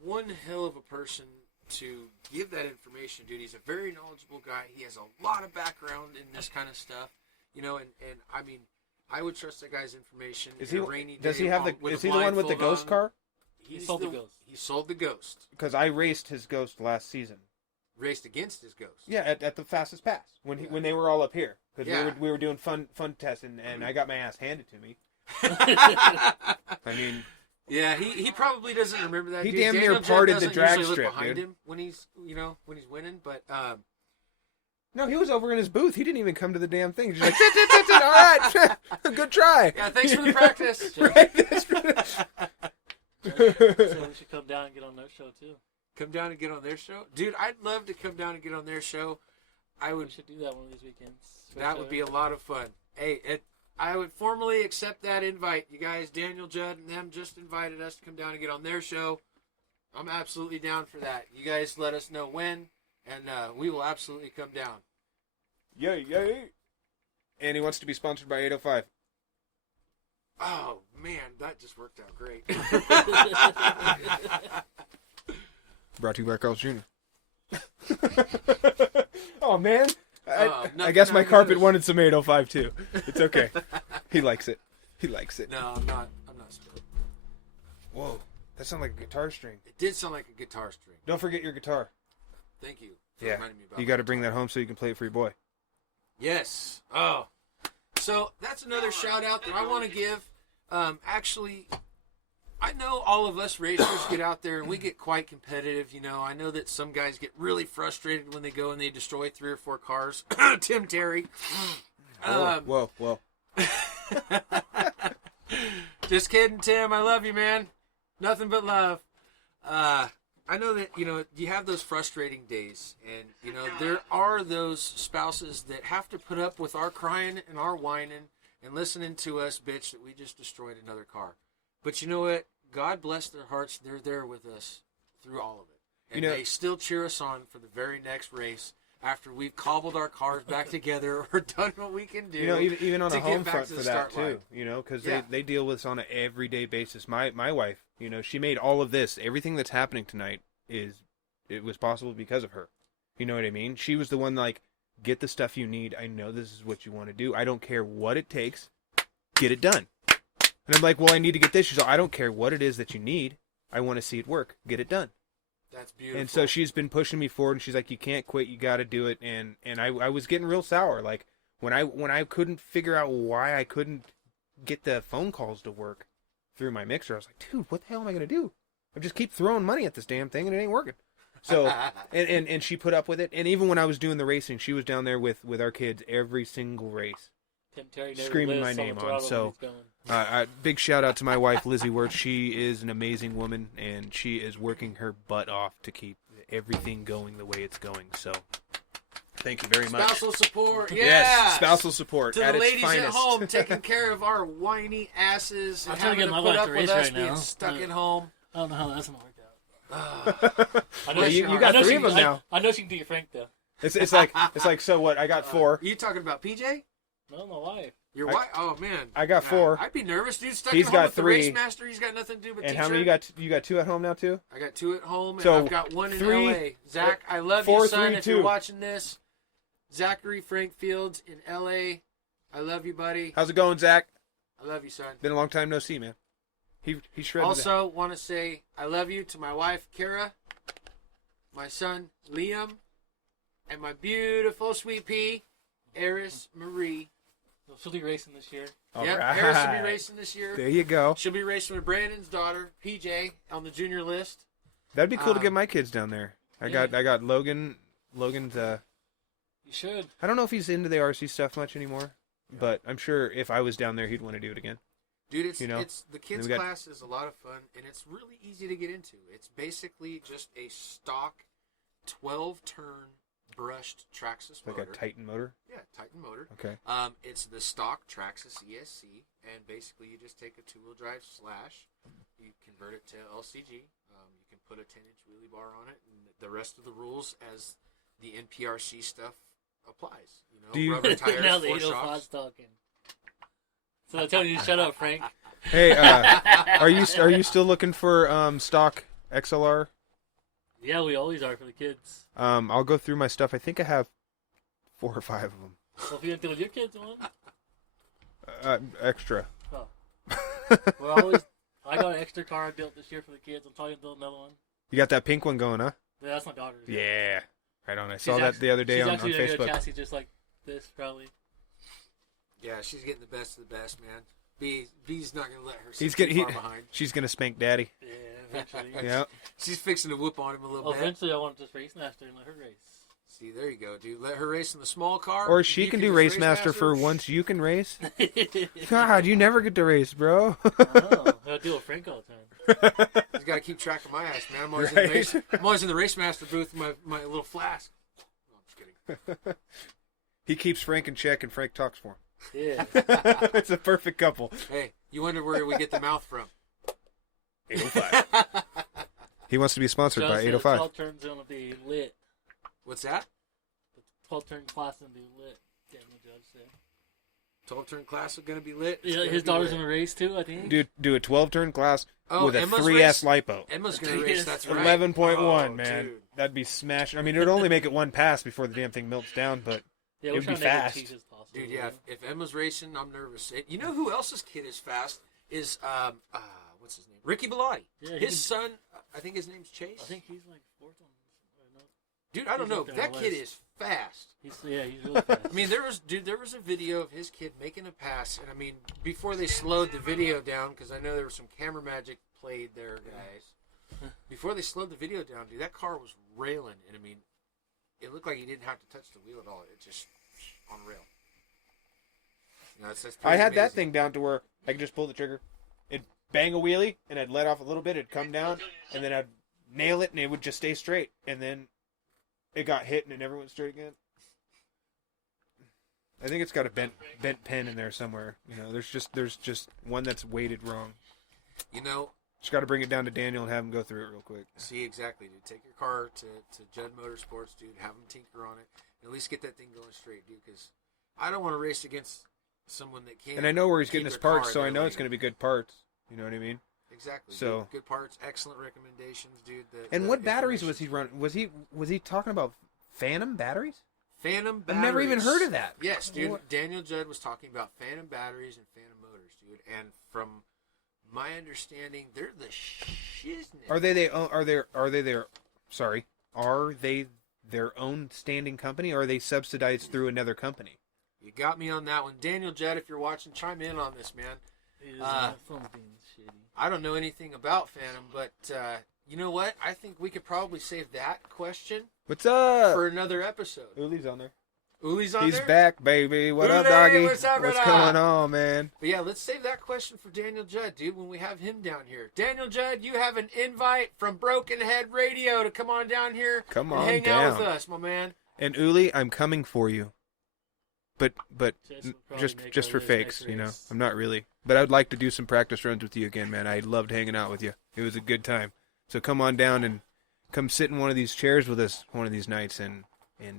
one hell of a person to give that information, dude. He's a very knowledgeable guy. He has a lot of background in this kind of stuff, you know. And I mean, I would trust that guy's information. Is in he? a rainy Does day he have the? with Is a he the one with the blindfold ghost on. car? He sold the Ghost. He sold the Ghost. Because I raced his ghost last season. Raced against his Ghost. Yeah, at the fastest pass when they were all up here because Yeah. we were doing fun tests and I got my ass handed to me. I mean, Yeah, he probably doesn't remember that. He dude. damn near Daniel Judd parted the doesn't drag usually look strip, behind dude. him when he's winning. But no, he was over in his booth. He didn't even come to the damn thing. He's just like, all right, good try. yeah, thanks for the practice. Right, that's right. So we should come down and get on their show too. Come down and get on their show, dude. I'd love to come down and get on their show. I We would. should do that one of these weekends. That would be a lot of fun. Hey, I would formally accept that invite. You guys, Daniel Judd and them just invited us to come down and get on their show. I'm absolutely down for that. You guys let us know when, and we will absolutely come down. Yay. And he wants to be sponsored by 805. Oh, man, that just worked out great. Brought to you by Carl's Jr. Oh, man. I nothing guess my I carpet noticed. wanted some 805 too. It's okay. He likes it. No, I'm not spilled. Whoa, that sounded like a guitar string. It did sound like a guitar string. Don't forget your guitar. Thank you for Yeah, reminding me about you got to my bring guitar. that home so you can play it for your boy. Yes. Oh. So that's another shout out that I want to give. Actually, I know all of us racers get out there and we get quite competitive. You know, I know that some guys get really frustrated when they go and they destroy 3 or 4 cars. Tim Terry. Whoa. Just kidding, Tim. I love you, man. Nothing but love. I know that, you have those frustrating days. And, there are those spouses that have to put up with our crying and our whining and listening to us bitch that we just destroyed another car. But you know what? God bless their hearts. They're there with us through all of it. And they still cheer us on for the very next race after we've cobbled our cars back together or done what we can do. Even on to a get home back front to for the that start too. line. Because Yeah. they deal with this on an everyday basis. My wife, she made all of this. Everything that's happening tonight it was possible because of her. You know what I mean? She was the one like, get the stuff you need. I know this is what you want to do. I don't care what it takes. Get it done. And I'm like, well, I need to get this. She's like, I don't care what it is that you need. I want to see it work. Get it done. That's beautiful. And so she's been pushing me forward, and she's like, you can't quit. You got to do it. And I was getting real sour. Like, when I couldn't figure out why I couldn't get the phone calls to work through my mixer, I was like, dude, what the hell am I going to do? I just keep throwing money at this damn thing, and it ain't working. So, and she put up with it. And even when I was doing the racing, she was down there with our kids every single race. Tim Terry never Screaming lists my on name the on, throttle so- when he's going. Big shout out to my wife, Lizzie Wirtz. She is an amazing woman, and she is working her butt off to keep everything going the way it's going. So, thank you very much. Spousal support. Yeah. Yes, spousal support To at the its ladies finest. at home, taking care of our whiny asses and I'm trying to having get to my put wife up to with race us right being now. stuck at home. I don't know how that's gonna work out. I Yeah, you got I know 3 she of them can- now. I know she can do your Frank though. It's like so what? I got 4. Are you talking about PJ? No, my wife. Your I- wife? Oh man, I got Yeah, 4. I'd be nervous, dude. Stuck He's at home got with the 3. race master. He's got nothing to do but And teach how many her. you got? You got 2 at home now too. I got 2 at home, and So, I've got 1 in 3, LA. Zach, I love 4, you, son. 3, if 2. you're watching this, Zachary Frank Fields in LA. I love you, buddy. How's it going, Zach? I love you, son. Been a long time no see, man. He shredded. Also, want to say I love you to my wife, Kara, my son, Liam, and my beautiful sweet pea, Eris Marie. Well, she'll be racing this year. Yep, Alright. Eris will be racing this year. There you go. She'll be racing with Brandon's daughter, PJ, on the junior list. That'd be cool to Um, get my kids down there. I got Logan. Logan's. You should. I don't know if he's into the RC stuff much anymore, but I'm sure if I was down there, he'd want to do it again. Dude, it's You know, it's the kids we got- class is a lot of fun, and it's really easy to get into. It's basically just a stock 12-turn brushed Traxxas Like motor. a Titan motor. Yeah, Titan motor. Okay. It's the stock Traxxas ESC, and basically you just take a 2-wheel drive slash, you convert it to LCG, you can put a 10-inch wheelie bar on it, and the rest of the rules as the NPRC stuff applies. Do you- Rubber tires, now the 4 805's shocks. talking. So I'm telling you, shut up, Frank. Hey, are you still looking for stock XLR? Yeah, we always are for the kids. I'll go through my stuff. I think I have 4 or 5 of them. Well, if you didn't do with your kids one, Extra. oh. We're always. I got an extra car I built this year for the kids. I'm talking to build another one. You got that pink one going, huh? Yeah, that's my daughter's. Yeah. Right on. I saw that the other day on She's actually a Facebook. chassis just like this, probably. Yeah, she's getting the best of the best, man. B's not gonna let her He's sit too getting. far behind. She's gonna spank Daddy. Yeah, eventually. Yeah. She's fixing to whoop on him a little Well, bit. eventually I want to just race master and let her race. See, there you go, dude. Let her race in the small car. Or she You can do just Race Master for once you can race. I God, you never get to race, bro. know. I deal with Frank all the time. He's got to keep track of my ass, man. I'm always, Right. I'm always in the race master booth with my little flask. No, I'm just kidding. He keeps Frank in check, and Frank talks for him. Yeah. It's a perfect couple. Hey, you wonder where we get the mouth from? 805. He wants to be sponsored by Just said 805. 12 turns going to be lit. What's that? The 12 turn class going to be lit. Daniel Judge said. 12-turn class is going to be lit. It's Yeah, gonna his be daughter's lit. going to race too, I think. Do a 12-turn class Oh, with a Emma's 3S lipo. Emma's going to race, that's right. 11.1, Oh, man. dude. That'd be smashing. I mean, it would only make it one pass before the damn thing melts down, but Yeah, It we're would trying be to make it fast. cheap as possible. Dude, yeah, if Emma's racing, I'm nervous. You know who else's kid is fast? Is, what's his name? Ricky Bellotti. Yeah, he His son, I think his name's Chase. I think he's like fourth on. Dude, I don't he's know. up there That on kid the is fast. He's really fast. I mean, there was a video of his kid making a pass, and I mean, before they slowed the video down, because I know there was some camera magic played there, guys. Before they slowed the video down, dude, that car was railing, and I mean, it looked like he didn't have to touch the wheel at all. It just on rail. You know, that's I pretty had that amazing. thing down to where I could just pull the trigger. It'd bang a wheelie, and I'd let off a little bit. It'd come down, and then I'd nail it, and it would just stay straight. And then it got hit, and it never went straight again. I think it's got a bent pin in there somewhere. You know, there's just one that's weighted wrong. You know, Just got to bring it down to Daniel and have him go through it real quick. see, exactly, dude. Take your car to Judd Motorsports, dude. Have them tinker on it. At least get that thing going straight, dude, because I don't want to race against someone that can't. And I know where he's keep getting his their car parts, in so I their know it's lane. going to be good parts. You know what I mean? Exactly. So- dude. Good parts, excellent recommendations, dude. And what batteries was he running? Was he talking about Phantom batteries? Phantom batteries. I've never even heard of that. Yes, dude. What? Daniel Judd was talking about Phantom batteries and Phantom motors, dude. And from my understanding, they're the shiznit. Are they their own standing company, or are they subsidized through another company? You got me on that one, Daniel Judd. If you're watching, chime in on this, man. My phone's being shitty. I don't know anything about Phantom, but you know what? I think we could probably save that question What's up? for another episode. Uli's on there. Uli's on He's there. back, baby. What up, Uli, doggy? what's up, brother? going on, man? But yeah, let's save that question for Daniel Judd, dude, when we have him down here. Daniel Judd, you have an invite from Broken Head Radio to come on down here Come and on hang out down. with us, my man. And Uli, I'm coming for you. But Jess will probably just make just our for list fakes, next you know. race. I'm not really. But I'd like to do some practice runs with you again, man. I loved hanging out with you. It was a good time. So come on down and come sit in one of these chairs with us one of these nights and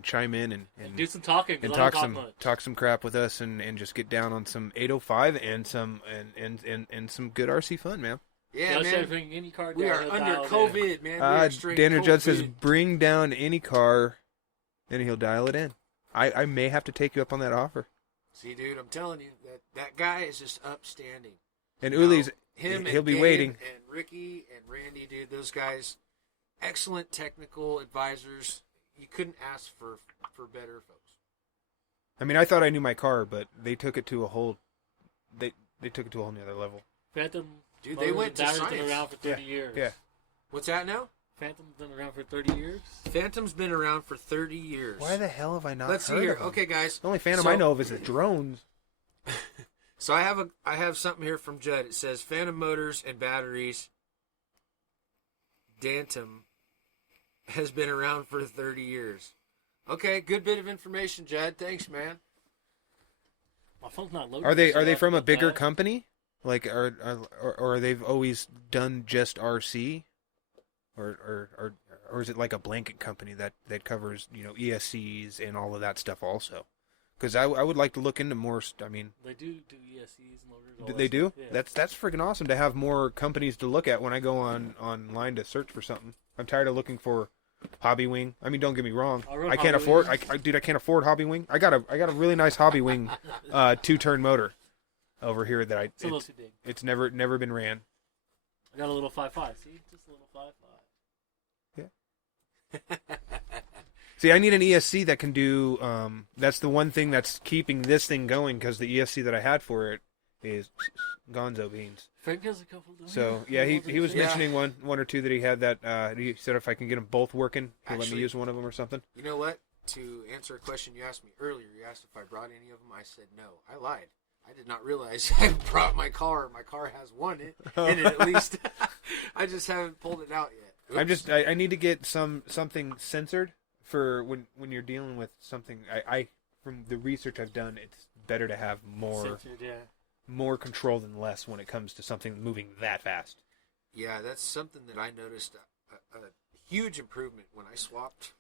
chime in and Do some talking. 'cause and I don't talk much. talk some crap with us and just get down on some 805 and some and some good RC fun, man. Yeah, I man. said bring any car We down, are he'll under dial it in. COVID, man. We are straight Daniel Judd says COVID. bring down any car, and he'll dial it in. I may have to take you up on that offer. See, dude, I'm telling you, that guy is just upstanding. And You know, Uli's him he'll and be Gabe waiting. And Ricky and Randy, dude, those guys, excellent technical advisors. You couldn't ask for better folks. I mean, I thought I knew my car, but they took it to a whole they took it to a whole nother level. Phantom. Dude, they motors went and to batteries science. been around for 30 years. Yeah. What's that now? Phantom's been around for 30 years. Phantom's been around for 30 years. Why the hell have I not Let's see heard here. of them? Okay, guys. The only Phantom So- I know of is the drones. So I have something here from Judd. It says Phantom motors and batteries. Dantum has been around for 30 years. Okay, good bit of information, Judd. Thanks, man. My phone's not loaded. Are they so I from a forgot bigger that. company? Like or they've always done just RC? Or is it like a blanket company that covers, you know, ESCs and all of that stuff also? Because I would like to look into more. I mean, They do ESCs and motors. all do that they do? stuff, Yeah. That's freaking awesome to have more companies to look at when I go online to search for something. I'm tired of looking for Hobby Wing. I mean, don't get me wrong. run I can't Hobby afford. Wings. Dude, I can't afford Hobby Wing. I got a really nice Hobby Wing, 2-turn motor over here that It's a little too big. it's never been ran. I got a little 5.5. See, just a little 5.5. See, I need an ESC that can do. That's the one thing that's keeping this thing going because the ESC that I had for it is Gonzo beans. Frank has a couple. Don't So you? yeah, he was Yeah. mentioning one or two that he had that he said if I can get them both working, he'll let me Actually- use one of them or something. You know what? To answer a question you asked me earlier, you asked if I brought any of them. I said no. I lied. I did not realize I brought my car. My car has one in it at least. I just haven't pulled it out yet. Oops. I need to get something censored for when you're dealing with something. I from the research I've done, it's better to have Censored, yeah. more control than less when it comes to something moving that fast. Yeah, that's something that I noticed a huge improvement when I swapped.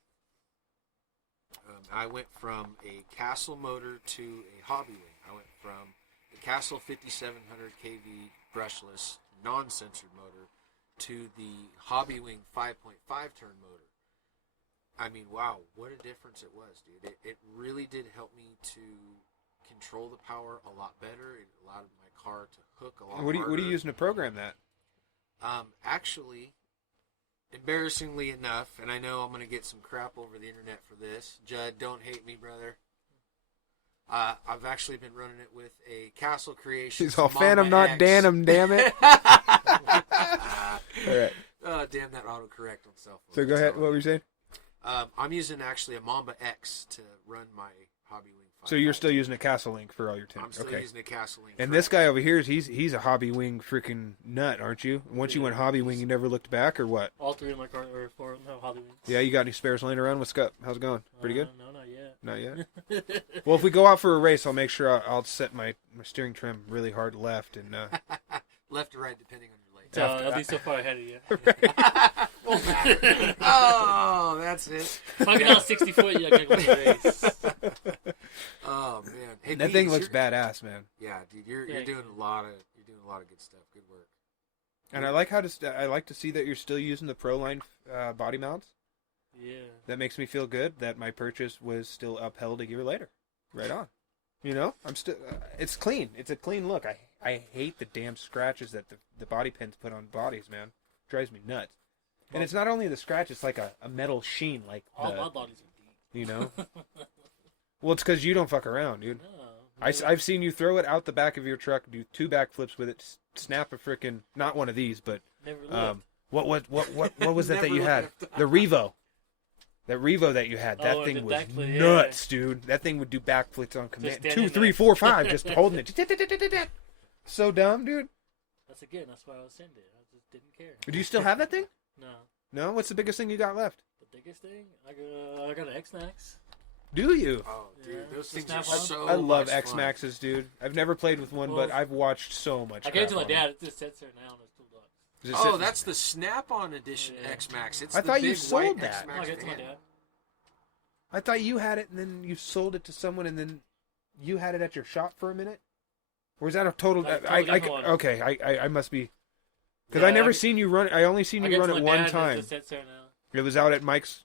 I went from a Castle motor to a Hobby Wing. I went from the Castle 5700 kV brushless non-censored motor to the Hobby Wing 5.5 turn motor. I mean, wow, what a difference it was, dude. It really did help me to control the power a lot better. It allowed my car to hook a lot What are harder. you using to program that? Actually, embarrassingly enough, and I know I'm going to get some crap over the internet for this. Judd, don't hate me, brother. I've actually been running it with a Castle Creation. She's all Phantom, not Danum, damn it. All right. Oh, damn that autocorrect on cell phone. So go ahead. What were you saying? I'm using actually a Mamba X to run my Hobby Wing 5. So you're still using a Castle Link for all your I'm tunes. still Okay. using a Castle Link. And for this it. guy over here, he's a Hobby Wing freaking nut, aren't you? Once you Yeah. went Hobby Wing, you never looked back, or what? All three in my car, or four of them have Hobby Wings. Yeah, you got any spares laying around? What's up? How's it going? Pretty good? No, not yet. Not yet? Well, if we go out for a race, I'll make sure I'll set my steering trim really hard left. And Left or right, depending on your lane. So I'll be so far ahead of you. Oh, that's it. If I get out 60 foot, you gotta win the race. Oh man, hey, that Beans, thing looks you're- badass, man. Yeah, dude, you're Thank doing you. a lot of good stuff. Good work. And I like I like to see that you're still using the Proline body mounts. Yeah. That makes me feel good that my purchase was still upheld a year later. Right on. You know, I'm still. It's clean. It's a clean look. I hate the damn scratches that the body pins put on bodies, man. Drives me nuts. And it's not only the scratch; it's like a metal sheen, like All my bodies are deep. you know. Well, it's because you don't fuck around, dude. No. I've seen you throw it out the back of your truck, do 2 backflips with it, snap a frickin' not one of these, but Never lived. what was that Never you had? left. The Revo. That Revo that you had, that Oh, thing the was backflip, yeah. nuts, dude. That thing would do backflips on command. standing 2, 3, there. 4, 5, just holding it. So dumb, dude. That's why I was sending it. I just didn't care. Do you still have that thing? No. No? What's the biggest thing you got left? The biggest thing? I got an X-Max. Do you? Oh, dude, Yeah, those the things are Snap-on. so. I love much X fun. Maxes, dude. I've never played with one, Well, but I've watched so much. I gave it to my crap on dad. It just sits there now and it's $2. them. Does it Oh, sit- that's the Snap-on edition Yeah. X Max. It's I the thought you big sold white that. No, I X-Max gave it to my van. dad. I thought you had it and then you sold it to someone and then you had it at your shop for a minute? Or is that a total... That's a totally different one. Okay, I must be... Because Yeah, I never I- seen you run... I only seen I you gave run to it my one dad and time. It just sits there now. It was out at Mike's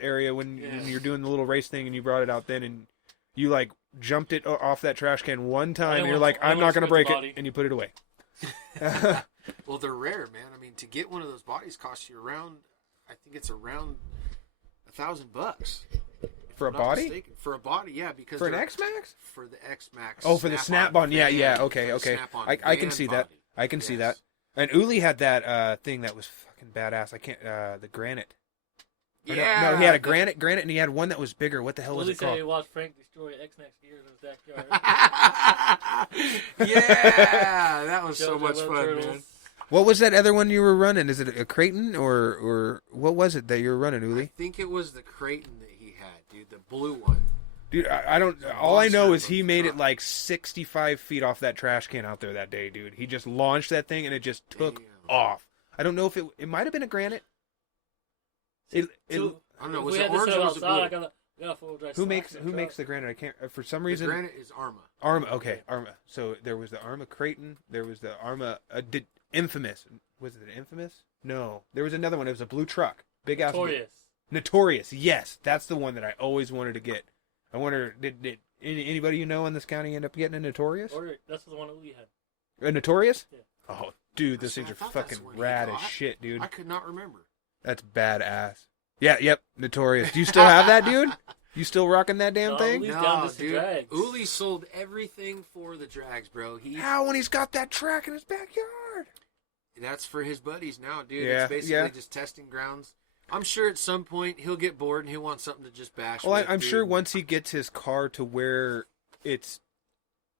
area when Yeah. you're doing the little race thing and you brought it out then and you like jumped it off that trash can one time and you're like, I I'm not going to want to break switch it, body. and you put it away. Well, they're rare, man. I mean, to get one of those bodies costs you around, I think it's around $1,000 For a Not body? mistaken. For a body, yeah, because For an they're- X-Max? For the X Max. Oh, for the Snap-on. Yeah, okay. I can see that. I can see that. And Uli had that thing that was fucking badass. I can't, the granite. Or Yeah. No, he had a granite, and he had one that was bigger. What the hell was Willie it said he called? watched Frank destroy X-Max gears in his backyard. Yeah, that was so JoJo much Little fun, Turtles. man. What was that other one you were running? Is it a Creighton or what was it that you were running, I Uli? think it was the Creighton that he had, dude, the blue one. Dude, I don't. All I know is monster he of a made it truck. like 65 feet off that trash can out there that day, dude. He just launched that thing and it just took Damn. off. I don't know if it might have been a granite. It So, I don't know, if was we it had this orange set or was it outside, blue? Yeah, four-wheel drive. Who slash makes in a who truck. makes the Granite? I can't for some The reason. Granite is Arma. Arma. Okay, Arma. So there was the Arma Creighton. There was the Arma Infamous. Was it an Infamous? No, there was another one. It was a blue truck, big ass. Notorious. Notorious. Yes, that's the one that I always wanted to get. I wonder, did anybody you know in this county end up getting a Notorious? That's the one that we had. A Notorious? Yeah. Oh, dude, those See, things I are thought that's fucking what he rad got. as shit, dude. I could not remember. That's badass. Yeah, yep, Notorious. Do you still have that, dude? You still rocking that damn No, thing? Uli's No, down just to dude. drags. Uli sold everything for the drags, bro. How when he's got that track in his backyard? That's for his buddies now, dude. Yeah, It's basically yeah. just testing grounds. I'm sure at some point he'll get bored and he'll want something to just bash. Well, with, I'm dude. sure once he gets his car to where it's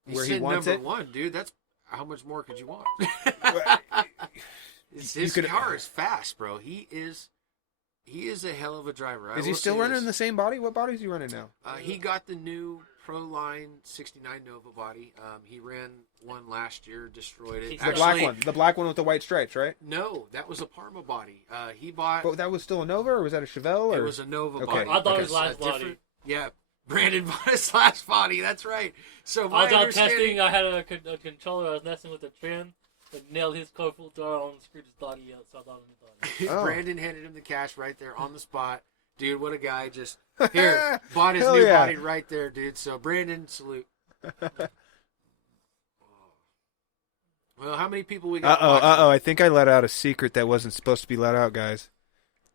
where he said wants number it. one, dude. That's how much more could you want? His You could- car is fast, bro. He is a hell of a driver. I Is he will still say running this. the same body? What body is he running now? He got the new Pro Line 69 Nova body. He ran one last year, destroyed it. He's The Actually, black one with the white stripes, right? No, that was a Parma body. He bought. But that was still a Nova, or was that a Chevelle? It Or was a Nova Okay. body. I thought Okay. it was last A body. different- Yeah, Brandon bought his last body. That's right. So my I was out understanding- testing. I had a controller. I was messing with the trim. But nailed his car full throttle and screwed his body out. So I thought it was Oh. Brandon handed him the cash right there on the spot. Dude, what a guy. Just here, bought his Hell new yeah. body right there, dude. So, Brandon, salute. Well, how many people we got? watching? I think I let out a secret that wasn't supposed to be let out, guys.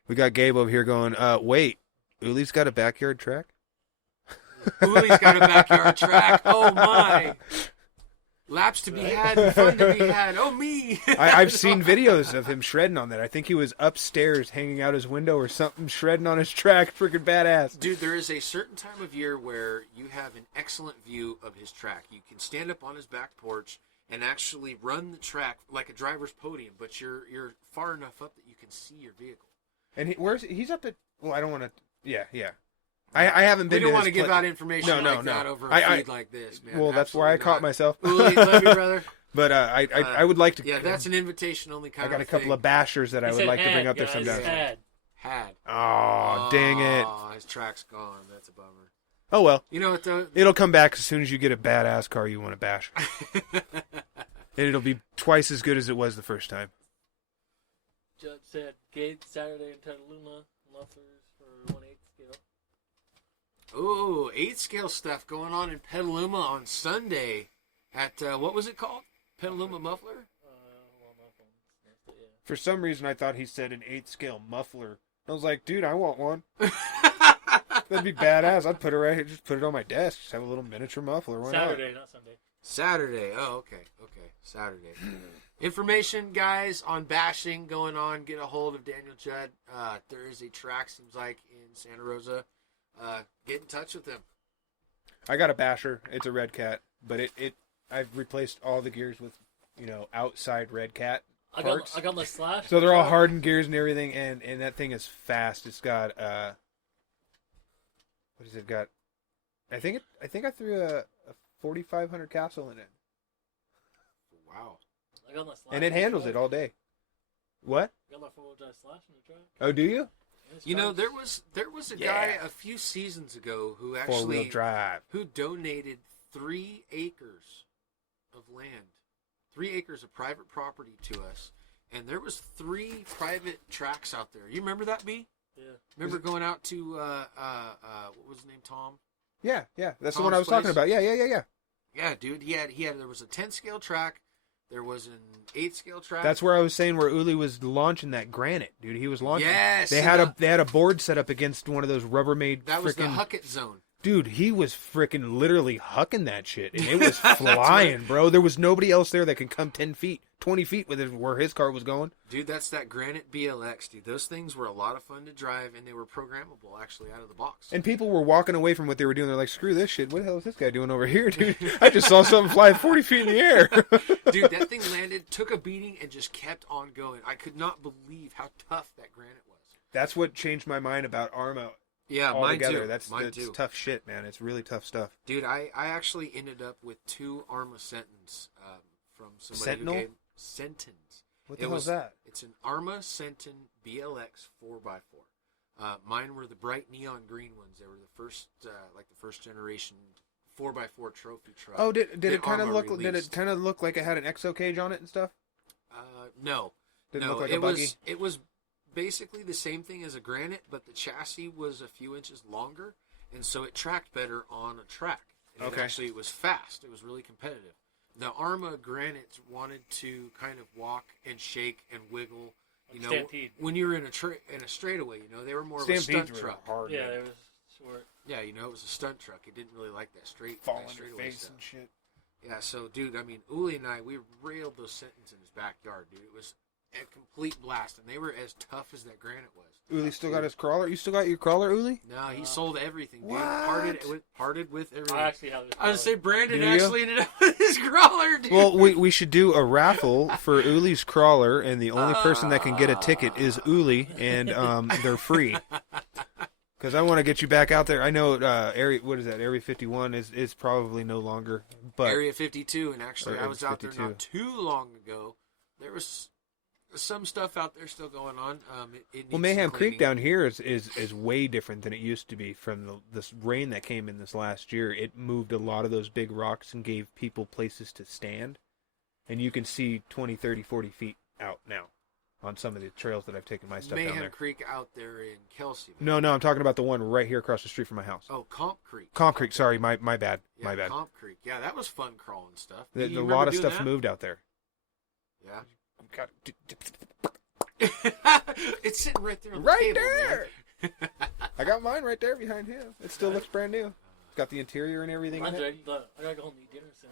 We got Gabe over here going, wait, Uli's got a backyard track? Uli's got a backyard track. Oh, my. Laps to be had and fun to be had. Oh, me. I've seen videos of him shredding on that. I think he was upstairs hanging out his window or something, shredding on his track. Freaking badass. Dude, there is a certain time of year where you have an excellent view of his track. You can stand up on his back porch and actually run the track like a driver's podium, but you're far enough up that you can see your vehicle. And he's up at, well, I don't want to, yeah. I haven't been We don't to want his to give pla- out information No, like that over a I- feed like this, man. Well, that's where I Absolutely caught not. myself. Uli, love you, brother. But I would like to. Yeah, that's an invitation only kind I of got a thing. couple of bashers that I He would said like to bring had, up there guys, sometime. Had. Oh, dang it. Oh, his track's gone. That's a bummer. Oh, well. You know what, though? It'll come back as soon as you get a badass car you want to bash. And it'll be twice as good as it was the first time. Judge said Gabe Saturday in Petaluma, mufflers for 1/8 scale. Ooh, 8-scale stuff going on in Petaluma on Sunday at, what was it called? Petaluma Muffler? Well, my phone's messed up, yeah. For some reason, I thought he said an 8-scale muffler. I was like, dude, I want one. That'd be badass. I'd put it right here, just put it on my desk. Just have a little miniature muffler. Why not? Saturday, not Sunday. Saturday. Oh, okay. Saturday. Information, guys, on bashing going on. Get a hold of Daniel Judd. There is a track, seems like, in Santa Rosa. Get in touch with him. I got a basher. It's a Red Cat, but I've replaced all the gears with, outside Red Cat I parts. got my slash. So they're all hardened gears and everything, and that thing is fast. It's got what has it got? I think I threw a 4500 Castle in it, Wow. I got my slash. and it handles it all day. What? I got my 4-wheel drive slash in the truck. Oh, do you? And it's You know, fast. there was a Yeah. guy a few seasons ago who 4-wheel actually drive. who donated 3 acres of land, 3 acres of private property to us, and there was 3 private tracks out there. You remember that, B? Yeah. Remember going out to what was his name, Tom? Yeah. That's the Tom's one I was talking place? about. Yeah. Yeah, dude. He had. There was a 10-scale track. There was an 8-scale track. That's where I was saying where Uli was launching that granite, dude. He was launching. Yes. They had a board set up against one of those Rubbermaid. That was the frickin'- Huckett zone. Dude, he was freaking literally hucking that shit, and it was flying, bro. There was nobody else there that could come 10 feet, 20 feet with it where his car was going. Dude, that's that Granite BLX, dude. Those things were a lot of fun to drive, and they were programmable, actually, out of the box. And people were walking away from what they were doing. They're like, screw this shit. What the hell is this guy doing over here, dude? I just saw something fly 40 feet in the air. Dude, that thing landed, took a beating, and just kept on going. I could not believe how tough that Granite was. That's what changed my mind about Arma Yeah, mine altogether. too. That's mine too. tough shit, man. It's really tough stuff. Dude, I actually ended up with 2 Arma Sentins from somebody Sentinel? who gave Sentins. What the hell's that? It's an Arma Sentin BLX 4x4. Mine were the bright neon green ones. They were the first, like the first generation 4x4 trophy truck. Oh, did that it kind of Arma look? Did it released. kind of look like it had an exo cage on it and stuff? No. Didn't No, look like it a buggy. was basically the same thing as a Granite, but the chassis was a few inches longer, and so it tracked better on a track. And Okay. it was fast. It was really competitive. The Arma Granites wanted to kind of walk and shake and wiggle. You know, Stampede. when you're in a straightaway, you know, they were more of a Stampedes stunt were truck. hard. Yeah, man. it was short. Yeah, you know, it was a stunt truck. It didn't really like that Fall in your straightaway face stuff. and shit. Yeah, so, dude, I mean, Uli and I, we railed those Sentins in his backyard, dude. It was a complete blast, and they were as tough as that Granite was. Uli still got his crawler. You still got your crawler, Uli? No, he sold everything, dude. What? Parted with everything. I actually have this. I would say Brandon Do you? actually ended up with his crawler, dude. Well, we should do a raffle for Uli's crawler, and the only person that can get a ticket is Uli, and they're free. Because I want to get you back out there. I know Area 51 is probably no longer, but Area 52, and actually Or I was out there 52. not too long ago. There was some stuff out there still going on. It needs well, Mayhem some Creek cleaning. down here is way different than it used to be from this rain that came in this last year. It moved a lot of those big rocks and gave people places to stand, and you can see 20, 30, 40 feet out now on some of the trails that I've taken my stuff down Mayhem there. Creek out there in Kelsey. No, I'm talking about the one right here across the street from my house. Oh, Comp Creek. Comp Creek, sorry, my bad, Yeah, my bad. Comp Creek. Yeah, that was fun crawling stuff. A You lot of remember stuff doing moved out there. that? God, Yeah. It's sitting right there on the right table, there. man. I got mine right there behind him. It still looks brand new. It's got the interior and everything in Mine's it. ready, but I gotta go home and eat dinner soon.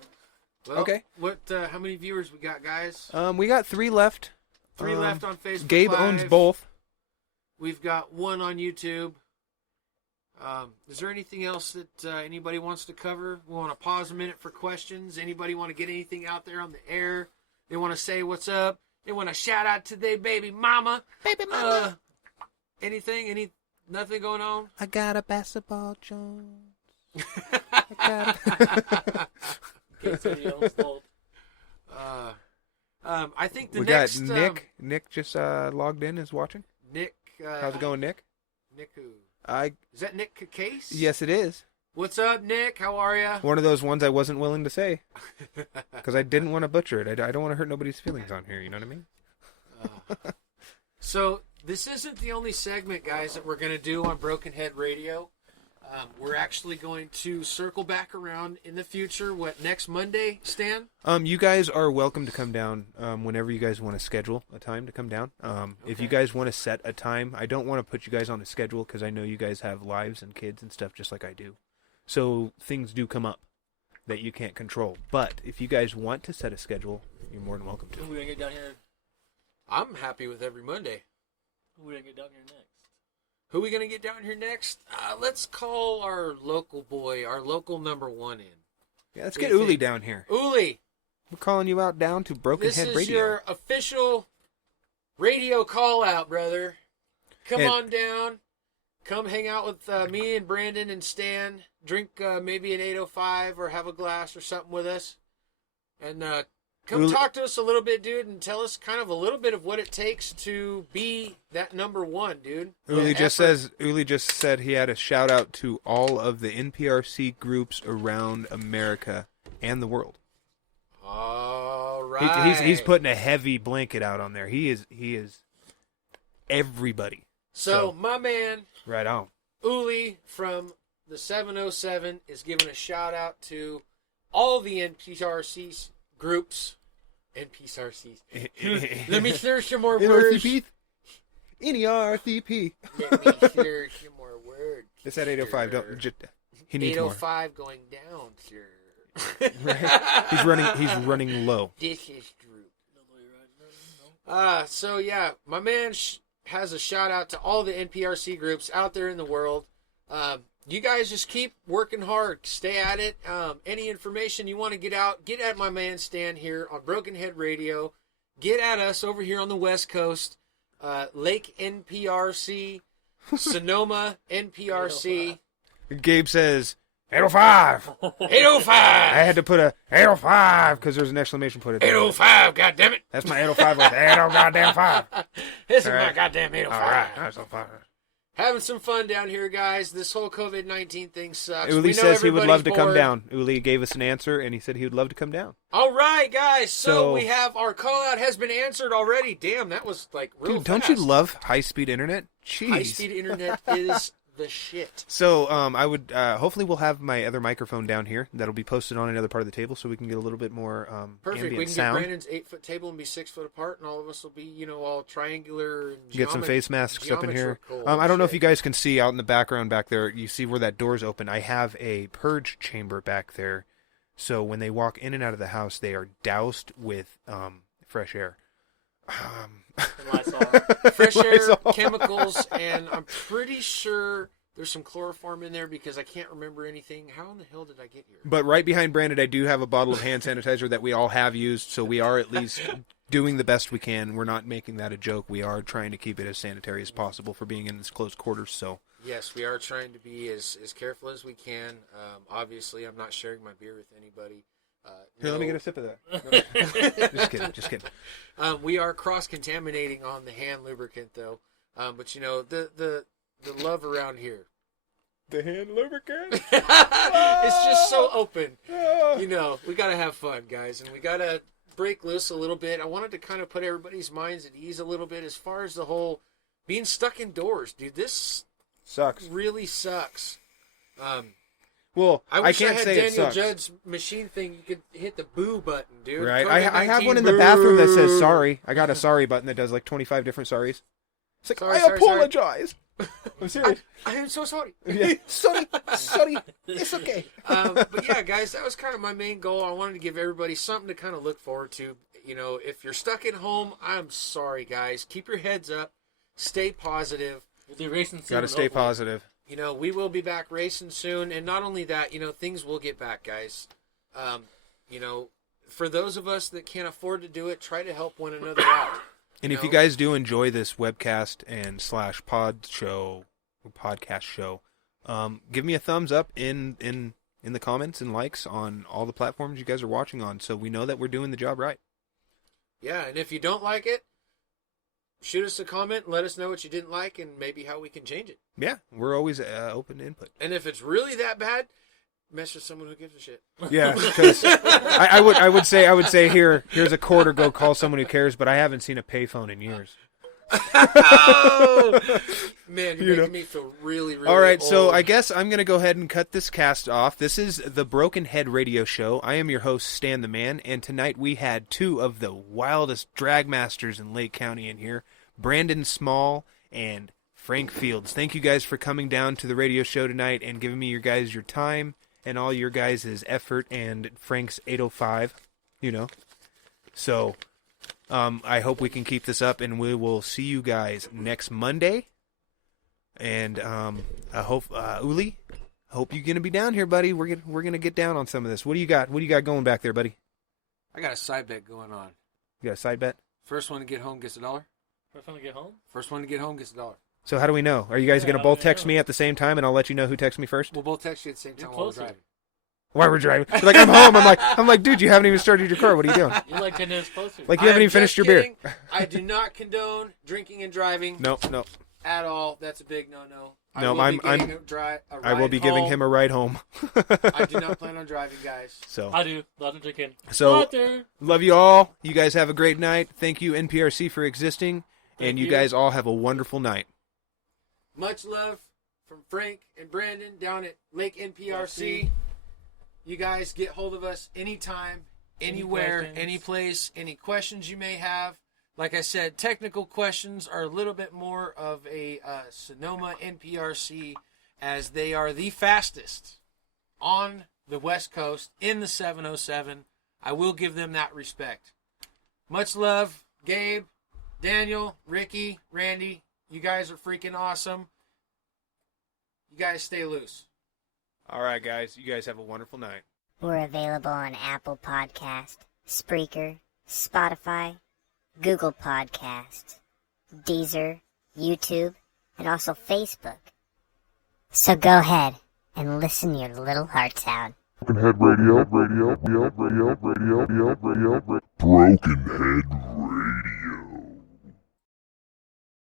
Well, Okay. What? How many viewers we got, guys? We got 3 left. 3 left on Facebook. Gabe Live. owns both. We've got 1 on YouTube. Is there anything else that anybody wants to cover? We want to pause a minute for questions. Anybody want to get anything out there on the air? They want to say what's up. They want to shout out to their baby mama. Baby mama. Anything? Nothing going on? I got a basketball Jones. Gabe said he owns both. I think the We next got Nick. Nick just logged in, is watching. Nick. How's it going, Nick? Nick who? I Is that Nick Case? yes, it is. What's up, Nick? How are ya? One of those ones I wasn't willing to say because I didn't want to butcher it. I don't want to hurt nobody's feelings on here. You know what I mean? So this isn't the only segment, guys, that we're going to do on Broken Head Radio. We're actually going to circle back around in the future. What, next Monday, Stan? You guys are welcome to come down whenever you guys want to schedule a time to come down. If you guys want to set a time, I don't want to put you guys on a schedule because I know you guys have lives and kids and stuff just like I do. So things do come up that you can't control. But if you guys want to set a schedule, you're more than welcome Who to. we gonna get down here? I'm happy with every Monday. Who we gonna get down here next? Who are we going to get down here next? Let's call our local boy, our local number 1 in. Yeah, let's What do get you Uli think? down here. Uli, We're calling you out down to Broken this Head is Radio. your official radio call out, brother. Come And- on down. Come hang out with me and Brandon and Stan. Drink maybe an 805 or have a glass or something with us. And come Uli- talk to us a little bit, dude, and tell us kind of a little bit of what it takes to be that number 1, dude. Uli The just effort- Uli just said he had a shout out to all of the NPRC groups around America and the world. All right. He's putting a heavy blanket out on there. He is everybody. So, my man, Right on. Uli from the 707 is giving a shout out to all the NPRC groups. NPRCs. Let me share some more words. NRCP. NERCP. Let me share some more words. It's at 805. Don't just, he needs more. 805 going down, sir. He's running low. This is true. Nobody right? No. So yeah, my man has a shout out to all the NPRC groups out there in the world. You guys just keep working hard. Stay at it. Any information you want to get out, get at my man Stan here on Broken Head Radio. Get at us over here on the West Coast. Lake NPRC, Sonoma NPRC. Gabe says 805. 805. I had to put a 805 because there's an exclamation point at the end. 805, goddammit. That's my 805 with 80 goddamn 5. This is All my right. goddamn All 805. right. That's so fine. Having some fun down here, guys. This whole COVID-19 thing sucks. Uli We know says he would love to everybody's come bored. down. Uli gave us an answer, and he said he would love to come down. All right, guys. So So- we have our call out has been answered already. Damn, that was like real Dude, don't fast. you love high-speed internet? Jeez. High-speed internet is the shit. So I would hopefully we'll have my other microphone down here that'll be posted on another part of the table, so we can get a little bit more Perfect. ambient We can sound. get Brandon's 8-foot table and be 6 foot apart, and all of us will be, all triangular. And Get some face masks up in here. geometrical I don't know if shit. you guys can see out in the background back there. You see where that door's open. I have a purge chamber back there, so when they walk in and out of the house, they are doused with fresh air. And Lysol. fresh air, Lysol. chemicals, and I'm pretty sure there's some chloroform in there because I can't remember anything. How in the hell did I get here? But right behind Brandon, I do have a bottle of hand sanitizer that we all have used, so we are at least doing the best we can. We're not making that a joke. We are trying to keep it as sanitary as possible for being in this close quarters. So Yes, we are trying to be as careful as we can. Obviously, I'm not sharing my beer with anybody. here, let me no- get a sip of that. Just kidding. We are cross-contaminating on the hand lubricant, though. But the love around here, The hand lubricant. it's just so open. Oh. We got to have fun, guys, and we got to break loose a little bit. I wanted to kind of put everybody's minds at ease a little bit as far as the whole being stuck indoors. Dude, this Sucks. really sucks. Well, I wish I, can't had say it Daniel sucks. Judd's machine thing. You could hit the boo button, dude. Right. I have one in the COVID-19 bathroom that says boo. sorry. I got a sorry button that does like 25 different sorries. It's like, Sorry, I sorry, sorry. apologize. I'm serious. I am so sorry. Yeah. Sorry. It's okay. But yeah, guys, that was kind of my main goal. I wanted to give everybody something to kind of look forward to. If you're stuck at home, I'm sorry, guys. Keep your heads up. Stay positive. We'll be racing soon. Got to stay hopefully. positive. We will be back racing soon. And not only that, things will get back, guys. For those of us that can't afford to do it, try to help one another out. And if you guys do enjoy this webcast and / podcast show, give me a thumbs up in the comments and likes on all the platforms you guys are watching on, so we know that we're doing the job right. Yeah, and if you don't like it, shoot us a comment and let us know what you didn't like and maybe how we can change it. Yeah, we're always open to input. And if it's really that bad, mess with someone who gives a shit. Yeah, because I would say here's a quarter, go call someone who cares, but I haven't seen a payphone in years. Oh, man, you're You making know. me feel really, really All right, so old. I guess I'm going to go ahead and cut this cast off. This is the Broken Head Radio Show. I am your host, Stan the Man, and tonight we had two of the wildest drag masters in Lake County in here, Brandon Small and Frank Fields. Thank you guys for coming down to the radio show tonight and giving me your time and all your guys' effort and Frank's 805, So I hope we can keep this up, and we will see you guys next Monday. And I hope Uli, hope you're gonna be down here, buddy. We're gonna get down on some of this. What do you got? What do you got going back there, buddy? I got a side bet going on. You got a side bet? First one to get home gets $1. First one to get home? First one to get home gets $1. So how do we know? Are you guys Yeah, gonna how do both we text know? me at the same time, and I'll let you know who texts me first? We'll both text you at the same You're time while we're closer. driving. While we're driving, like I'm home. I'm like, dude, you haven't even started your car. What are you doing? You're like 10 minutes closer. Like you haven't I'm even finished your just beer. kidding. I do not condone drinking and driving No. at all. That's a big no-no. No, I will be giving him a ride home. I do not plan on driving, guys. So I do. A lot of drinking. So- Water. love you all. You guys have a great night. Thank you NPRC for existing, and Thank you you. guys all have a wonderful night. Much love from Frank and Brandon down at Lake NPRC. You guys get hold of us anytime, anywhere, questions? any place, any questions you may have. Like I said, technical questions are a little bit more of a Sonoma NPRC, as they are the fastest on the West Coast in the 707. I will give them that respect. Much love, Gabe, Daniel, Ricky, Randy. You guys are freaking awesome. You guys stay loose. All right, guys. You guys have a wonderful night. We're available on Apple Podcast, Spreaker, Spotify, Google Podcasts, Deezer, YouTube, and also Facebook. So go ahead and listen your little hearts out. Broken Head Radio. Broken Head Radio.